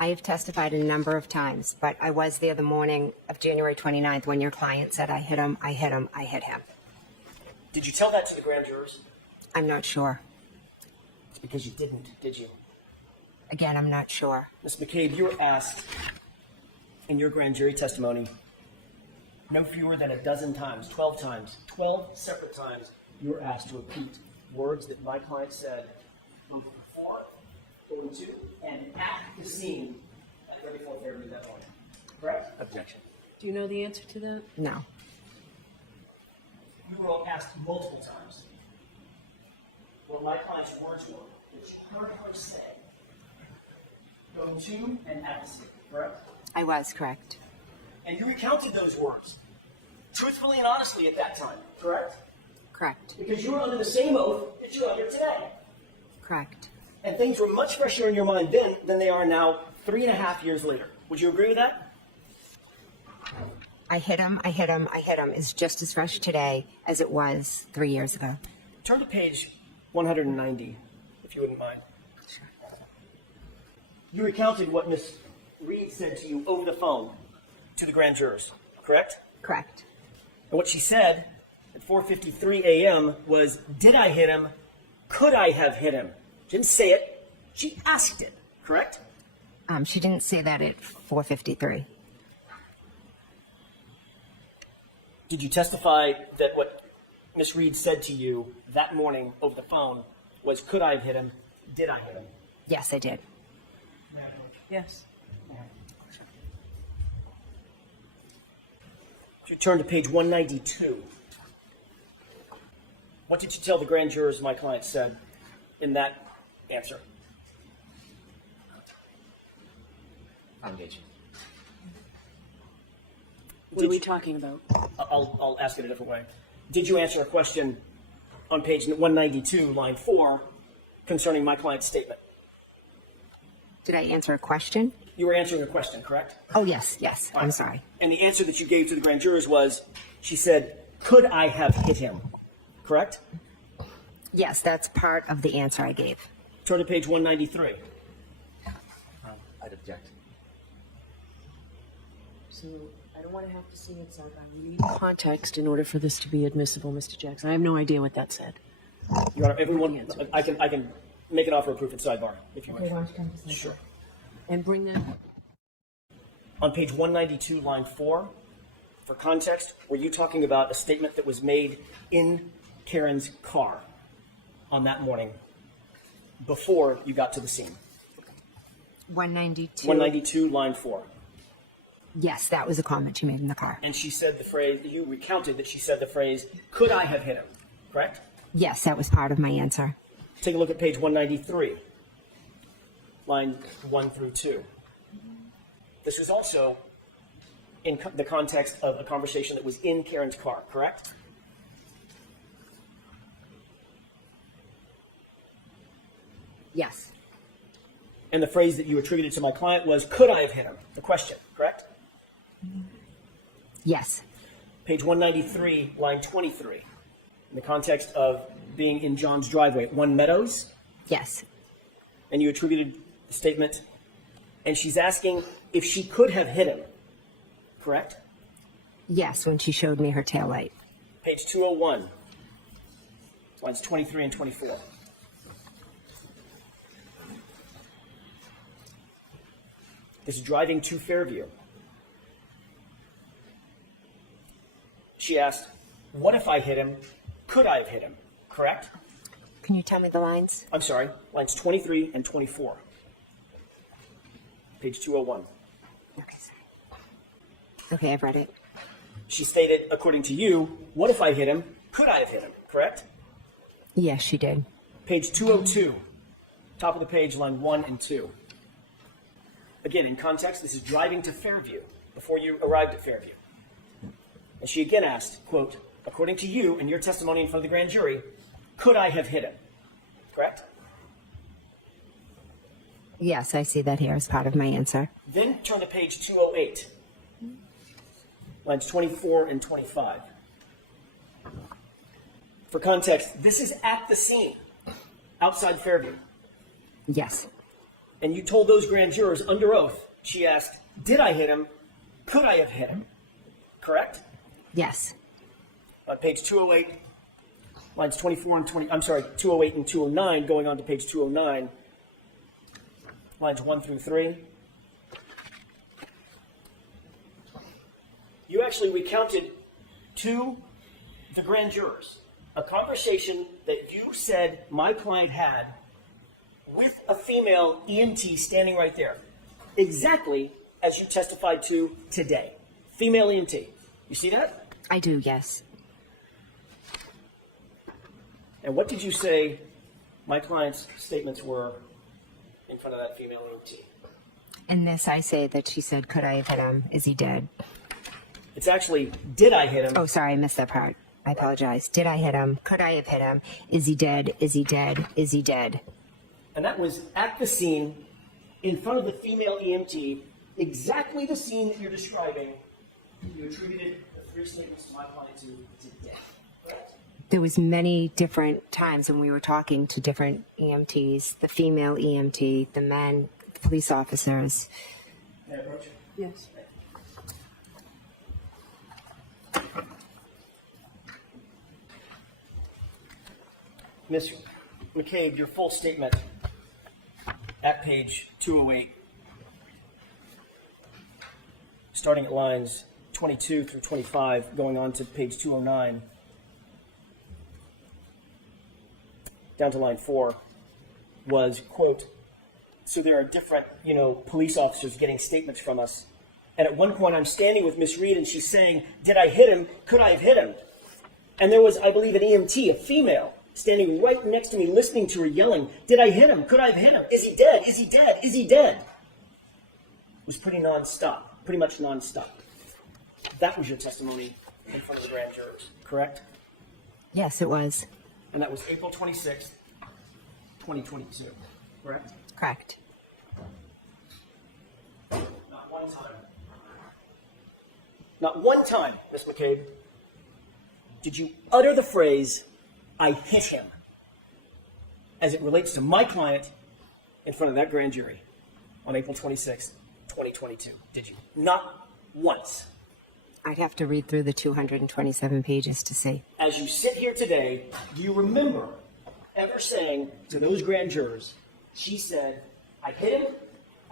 I have testified a number of times, but I was there the morning of January 29th when your client said, I hit him, I hit him, I hit him. Did you tell that to the grand jurors? I'm not sure. It's because you didn't, did you? Again, I'm not sure. Ms. McCabe, you were asked in your grand jury testimony no fewer than 12 times, 12 separate times, you were asked to repeat words that my client said both before, going to, and at the scene at 34:30 that morning. Correct? Objection. Do you know the answer to that? No. You were asked multiple times what my client's words were, which you heard her say, go to and at the scene. Correct? I was correct. And you recounted those words truthfully and honestly at that time, correct? Correct. Because you were under the same oath that you're under today. Correct. And things were much fresher in your mind then than they are now 3.5 years later. Would you agree with that? I hit him, I hit him, I hit him is just as fresh today as it was 3 years ago. Turn to page 190, if you wouldn't mind. You recounted what Miss Reed said to you over the phone to the grand jurors, correct? Correct. And what she said at 4:53 a.m. was, did I hit him? Could I have hit him? She didn't say it. She asked it, correct? She didn't say that at 4:53. Did you testify that what Miss Reed said to you that morning over the phone was, could I have hit him? Did I hit him? Yes, I did. Yes. If you turn to page 192. What did you tell the grand jurors my client said in that answer? Foundation. What are we talking about? I'll ask it a different way. Did you answer a question on page 192, line 4, concerning my client's statement? Did I answer a question? You were answering a question, correct? Oh, yes. I'm sorry. And the answer that you gave to the grand jurors was, she said, could I have hit him? Correct? Yes, that's part of the answer I gave. Turn to page 193. I'd object. So I don't want to have to see it, Sargon. We need context in order for this to be admissible, Mr. Jackson. I have no idea what that said. Your Honor, everyone, I can make an offer of proof at sidebar, if you wish. why don't you come to Sure. And bring that. On page 192, line 4, for context, were you talking about a statement that was made in Karen's car on that morning before you got to the scene? 192. 192, line 4. Yes, that was a comment she made in the car. And she said the phrase, you recounted that she said the phrase, could I have hit him? Correct? Yes, that was part of my answer. Take a look at page 193, line 1 through 2. This was also in the context of a conversation that was in Karen's car, correct? Yes. And the phrase that you attributed to my client was, could I have hit him? The question, correct? Yes. Page 193, line 23. In the context of being in John's driveway at One Meadows, Yes. and you attributed the statement, and she's asking if she could have hit him, correct? Yes, when she showed me her taillight. Page 201, lines 23 and 24. This is driving to Fairview. She asked, what if I hit him? Could I have hit him? Correct? Can you tell me the lines? I'm sorry, lines 23 and 24. Page 201. Okay, sorry. Okay, I've read it. She stated, according to you, what if I hit him? Could I have hit him? Correct? Yes, she did. Page 202, top of the page, line 1 and 2. Again, in context, this is driving to Fairview, before you arrived at Fairview. And she again asked, quote, according to you and your testimony in front of the grand jury, could I have hit him? Correct? Yes, I see that here as part of my answer. Then turn to page 208, lines 24 and 25. For context, this is at the scene, outside Fairview. Yes. And you told those grand jurors under oath, she asked, did I hit him? Could I have hit him? Correct? Yes. On page 208, lines 24 and 208 and 209, going on to page 209, lines 1 through 3. You actually recounted to the grand jurors a conversation that you said my client had with a female EMT standing right there, exactly as you testified to today. Female EMT. You see that? I do, yes. And what did you say my client's statements were in front of that female EMT? In this, I say that she said, could I have hit him? Is he dead? It's actually, did I hit him? Oh, sorry, I missed that part. I apologize. Did I hit him? Could I have hit him? Is he dead? Is he dead? Is he dead? And that was at the scene, in front of the female EMT, exactly the scene that you're describing. You attributed the 3 statements to my client to death. Correct? There was many different times when we were talking to different EMTs, the female EMT, the men, the police officers. May I approach? Yes. Ms. McCabe, your full statement at page 208, starting at lines 22 through 25, going on to page 209, down to line 4, was, quote, so there are different, police officers getting statements from us. And at one point I'm standing with Miss Reed and she's saying, did I hit him? Could I have hit him? And there was, I believe, an EMT, a female, standing right next to me, listening to her yelling, "Did I hit him? Could I have hit him? Is he dead? Is he dead? Is he dead?" It was pretty much nonstop. That was your testimony in front of the grand jurors, correct? Yes, it was. And that was April 26th, 2022, correct? Correct. Not one time, Ms. McCabe, did you utter the phrase, "I hit him," as it relates to my client in front of that grand jury on April 26th, 2022. Did you? Not once. I'd have to read through the 227 pages to see. As you sit here today, do you remember ever saying to those grand jurors, she said, "I hit him,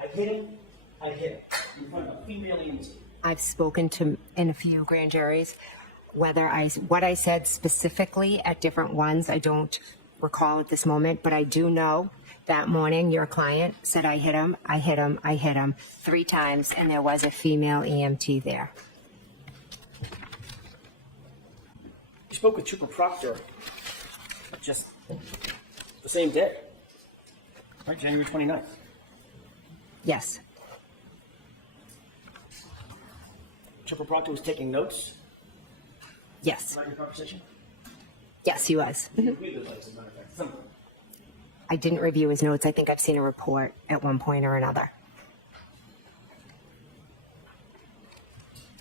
I hit him, I hit him," in front of a female EMT? I've spoken to in a few grand juries. What I said specifically at different ones, I don't recall at this moment, but I do know that morning your client said, "I hit him, I hit him, I hit him," 3 times, and there was a female EMT there. You spoke with Trooper Proctor just the same day, right? January 29th. Yes. Trooper Proctor was taking notes Yes. about your conversation? Yes, he was. Mhm. Read those notes, as a matter of fact. Some of them. I didn't review his notes. I think I've seen a report at one point or another.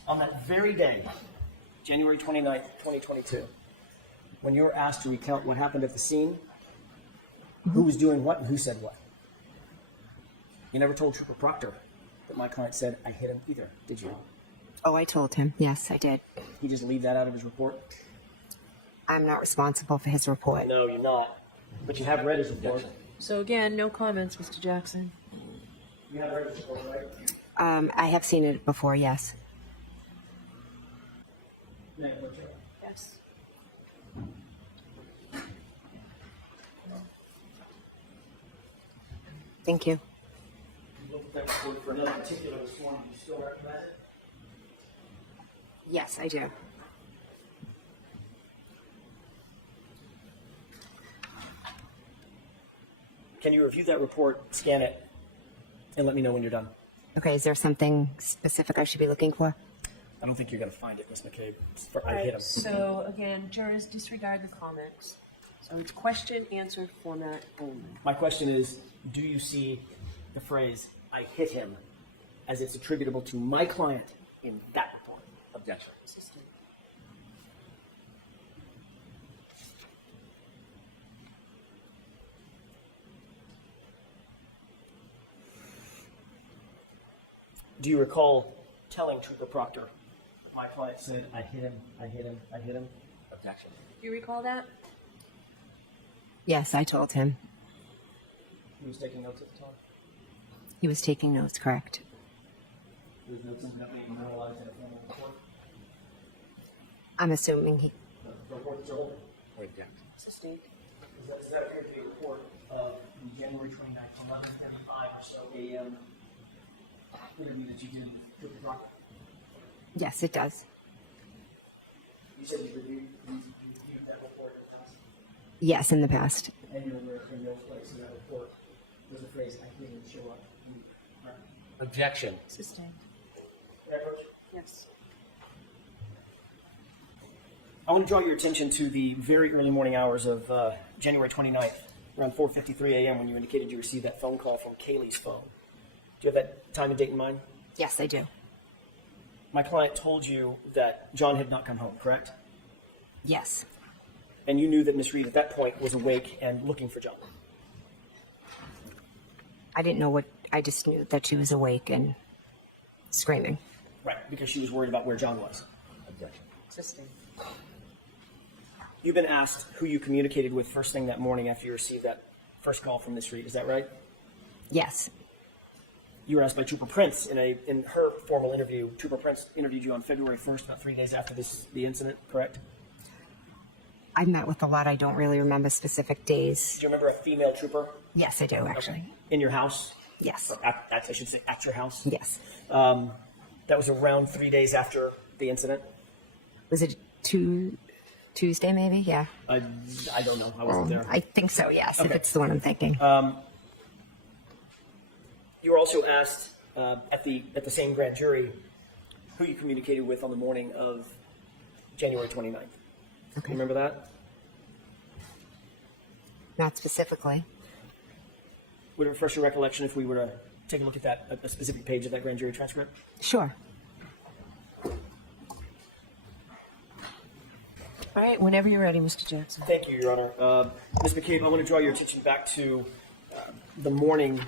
On that very day, January 29th, 2022, when you were asked to recount what happened at the scene, who was doing what and who said what, you never told Trooper Proctor that my client said, "I hit him," either, did you? Oh, I told him. Yes, I did. He just leave that out of his report? I'm not responsible for his report. No, you're not. But you have read his report. So again, no comments, Mr. Jackson. You have read his report, right? I have seen it before, yes. Yes. Thank you. You looked at that report for another particular form. Do you still recognize it? Yes, I do. Can you review that report, scan it, and let me know when you're done? Okay, is there something specific I should be looking for? I don't think you're going to find it, Ms. McCabe. All I hit him. right, so again, jurors disregard the comments. So it's question answer format only. My question is, do you see the phrase, "I hit him," as it's attributable to my client in that report? Objection. Assistant. Do you recall telling Trooper Proctor that my client said, "I hit him, I hit him, I hit him"? Objection. Do you recall that? Yes, I told him. He was taking notes at the time. He was taking notes, correct? Those notes ended up being memorialized in a formal report. I'm assuming he, The report that's over. We object. Assistant. Does that appear to be a report of the January 29th, 11:35 or so a.m. interview that you did with Trooper Proctor? yes, it does. You said you reviewed that report in the past, Yes, in the past. and you're aware of no place in that report does the phrase "I hit him" show up. Right. Objection. Assistant. May I approach? Yes. I want to draw your attention to the very early morning hours of January 29th, around 4:53 a.m. when you indicated you received that phone call from Kaylee's phone. Do you have that time and date in mind? Yes, I do. My client told you that John had not come home, correct? Yes. And you knew that Miss Reed at that point was awake and looking for John. I didn't know what, I just knew that she was awake and screaming. Right, because she was worried about where John was. Objection. Assistant. You've been asked who you communicated with first thing that morning after you received that first call from Miss Reed, is that right? Yes. You were asked by Trooper Prince in her formal interview. Trooper Prince interviewed you on February 1st, about 3 days after the incident, correct? I met with a lot. I don't really remember specific days. Do you remember a female trooper Yes, I do, actually. in your house? Yes. I should say at your house? Yes. That was around 3 days after the incident. Was it Tuesday, maybe. Yeah, I don't know. I wasn't there. I think so. Yes, if Okay. it's the one I'm thinking. You were also asked at the same grand jury who you communicated with on the morning of January 29th. Okay. You remember that? Not specifically. Would it refresh your recollection if we were to take a look at that, a specific page of that grand jury transcript? Sure. All right, whenever you're ready, Mr. Jackson. Thank you, Your Honor. Ms. McCabe, I want to draw your attention back to the morning,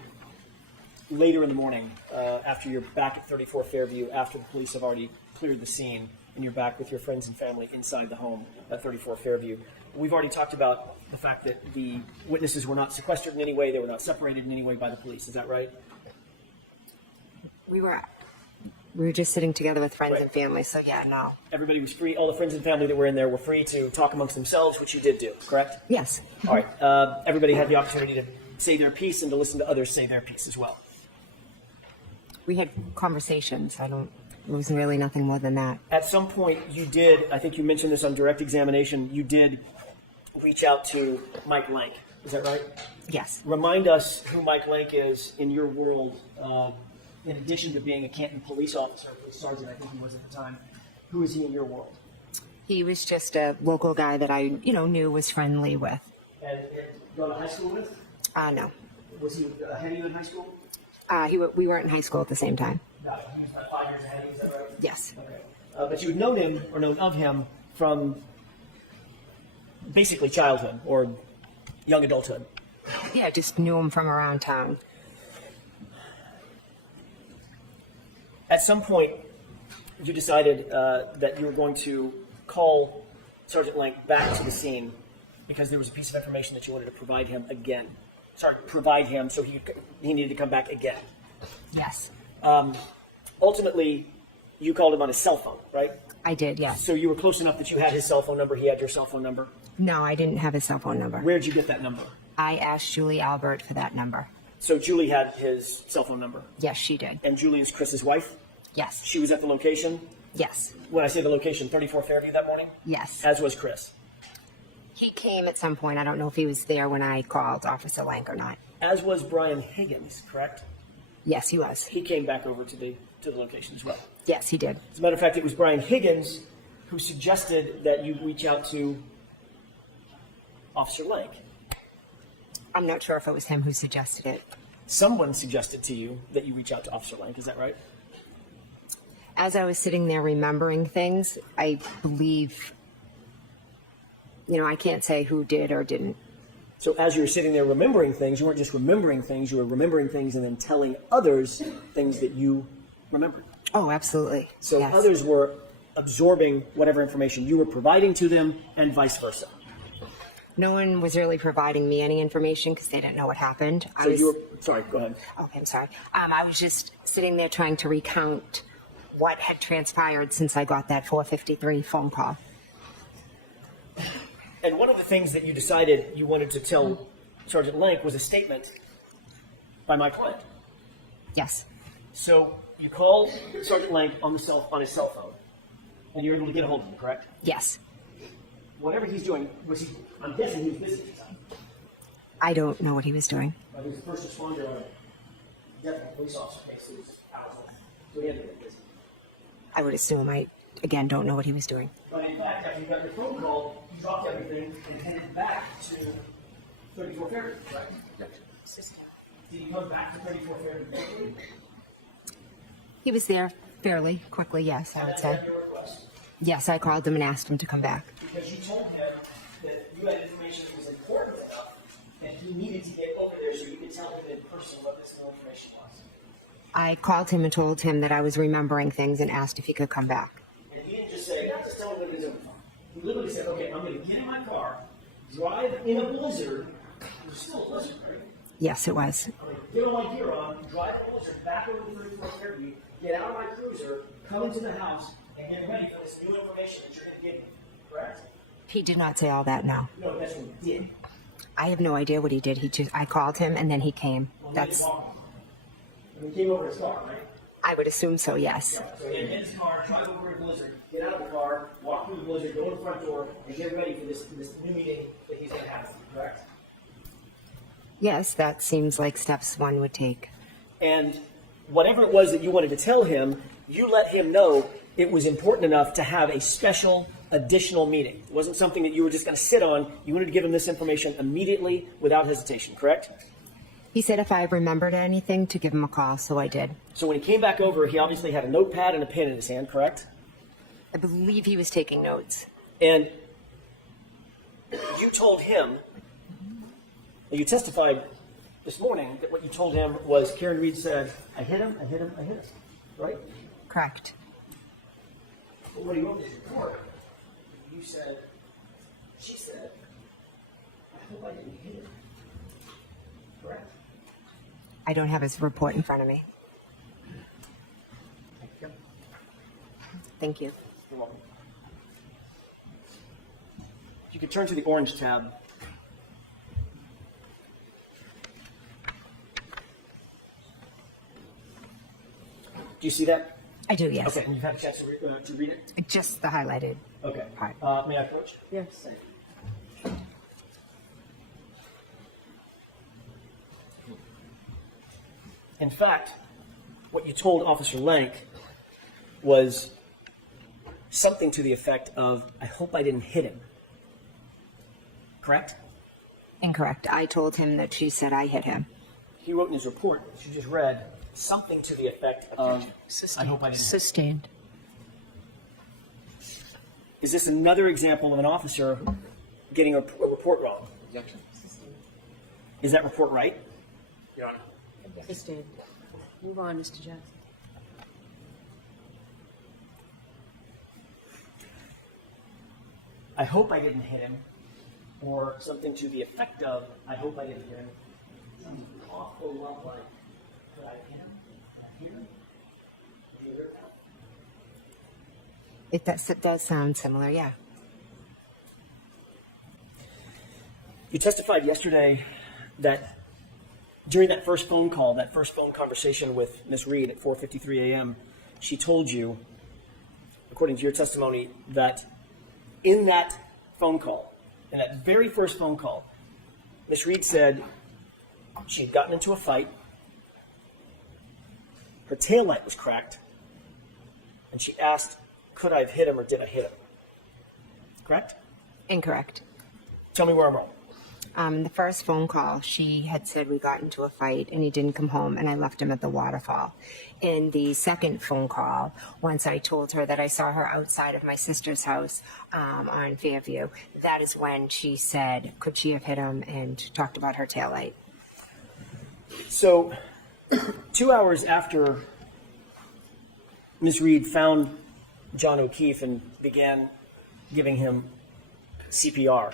later in the morning, after you're back at 34 Fairview, after the police have already cleared the scene, and you're back with your friends and family inside the home at 34 Fairview. We've already talked about the fact that the witnesses were not sequestered in any way, they were not separated in any way by the police. Is that right? We were just sitting together with friends Right. and family. So yeah, no. Everybody was free, all the friends and family that were in there were free to talk amongst themselves, which you did do, correct? Yes. All right. Everybody had the opportunity to say their piece and to listen to others say their piece as well. We had conversations. It was really nothing more than that. At some point, you did, I think you mentioned this on direct examination, you did reach out to Mike Lank. Is that right? Yes. Remind us who Mike Lank is in your world, in addition to being a Canton police officer, police sergeant, I think he was at the time. Who is he in your world? He was just a local guy that I, knew, was friendly with. And go to high school with? No. Was he ahead of you in high school? We weren't in high school at the same time. Got it. He was about 5 years ahead of you, is that right? Yes. Okay. But you had known him or known of him from basically childhood or young adulthood. Yeah, just knew him from around town. At some point, you decided that you were going to call Sergeant Lank back to the scene because there was a piece of information that you wanted to provide him again. Sorry, provide him so he needed to come back again. Yes. Ultimately, you called him on his cell phone, right? I did, yes. So you were close enough that you had his cell phone number, he had your cell phone number. No, I didn't have his cell phone number. Where'd you get that number? I asked Julie Albert for that number. So Julie had his cell phone number. Yes, she did. And Julie is Chris's wife? Yes. She was at the location? Yes. When I say the location, 34 Fairview that morning? Yes. As was Chris. He came at some point. I don't know if he was there when I called Officer Lank or not. As was Brian Higgins, correct? Yes, he was. He came back over to the location as well. Yes, he did. As a matter of fact, it was Brian Higgins who suggested that you reach out to Officer Lank. I'm not sure if it was him who suggested it. Someone suggested to you that you reach out to Officer Lank, is that right? As I was sitting there remembering things, I believe, I can't say who did or didn't. So as you were sitting there remembering things, you weren't just remembering things, you were remembering things and then telling others things that you remembered. Oh, absolutely. So yes. others were absorbing whatever information you were providing to them and vice versa. No one was really providing me any information because they didn't know what happened. So you were, sorry, go ahead. Okay, I'm sorry. I was just sitting there trying to recount what had transpired since I got that 4:53 phone call. And one of the things that you decided you wanted to tell Sergeant Lank was a statement by my client. Yes. So you call Sergeant Lank on his cell phone, and you're able to get a hold of him, correct? Yes. Whatever he's doing, I'm guessing he was busy at the time. I don't know what he was doing. He was the first responder on a death of a police officer case who was powerful. So he had to be busy. I would assume. I, again, don't know what he was doing. But in fact, after you got your phone call, you dropped everything and headed back to 34 Fairview, right? Yes. Did you come back to 34 Fairview? He was there fairly quickly, yes, I would say. At your request. Yes, I called him and asked him to come back. Because you told him that you had information that was important enough and he needed to get over there so you could tell him in person what this new information was. I called him and told him that I was remembering things and asked if he could come back. And he didn't just say, yeah, just tell him what it is over the phone. He literally said, okay, I'm going to get in my car, drive in a blizzard. It was still a blizzard, right? Yes, it was. I'm going to get all my gear on, drive in a blizzard back over to 34 Fairview, get out of my cruiser, come into the house, and get ready for this new information that you're going to give me. Correct? He did not say all that, no. No, that's what he did. I have no idea what he did. I called him and then he came. Well, That's. he came over his car, right? I would assume so, yes. So he had his car, drive over a blizzard, get out of the car, walk through the blizzard, go to the front door, and get ready for this new meeting that he's going to have, correct? Yes, that seems like steps one would take. And whatever it was that you wanted to tell him, you let him know it was important enough to have a special additional meeting. It wasn't something that you were just going to sit on. You wanted to give him this information immediately without hesitation, correct? He said if I remembered anything to give him a call, so I did. So when he came back over, he obviously had a notepad and a pen in his hand, correct? I believe he was taking notes. And you told him, you testified this morning that what you told him was Karen Read said, I hit him, I hit him, I hit him, right? Correct. But when he wrote this report, you said, she said, I hope I didn't hit him. Correct? I don't have his report in front of me. Yep. Thank you. You're welcome. If you could turn to the orange tab. Do you see that? I do, yes. Okay, and you've had a chance to read it? Just the highlighted Okay. part. May I approach? Yes. In fact, what you told Officer Lank was something to the effect of, I hope I didn't hit him. Correct? Incorrect. I told him that she said I hit him. He wrote in his report, that you just read, something to the effect of, I hope I didn't hit him. Sustained. Is this another example of an officer getting a report wrong? Objection. Is that report right? Your Honor. Sustained. Move on, Mr. Jackson. I hope I didn't hit him, or something to the effect of, I hope I didn't hit him. Sounds an awful lot like, could I hit him? Could I hit him? Did you hear that? It does sound similar, yeah. You testified yesterday that during that first phone call, that first phone conversation with Ms. Reed at 4:53 a.m., she told you, according to your testimony, that in that phone call, in that very first phone call, Ms. Reed said she had gotten into a fight, her taillight was cracked, and she asked, could I have hit him or did I hit him? Correct? Incorrect. Tell me where I'm wrong. The first phone call, she had said we got into a fight and he didn't come home and I left him at the waterfall. In the second phone call, once I told her that I saw her outside of my sister's house on Fairview, that is when she said, could she have hit him, and talked about her taillight. So, 2 hours after Ms. Reed found John O'Keefe and began giving him CPR,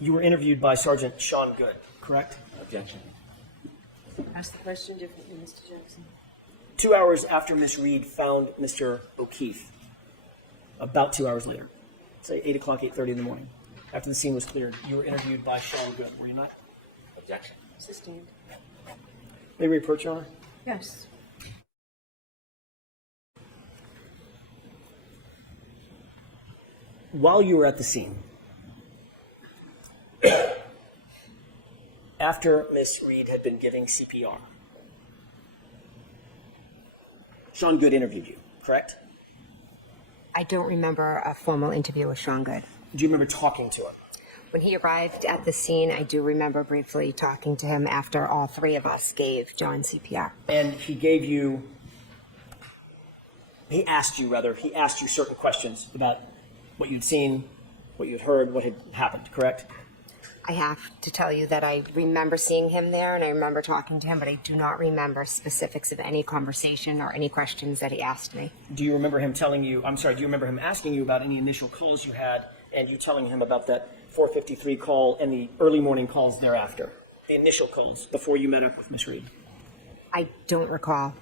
you were interviewed by Sergeant Sean Good, correct? Objection. Ask the question differently, Mr. Jackson. 2 hours after Ms. Reed found Mr. O'Keefe, about 2 hours later, say 8 o'clock, 8:30 in the morning, after the scene was cleared, you were interviewed by Sean Good, were you not? Objection. Sustained. May we approach, Your Honor? Yes. While you were at the scene, after Ms. Reed had been giving CPR, Sean Good interviewed you, correct? I don't remember a formal interview with Sean Good. Do you remember talking to him? When he arrived at the scene, I do remember briefly talking to him after all three of us gave John CPR. And he asked you certain questions about what you'd seen, what you'd heard, what had happened, correct? I have to tell you that I remember seeing him there and I remember talking to him, but I do not remember specifics of any conversation or any questions that he asked me. Do you remember him do you remember him asking you about any initial calls you had and you telling him about that 4:53 call and the early morning calls thereafter? The initial calls before you met up with Ms. Reed? I don't recall.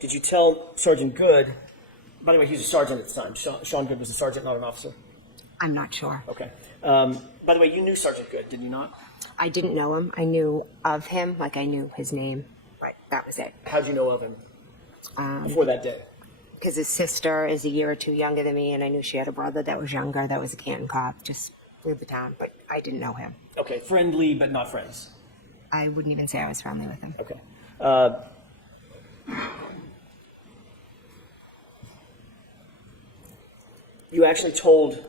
Did you tell Sergeant Good, by the way, he was a sergeant at the time. Sean Good was a sergeant, not an officer. I'm not sure. Okay. By the way, you knew Sergeant Good, did you not? I didn't know him. I knew of him, like I knew his name, but that was it. How'd you know of him before that day? Because his sister is a year or two younger than me, and I knew she had a brother that was younger, that was a Canton cop, just flew the town, but I didn't know him. Okay, friendly but not friends. I wouldn't even say I was friendly with him. Okay. You actually told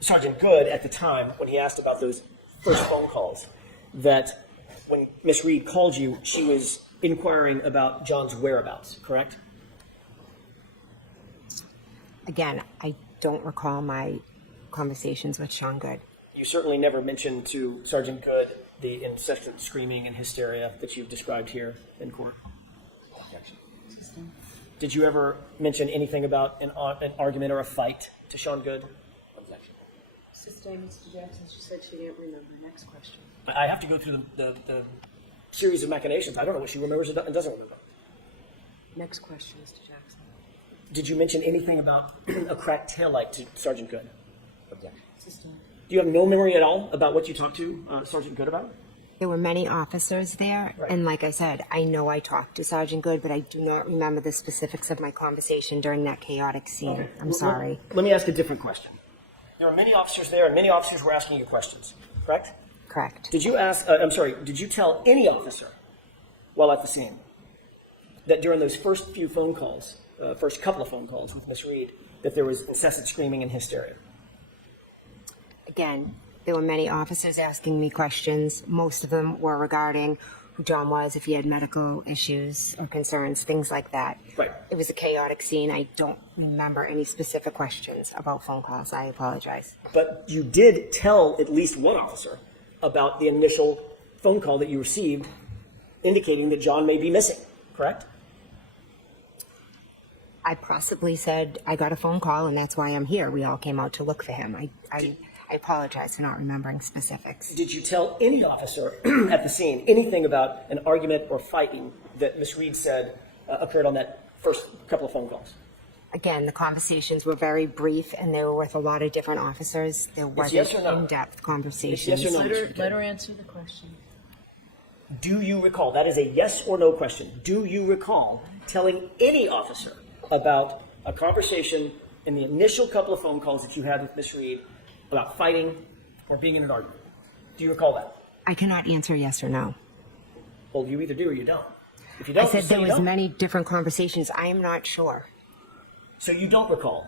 Sergeant Good at the time, when he asked about those first phone calls, that when Miss Reed called you, she was inquiring about John's whereabouts, correct? Again, I don't recall my conversations with Sean Good. You certainly never mentioned to Sergeant Good the incessant screaming and hysteria that you've described here in court. Objection. Did you ever mention anything about an argument or a fight to Sean Good? Objection. Sustained, Mr. Jackson. She said she didn't remember. Next question. I have to go through the series of machinations. I don't know what she remembers and doesn't remember. Next question, Mr. Jackson. Did you mention anything about a cracked taillight to Sergeant Good? Objection. Sustained. Do you have no memory at all about what you talked to Sergeant Good about? There were many officers there, Right. and like I said, I know I talked to Sergeant Good, but I do not remember the specifics of my conversation during that chaotic scene. Okay. I'm Well, sorry. Let me ask a different question. There were many officers there, and many officers were asking you questions, correct? Correct. Did you ask, did you tell any officer while at the scene that during those first few phone calls, first couple of phone calls with Miss Reed, that there was incessant screaming and hysteria? Again, there were many officers asking me questions. Most of them were regarding who John was, if he had medical issues or concerns, things like that. Right. It was a chaotic scene. I don't remember any specific questions about phone calls. I apologize. But you did tell at least one officer about the initial phone call that you received indicating that John may be missing, correct? I possibly said I got a phone call and that's why I'm here. We all came out to look for him. I apologize for not remembering specifics. Did you tell any officer at the scene anything about an argument or fighting that Miss Reed said occurred on that first couple of phone calls? Again, the conversations were very brief and they were with a lot of different officers. There wasn't yes or no? in-depth conversations. Yes or no? Let her answer the question. Do you recall, that is a yes or no question, do you recall telling any officer about a conversation in the initial couple of phone calls that you had with Miss Reed about fighting or being in an argument? Do you recall that? I cannot answer yes or no. Well, you either do or you don't. If you don't, I said just say there you was don't. many different conversations. I am not sure. So you don't recall.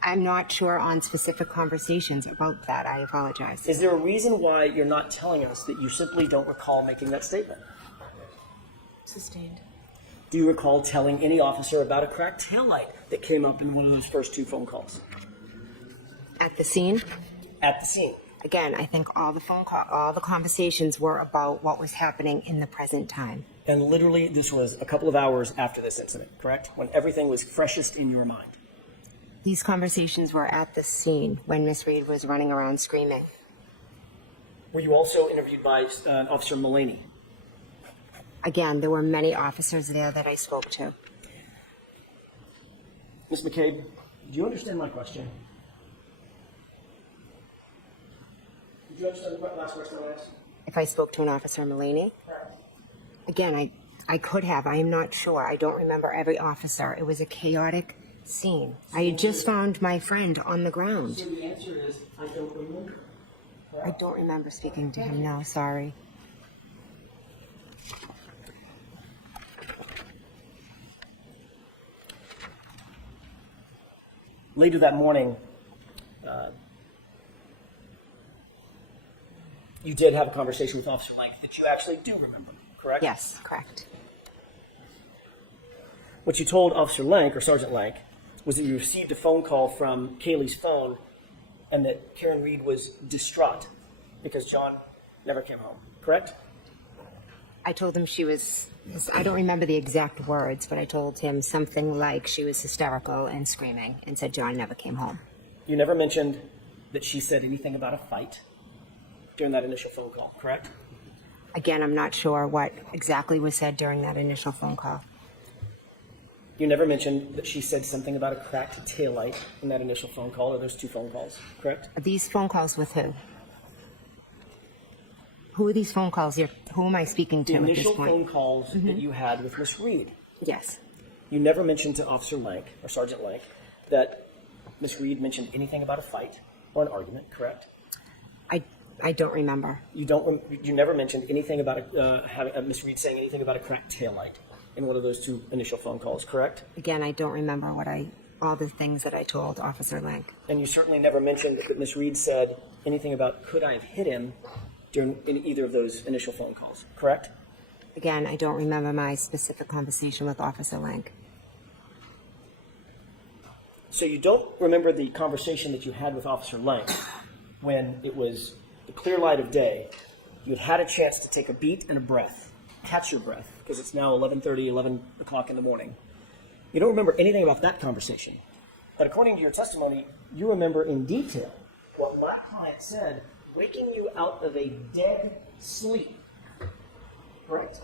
I'm not sure on specific conversations about that. I apologize. Is there a reason why you're not telling us that you simply don't recall making that statement? Sustained. Do you recall telling any officer about a cracked taillight that came up in one of those first two phone calls? At the scene, At the scene. again, I think all the conversations were about what was happening in the present time. And literally, this was a couple of hours after this incident, correct? When everything was freshest in your mind. These conversations were at the scene when Miss Reed was running around screaming. Were you also interviewed by Officer Mullaney? Again, there were many officers there that I spoke to. Ms. McCabe, do you understand my question? Did you understand the last question I asked? If I spoke to an officer, Mullaney? Again, I could have. I am not sure. I don't remember every officer. It was a chaotic scene. I had just found my friend on the ground. So the answer is, I don't remember. I don't remember speaking to him. No, sorry. Later that morning, you did have a conversation with Officer Lank that you actually do remember, correct? Yes, correct. What you told Officer Lank, or Sergeant Lank, was that you received a phone call from Kaylee's phone and that Karen Reed was distraught because John never came home, correct? I told him she was, I don't remember the exact words, but I told him something like she was hysterical and screaming and said John never came home. You never mentioned that she said anything about a fight during that initial phone call, correct? Again, I'm not sure what exactly was said during that initial phone call. You never mentioned that she said something about a cracked taillight in that initial phone call, or those two phone calls, correct? Are these phone calls with who? Who are these phone calls? Who am I speaking to The at this initial point? phone calls that you had with Miss Reed. Yes. You never mentioned to Officer Lank, or Sergeant Lank, that Miss Reed mentioned anything about a fight or an argument, correct? I don't remember. You never mentioned anything about Miss Reed saying anything about a cracked taillight in one of those two initial phone calls, correct? Again, I don't remember all the things that I told Officer Lank. And you certainly never mentioned that Miss Reed said anything about could I have hit him in either of those initial phone calls, correct? Again, I don't remember my specific conversation with Officer Lank. So you don't remember the conversation that you had with Officer Lank when it was the clear light of day. You had a chance to take a beat and a breath, catch your breath, because it's now 11:30, 11 o'clock in the morning. You don't remember anything about that conversation. But according to your testimony, you remember in detail what my client said, waking you out of a dead sleep. Correct?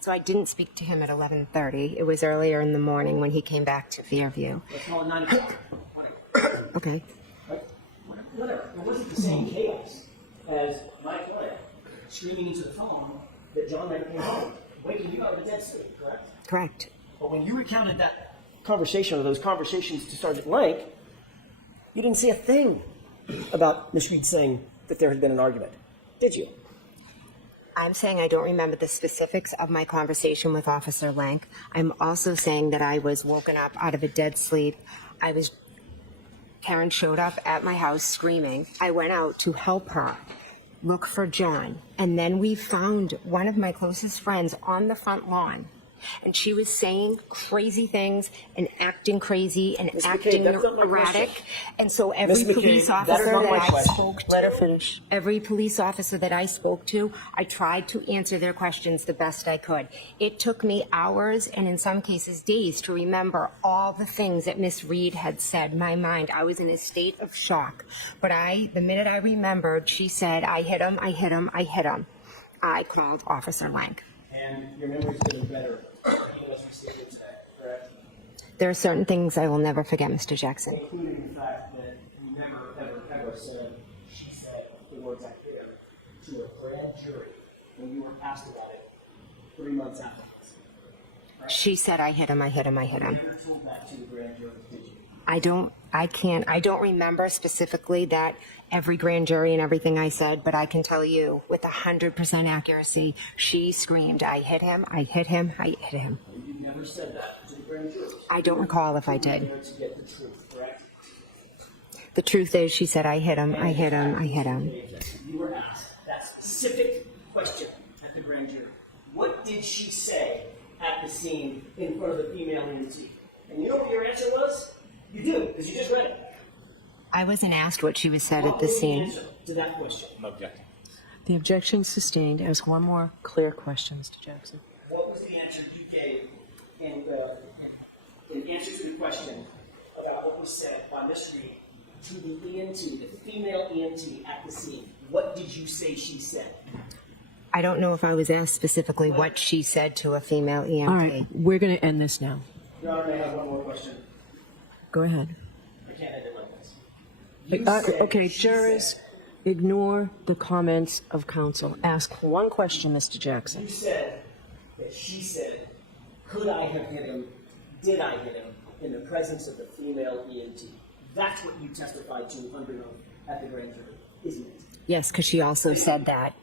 So I didn't speak to him at 11:30. It was earlier in the morning when he came back to Fairview. Let's call it 9 o'clock. Whatever. Okay. Right? Whatever. It wasn't the same chaos as my client screaming into the phone that John Knight came home, waking you out of a dead sleep, correct? Correct. But when you recounted that conversation or those conversations to Sergeant Lank, you didn't say a thing about Miss Reed saying that there had been an argument, did you? I'm saying I don't remember the specifics of my conversation with Officer Lank. I'm also saying that I was woken up out of a dead sleep. Karen showed up at my house screaming. I went out to help her look for John. And then we found one of my closest friends on the front lawn. And she was saying crazy things and acting crazy and Ms. McCabe, acting that's not my erratic. question. And so every Ms. McCabe, police that is officer not that my I question. spoke to, Let her finish. every police officer that I spoke to, I tried to answer their questions the best I could. It took me hours and in some cases days to remember all the things that Miss Reed had said. My mind, I was in a state of shock. But the minute I remembered, she said, I hit him, I hit him, I hit him. I called Officer Lank. And your memory's getting better. Correct? There are certain things I will never forget, Mr. Jackson. Including the fact that you never, ever said, she said the words I hear to a grand jury when you were asked about it 3 months after this. Right? She said, I hit him, I hit him, I hit him. You never told that to the grand jury, did you? I don't remember specifically that every grand jury and everything I said, but I can tell you with 100% accuracy, she screamed, I hit him, I hit him, I hit him. You never said that to the grand jury. I don't recall if I You did. wanted to get the truth, correct? The truth is, she said, I hit him, I hit him, I hit him. You were asked that specific question at the grand jury. What did she say at the scene in front of the female EMT? And you know what your answer was? You do, because you just read it. I wasn't asked what she was said What at the was scene. answer to that question? I'm objecting. The objection sustained. Ask one more clear question, Mr. Jackson. What was the answer you gave in answer to the question about what was said by Miss Reed to the EMT, the female EMT at the scene? What did you say she said? I don't know if I was asked specifically what she said to a female EMT. All right, we're going to end this now. Your Honor, may I have one more question? Go ahead. I can't end it like this. You said Okay, she jurors, said- ignore the comments of counsel. Ask one question, Mr. Jackson. You said that she said, could I have hit him? Did I hit him in the presence of the female EMT? That's what you testified to under oath at the grand jury, isn't it? Yes, because she also said that